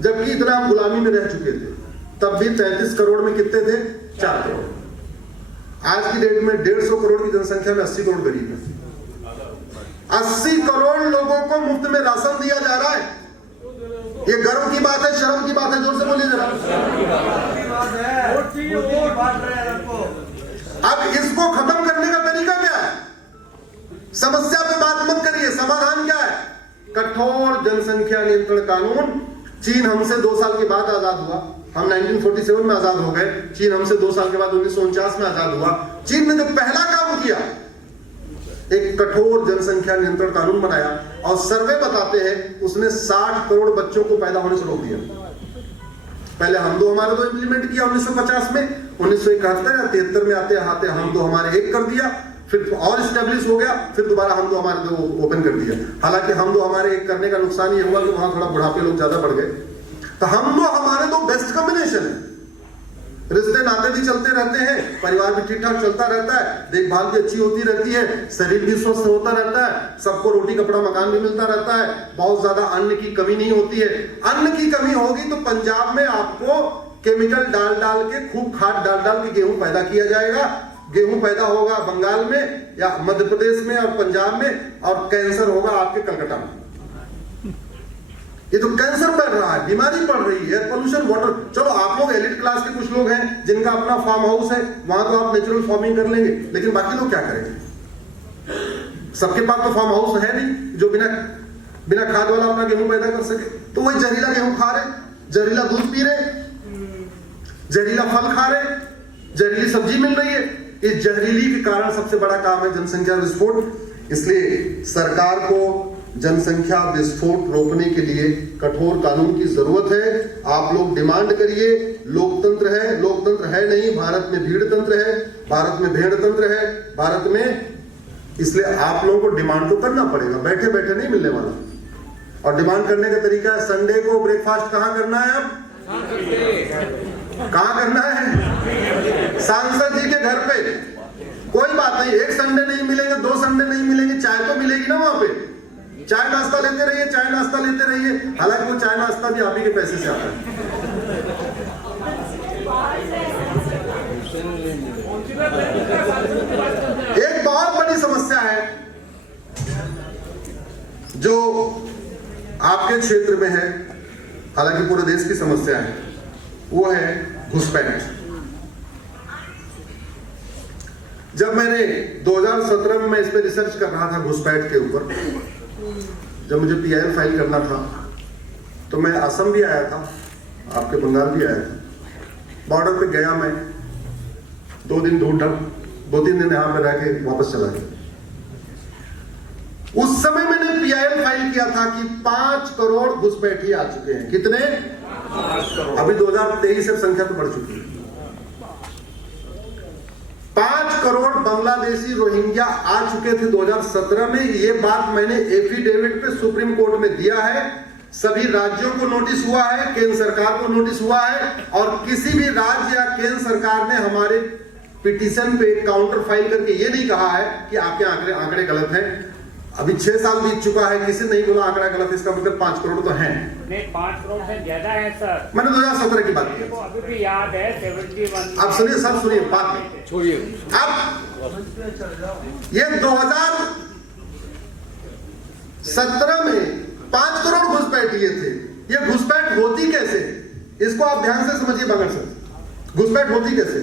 जबकि इतना हम गुलामी में रह चुके थे। तब भी 33 करोड़ में कितने थे? 4 करोड़। आज की डेट में 150 करोड़ की जनसंख्या में 80 करोड़ गरीब है। 80 करोड़ लोगों को मुफ्त में राशन दिया जा रहा है। ये गर्व की बात है, शर्म की बात है? जोर से बोलिए जरा। अब इसको खत्म करने का तरीका क्या है? समस्या पे बात मत करिए, समाधान क्या है? कठोर जनसंख्या नियंत्रण कानून। चीन हमसे 2 साल के बाद आजाद हुआ, हम 1947 में आजाद हो गए, चीन हमसे 2 साल के बाद 1949 में आजाद हुआ। चीन ने जो पहला काम किया, एक कठोर जनसंख्या नियंत्रण कानून बनाया और सर्वे बताते हैं उसने 60 करोड़ बच्चों को पैदा होने से रोक दिया। पहले हम दो हमारे दो इंप्लीमेंट किया 1950 में, 1971 या 73 में आते आते हम दो हमारे एक कर दिया, फिर और स्टेब्लिश हो गया, फिर दोबारा हम दो हमारे दो ओपन कर दिया। हालांकि हम दो हमारे एक करने का नुकसान ये हुआ कि वहां थोड़ा बुढ़ापे लोग ज्यादा बढ़ गए। तो हम दो हमारे दो बेस्ट कॉम्बिनेशन है, रिश्ते नाते भी चलते रहते हैं, परिवार भी ठीक ठाक चलता रहता है, देखभाल भी अच्छी होती रहती है, शरीर भी स्वस्थ होता रहता है, सबको रोटी कपड़ा मकान भी मिलता रहता है, बहुत ज्यादा अन्न की कमी नहीं होती है। अन्न की कमी होगी तो पंजाब में आपको केमिकल डाल डाल के, खूब खाद डाल डाल के गेहूं पैदा किया जाएगा। गेहूं पैदा होगा बंगाल में या मध्य प्रदेश में और पंजाब में, और कैंसर होगा आपके कलकत्ता में। ये तो कैंसर बढ़ रहा है, बीमारी बढ़ रही है, पोल्यूशन, वाटर। चलो आप लोग एलिट क्लास के कुछ लोग हैं जिनका अपना फार्म हाउस है, वहां तो आप नेचुरल फार्मिंग कर लेंगे, लेकिन बाकी लोग क्या करेंगे? सबके पास तो फार्म हाउस है नहीं जो बिना खाद वाला अपना गेहूं पैदा कर सके। तो वही जहरीला गेहूं खा रहे, जहरीला दूध पी रहे, जहरीला फल खा रहे, जहरीली सब्जी मिल रही है। इस जहरीली के कारण सबसे बड़ा काम है जनसंख्या विस्फोट। इसलिए सरकार को जनसंख्या विस्फोट रोकने के लिए कठोर कानून की जरूरत है। आप लोग डिमांड करिए, लोकतंत्र है नहीं, भारत में भीड़ तंत्र है, भारत में भेड़ तंत्र है, भारत में। इसलिए आप लोगों को डिमांड तो करना पड़ेगा, बैठे बैठे नहीं मिलने वाला। और डिमांड करने का तरीका है, संडे को ब्रेकफास्ट कहां करना है? अब कहां करना है? सांसद जी के घर पे। कोई बात नहीं, एक संडे नहीं मिलेंगे, 2 संडे नहीं मिलेंगे, चाय तो मिलेगी ना वहां पे। चाय नाश्ता लेते रहिए, चाय नाश्ता लेते रहिए। हालांकि वो चाय नाश्ता भी आप ही के पैसे से आता है। एक बहुत बड़ी समस्या है जो आपके क्षेत्र में है, हालांकि पूरे देश की समस्या है, वो है घुसपैठ। जब मैंने 2017 में इस पे रिसर्च कर रहा था घुसपैठ के ऊपर, जब मुझे पीआईएल फाइल करना था, तो मैं असम भी आया था, आपके बंगाल भी आया था, बॉर्डर पे गया मैं, 2 दिन ढूंढा, 2-3 दिन यहाँ पे रह के वापस चला गया। उस समय मैंने PIL फाइल किया था कि 5 करोड़ घुसपैठी आ चुके हैं। कितने? 5 करोड़। अभी 2023 से संख्या तो बढ़ चुकी है। 5 करोड़ बांग्लादेशी रोहिंग्या आ चुके थे 2017 में। ये बात मैंने एफिडेविट पे सुप्रीम कोर्ट में दिया है। सभी राज्यों को नोटिस हुआ है, केंद्र सरकार को नोटिस हुआ है, और किसी भी राज्य या केंद्र सरकार ने हमारे पिटीशन पे काउंटर फाइल करके ये नहीं कहा है कि आपके आंकड़े गलत हैं। अभी 6 साल बीत चुका है, किसी ने नहीं बोला आंकड़ा गलत है, इसका मतलब 5 करोड़ तो है नहीं। 5 करोड़ से ज्यादा है सर। मैंने 2017 की बात की। अभी भी याद है 71। आप सुनिए सर, सुनिए बात में छोड़िए। अब ये 2017 में 5 करोड़ घुसपैठिए थे। ये घुसपैठ होती कैसे, इसको आप ध्यान से समझिए बंगल सर। घुसपैठ होती कैसे?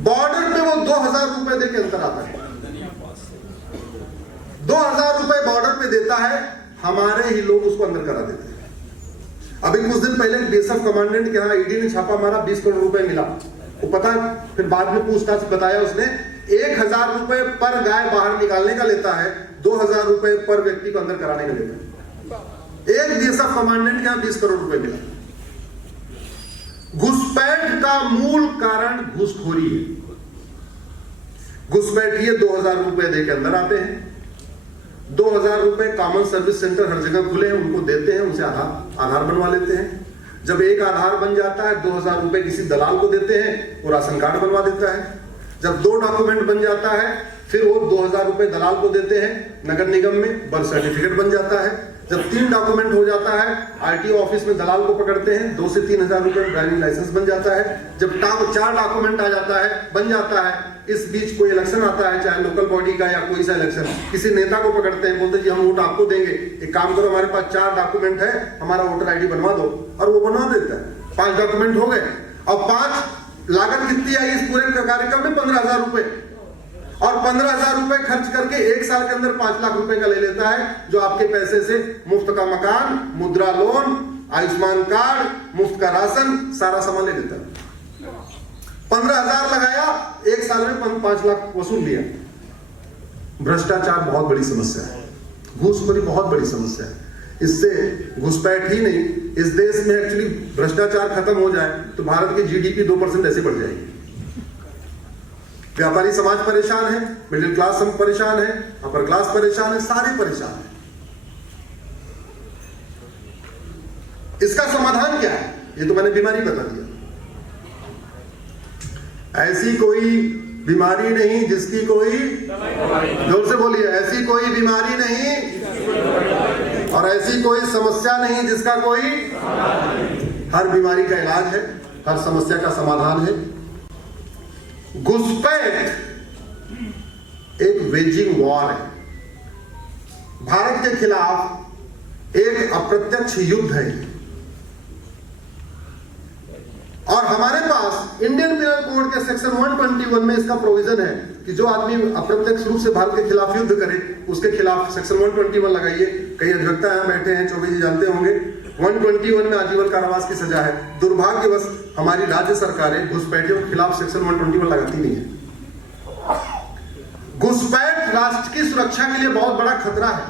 बॉर्डर पे वो 2000 रुपए दे के अंतर आता है। 2000 रुपए बॉर्डर पे देता है, हमारे ही लोग उसको अंदर करा देते हैं। अभी कुछ दिन पहले BSF कमांडेंट के यहाँ ईडी ने छापा मारा, 20 करोड़ रुपए मिला। वो पता, फिर बाद में पूछताछ बताया उसने 1000 रुपए पर गाय बाहर निकालने का लेता है, 2000 रुपए पर व्यक्ति को अंदर कराने का लेता है। एक BSF कमांडेंट के यहाँ 20 करोड़ रुपए मिला। घुसपैठ का मूल कारण घूसखोरी है। घुसपैठिए 2000 रुपए दे के अंदर आते हैं। 2000 रुपए कॉमन सर्विस सेंटर हर जगह खुले हैं, उनको देते हैं, उनसे आधार बनवा लेते हैं। जब एक आधार बन जाता है, 2000 रुपए किसी दलाल को देते हैं, वो राशन कार्ड बनवा देता है। जब 2 डॉक्यूमेंट बन जाता है, फिर वो 2000 रुपए दलाल को देते हैं नगर निगम में, बर्थ सर्टिफिकेट बन जाता है। जब 3 डॉक्यूमेंट हो जाता है, RTO ऑफिस में दलाल को पकड़ते हैं, 2 से 3000 रुपए ड्राइविंग लाइसेंस बन जाता है। जब 4 डॉक्यूमेंट आ जाता है, बन जाता है, इस बीच कोई इलेक्शन आता है, चाहे लोकल बॉडी का या कोई सा इलेक्शन, किसी नेता को पकड़ते हैं, बोलते जी हम वोट आपको देंगे, एक काम करो हमारे पास 4 डॉक्यूमेंट है, हमारा वोटर ID बनवा दो, और वो बनवा देता है। 5 डॉक्यूमेंट हो गए। और 5 लागत कितनी आई इस पूरे कार्यक्रम में? 15,000 रुपए। और 15,000 रुपए खर्च करके 1 साल के अंदर 5 लाख रुपए का ले लेता है, जो आपके पैसे से मुफ्त का मकान, मुद्रा लोन, आयुष्मान कार्ड, मुफ्त का राशन, सारा सामान ले लेता है। 15,000 लगाया, 1 साल में 5 लाख वसूल लिया। भ्रष्टाचार बहुत बड़ी समस्या है, घूसखोरी बहुत बड़ी समस्या है। इससे घुसपैठ ही नहीं, इस देश में एक्चुअली भ्रष्टाचार खत्म हो जाए तो भारत की GDP 2% ऐसे बढ़ जाएगी। व्यापारी समाज परेशान है, मिडिल क्लास परेशान है, अपर क्लास परेशान है, सारे परेशान है। इसका समाधान क्या है? ये तो मैंने बीमारी बता दिया। ऐसी कोई बीमारी नहीं जिसकी कोई, जोर से बोलिए, ऐसी कोई बीमारी नहीं और ऐसी कोई समस्या नहीं जिसका कोई, हर बीमारी का इलाज है, हर समस्या का समाधान है। घुसपैठ एक वेजिंग वॉर है, भारत के खिलाफ एक अप्रत्यक्ष युद्ध है। और हमारे पास इंडियन पिनल कोड के सेक्शन 121 में इसका प्रोविजन है कि जो आदमी अप्रत्यक्ष रूप से भारत के खिलाफ युद्ध करे, उसके खिलाफ सेक्शन 121 लगाइए। कई अधिवक्ता यहाँ बैठे हैं, चौबे जी जानते होंगे, 121 में आजीवन कारावास की सजा है। दुर्भाग्यवश हमारी राज्य सरकारें घुसपैठियों के खिलाफ सेक्शन 121 लगाती नहीं है। घुसपैठ राष्ट्र की सुरक्षा के लिए बहुत बड़ा खतरा है,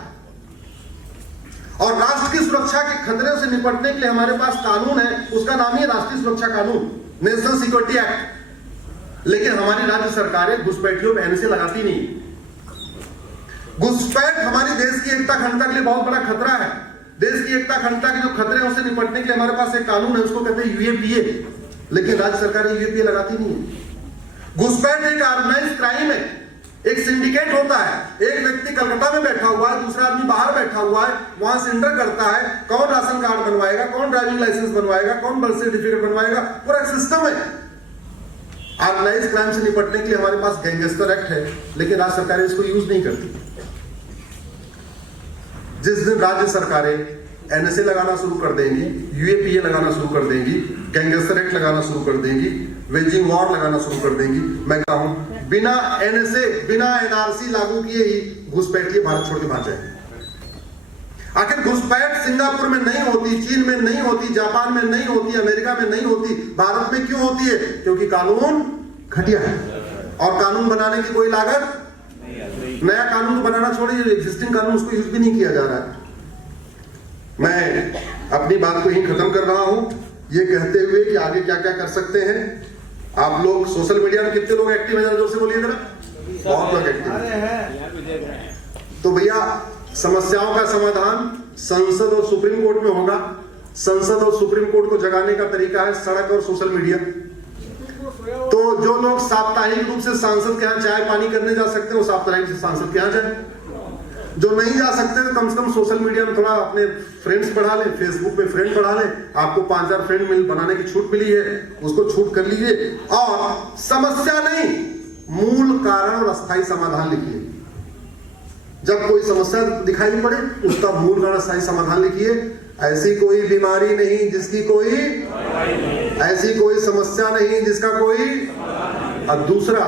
और राष्ट्र की सुरक्षा के खतरे से निपटने के लिए हमारे पास कानून है, उसका नाम ही राष्ट्रीय सुरक्षा कानून, नेशनल सिक्योरिटी एक्ट। लेकिन हमारी राज्य सरकारें घुसपैठियों पर NSA लगाती नहीं। घुसपैठ हमारे देश की एकता अखंडता के लिए बहुत बड़ा खतरा है। देश की एकता अखंडता के जो खतरे हैं उससे निपटने के लिए हमारे पास एक कानून है, उसको कहते हैं UAPA, लेकिन राज्य सरकारें UAPA लगाती नहीं है। घुसपैठ एक ऑर्गेनाइज्ड क्राइम है, एक सिंडिकेट होता है। एक व्यक्ति कलकत्ता में बैठा हुआ है, दूसरा आदमी बाहर बैठा हुआ है, वहां से इंटर करता है, कौन राशन कार्ड बनवाएगा, कौन ड्राइविंग लाइसेंस बनवाएगा, कौन बर्थ सर्टिफिकेट बनवाएगा, पूरा एक सिस्टम है। ऑर्गेनाइज्ड क्राइम से निपटने के लिए हमारे पास गैंगस्टर एक्ट है, लेकिन राज्य सरकारें इसको यूज नहीं करती। जिस दिन राज्य सरकारें NSA लगाना शुरू कर देंगी, UAPA लगाना शुरू कर देंगी, गैंगस्टर एक्ट लगाना शुरू कर देंगी, वेजिंग वॉर लगाना शुरू कर देंगी, मैं कहूं बिना NSA, बिना NRC लागू किए ही घुसपैठिए भारत छोड़ के भाग जाएंगे। आखिर घुसपैठ सिंगापुर में नहीं होती, चीन में नहीं होती, जापान में नहीं होती, अमेरिका में नहीं होती, भारत में क्यों होती है? क्योंकि कानून घटिया है और कानून बनाने की कोई लागत, नया कानून बनाना छोड़िए, एग्जिस्टिंग कानून उसको यूज भी नहीं किया जा रहा है। मैं अपनी बात को यहीं खत्म कर रहा हूं, ये कहते हुए कि आगे क्या क्या कर सकते हैं। आप लोग सोशल मीडिया में कितने लोग एक्टिव हैं, जोर से बोलिए जरा। बहुत लोग एक्टिव हैं। तो भैया समस्याओं का समाधान संसद और सुप्रीम कोर्ट में होगा। संसद और सुप्रीम कोर्ट को जगाने का तरीका है सड़क और सोशल मीडिया। तो जो लोग साप्ताहिक रूप से सांसद के यहाँ चाय पानी करने जा सकते हैं, वो साप्ताहिक से सांसद के यहाँ जाए। जो नहीं जा सकते तो कम से कम सोशल मीडिया में थोड़ा अपने फ्रेंड्स बढ़ा ले, फेसबुक पे फ्रेंड बढ़ा ले। आपको 5,000 फ्रेंड बनाने की छूट मिली है, उसको छूट कर लीजिए और समस्या नहीं, मूल कारण और अस्थायी समाधान लिखिए। जब कोई समस्या दिखाई पड़े उसका मूल कारण अस्थायी समाधान लिखिए। ऐसी कोई बीमारी नहीं जिसकी कोई, ऐसी कोई समस्या नहीं जिसका कोई। और दूसरा,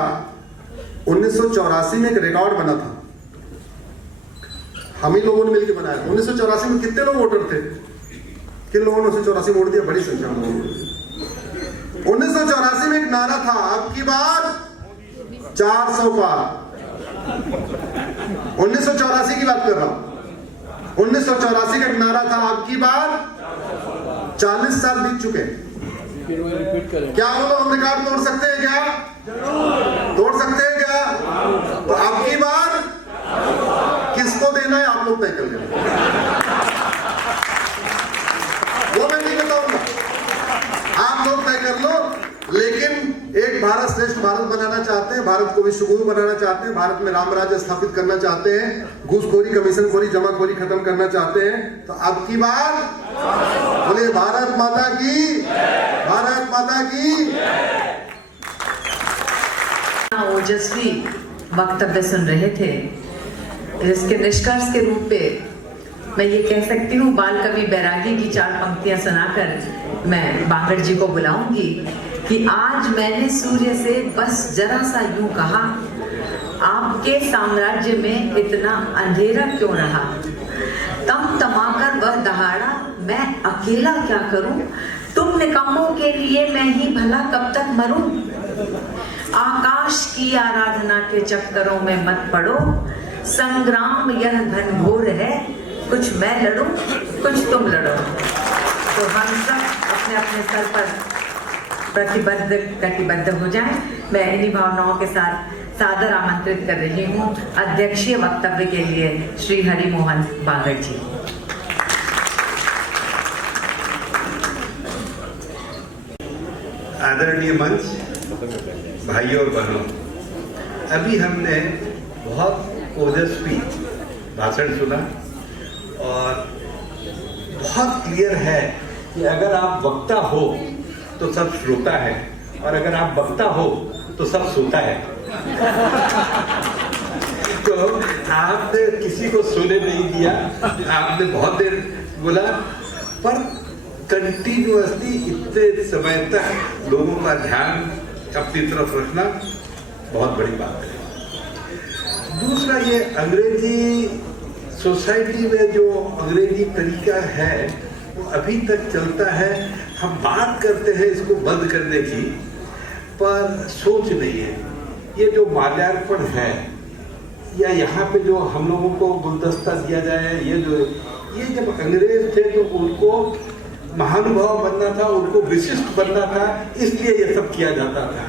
1984 में एक रिकॉर्ड बना था, हम ही लोगों ने मिलकर बनाया। 1984 में कितने लोग वोटर थे? किन लोगों ने 1984 वोट दिया? बड़ी संख्या में लोगों। 1984 में एक नारा था, अब की बार 400 पार। 1984 की बात कर रहा हूं। 1984 का एक नारा था, अब की बार 40 साल बीत चुके। क्या वो लोग हम रिकॉर्ड तोड़ सकते हैं? क्या तोड़ सकते हैं? क्या? तो अब की बार किसको देना है आप लोग तय कर लेंगे, वो मैं नहीं बताऊंगा, आप लोग तय कर लो। लेकिन एक भारत श्रेष्ठ भारत बनाना चाहते हैं, भारत को विश्वगुरु बनाना चाहते हैं, भारत में राम राज्य स्थापित करना चाहते हैं, घूसखोरी, कमीशनखोरी, जमाखोरी खत्म करना चाहते हैं। तो अब की बार बोले भारत माता की, भारत माता की। ओजस्वी वक्तव्य सुन रहे थे, जिसके निष्कर्ष के रूप में मैं ये कह सकती हूँ, बाल कवि बैरागी की 4 पंक्तियां सुनाकर मैं बांगड़ जी को बुलाऊंगी कि आज मैंने सूर्य से बस जरा सा यूं कहा, आपके साम्राज्य में इतना अंधेरा क्यों रहा? तम तमाकर वह दहाड़ा, मैं अकेला क्या करूं? तुम निकम्मों के लिए मैं ही भला कब तक मरूं? आकाश की आराधना के चक्करों में मत पड़ो, संग्राम यह घनघोर है, कुछ मैं लड़ूं कुछ तुम लड़ो। तो हम सब अपने अपने स्तर पर कटिबद्ध हो जाएं। मैं इन्हीं भावनाओं के साथ सादर आमंत्रित कर रही हूँ अध्यक्षीय वक्तव्य के लिए श्री हरि मोहन बांगड़ जी। आदरणीय मंच, भाइयों और बहनों, अभी हमने बहुत ओजस्वी भाषण सुना और बहुत क्लियर है कि अगर आप वक्ता हो तो सब श्रोता है और अगर आप वक्ता हो तो सब सोता है। तो आपने किसी को सोने नहीं दिया, आपने बहुत देर बोला, पर कंटिन्यूअसली इतने समय तक लोगों का ध्यान अपनी तरफ रखना बहुत बड़ी बात है। दूसरा, ये अंग्रेजी सोसाइटी में जो अंग्रेजी तरीका है वो अभी तक चलता है। हम बात करते हैं इसको बंद करने की, पर सोच नहीं है। ये जो माल्यार्पण है या यहाँ पे जो हम लोगों को गुलदस्ता दिया जाए, ये जब अंग्रेज थे तो उनको महानुभाव बनना था, उनको विशिष्ट बनना था, इसलिए ये सब किया जाता था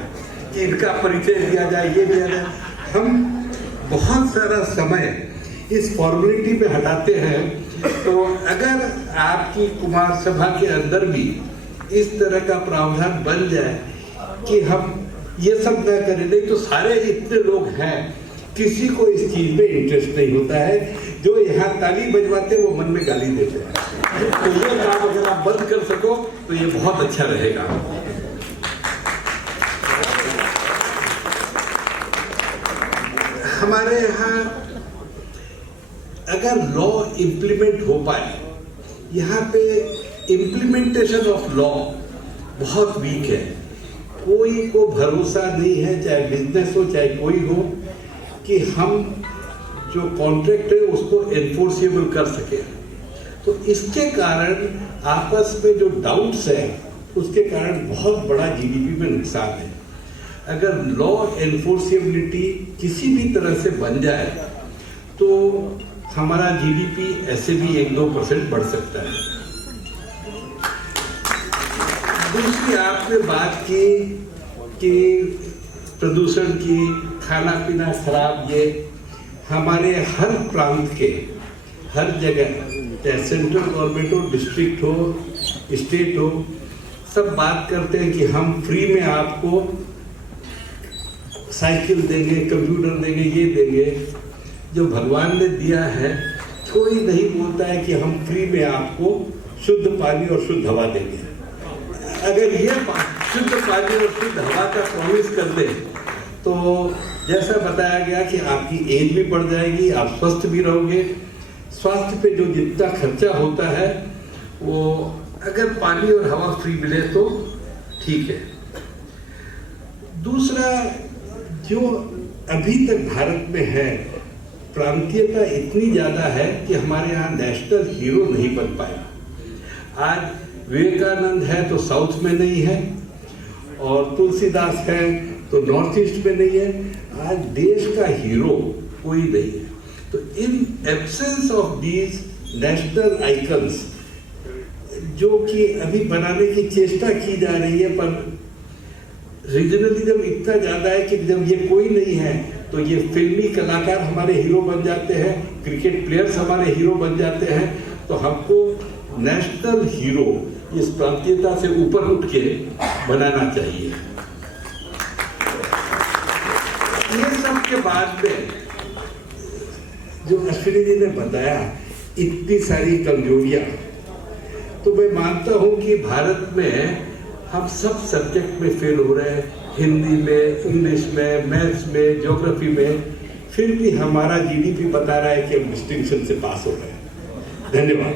कि इनका परिचय दिया जाए, ये दिया जाए। हम बहुत सारा समय इस फॉर्मेलिटी पे हटाते हैं। तो अगर आपकी कुमार सभा के अंदर भी इस तरह का प्रावधान बन जाए कि हम ये सब न करें, नहीं तो सारे इतने लोग हैं, किसी को इस चीज में इंटरेस्ट नहीं होता है। जो यहाँ ताली बजवाते वो मन में गाली देते हैं। तो ये काम अगर आप बंद कर सको तो ये बहुत अच्छा रहेगा। हमारे यहाँ अगर लॉ इम्प्लीमेंट हो पाए, यहाँ पे इम्प्लीमेंटेशन ऑफ लॉ बहुत वीक है। कोई को भरोसा नहीं है, चाहे बिजनेस हो चाहे कोई हो, कि हम जो कॉन्ट्रैक्ट है उसको एनफोर्सेबल कर सके। तो इसके कारण आपस में जो डाउट्स है उसके कारण बहुत बड़ा जीडीपी में नुकसान है। अगर लॉ एनफोर्सेबिलिटी किसी भी तरह से बन जाए तो हमारा जीडीपी ऐसे भी 1-2% बढ़ सकता है। दूसरी आपने बात की कि प्रदूषण की, खाना पीना खराब, ये हमारे हर प्रांत के हर जगह, चाहे सेंट्रल गवर्नमेंट हो, डिस्ट्रिक्ट हो, स्टेट हो, सब बात करते हैं कि हम फ्री में आपको साइकिल देंगे, कंप्यूटर देंगे, ये देंगे। जो भगवान ने दिया है, कोई नहीं बोलता है कि हम फ्री में आपको शुद्ध पानी और शुद्ध हवा देंगे। अगर ये शुद्ध पानी और शुद्ध हवा का प्रॉमिस कर दे तो जैसा बताया गया कि आपकी एज भी बढ़ जाएगी, आप स्वस्थ भी रहोगे। स्वास्थ्य पे जो जितना खर्चा होता है वो अगर पानी और हवा फ्री मिले तो ठीक है। दूसरा, जो अभी तक भारत में है, प्रांतीयता इतनी ज्यादा है कि हमारे यहाँ नेशनल हीरो नहीं बन पाया। आज विवेकानंद है तो साउथ में नहीं है, और तुलसीदास है तो नॉर्थ ईस्ट में नहीं है। आज देश का हीरो कोई नहीं है। तो in absence of these national icons, जो कि अभी बनाने की चेष्टा की जा रही है, पर रीजनलिज्म इतना ज्यादा है कि जब ये कोई नहीं है तो ये फिल्मी कलाकार हमारे हीरो बन जाते हैं, क्रिकेट प्लेयर्स हमारे हीरो बन जाते हैं। तो हमको नेशनल हीरो इस प्रांतीयता से ऊपर उठ के बनाना चाहिए। ये सब के बाद में जो अश्विनी जी ने बताया, इतनी सारी कमजोरियां, तो मैं मानता हूं कि भारत में हम सब सब्जेक्ट में फेल हो रहे हैं, हिंदी में, इंग्लिश में, मैथ्स में, ज्योग्राफी में, फिर भी हमारा जीडीपी बता रहा है कि हम डिस्टिंक्शन से पास हो रहे हैं। धन्यवाद।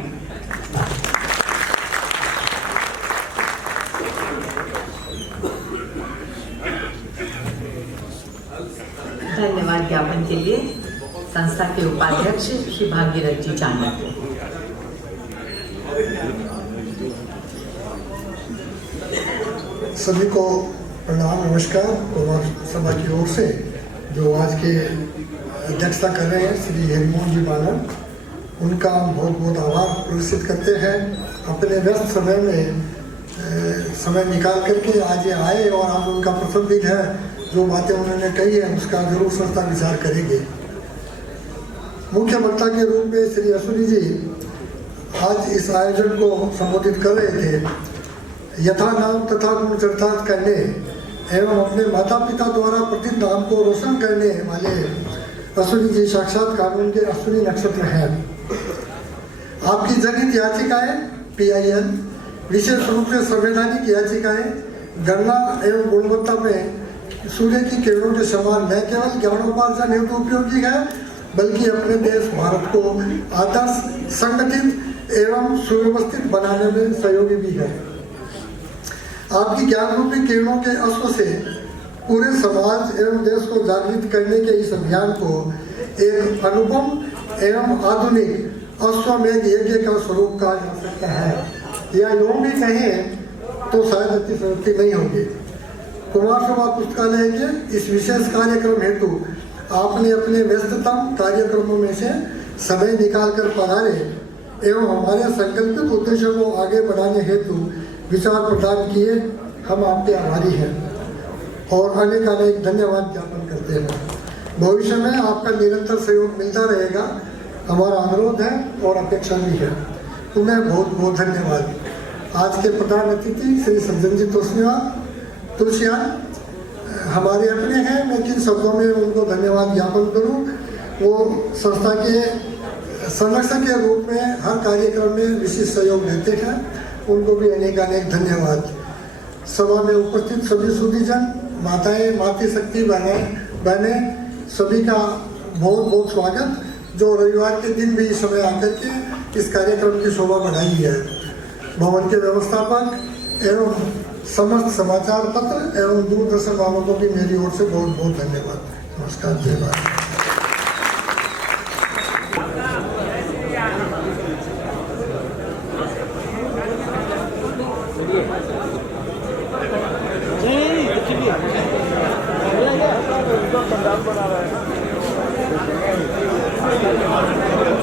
धन्यवाद ज्ञापन के लिए संस्था के उपाध्यक्ष श्री भागीरथ जी चाणक्य। सभी को प्रणाम, नमस्कार। कुमार सभा की ओर से जो आज के अध्यक्षता कर रहे हैं श्री हरिमोहन जी बालन, उनका हम बहुत बहुत आभार प्रदर्शित करते हैं। अपने व्यस्त समय में समय निकाल करके आज ये आए, और आज उनका प्रथम दिन है। जो बातें उन्होंने कही है उसका जरूर संस्था विचार करेंगे। मुख्य वक्ता के रूप में श्री अश्विनी जी आज इस आयोजन को संबोधित कर रहे थे। यथा नाम तथा गुण चरितार्थ करने एवं अपने माता पिता द्वारा प्रतित नाम को रोशन करने वाले अश्विनी जी साक्षात कानून के अश्विनी नक्षत्र हैं। आपकी जनहित याचिकाएं PIL, विशेष रूप से संवैधानिक याचिकाएं गणना एवं गुणवत्ता में सूर्य की किरणों के समान न केवल ज्ञानोपार्जन हेतु उपयोगी है, बल्कि अपने देश भारत को आदर्श, संगठित एवं सुव्यवस्थित बनाने में सहयोगी भी है। आपकी ज्ञान रूपी किरणों के अश्व से पूरे समाज एवं देश को जागृत करने के इस अभियान को एक अनुपम एवं आधुनिक अश्वमेध यज्ञ का स्वरूप कहा जा सकता है, या यूं भी कहें तो शायद अतिशयोक्ति नहीं होगी। कुमार सभा पुस्तकालय के इस विशेष कार्यक्रम हेतु आपने अपने व्यस्ततम कार्यक्रमों में से समय निकालकर पधारे एवं हमारे संकल्पित उद्देश्यों को आगे बढ़ाने हेतु विचार प्रदान किए। हम आपके आभारी हैं और अनेक धन्यवाद ज्ञापन करते हैं। भविष्य में आपका निरंतर सहयोग मिलता रहेगा, हमारा अनुरोध है और अपेक्षा भी है। तुम्हें बहुत बहुत धन्यवाद। आज के प्रधान अतिथि श्री सज्जन जी तुलसियान हमारे अपने हैं, मैं किन शब्दों में उनको धन्यवाद ज्ञापन करूं। वो संस्था के संरक्षक के रूप में हर कार्यक्रम में विशेष सहयोग देते हैं, उनको भी अनेक धन्यवाद। सभा में उपस्थित सभी सुधीजन, माताएं, मातृशक्ति बहने सभी का बहुत बहुत स्वागत, जो रविवार के दिन भी इस समय आकर के इस कार्यक्रम की शोभा बढ़ाई है। भवन के व्यवस्थापक एवं समस्त समाचार पत्र एवं दूरदर्शन वालों को भी मेरी ओर से बहुत बहुत धन्यवाद। नमस्कार, जय भारत।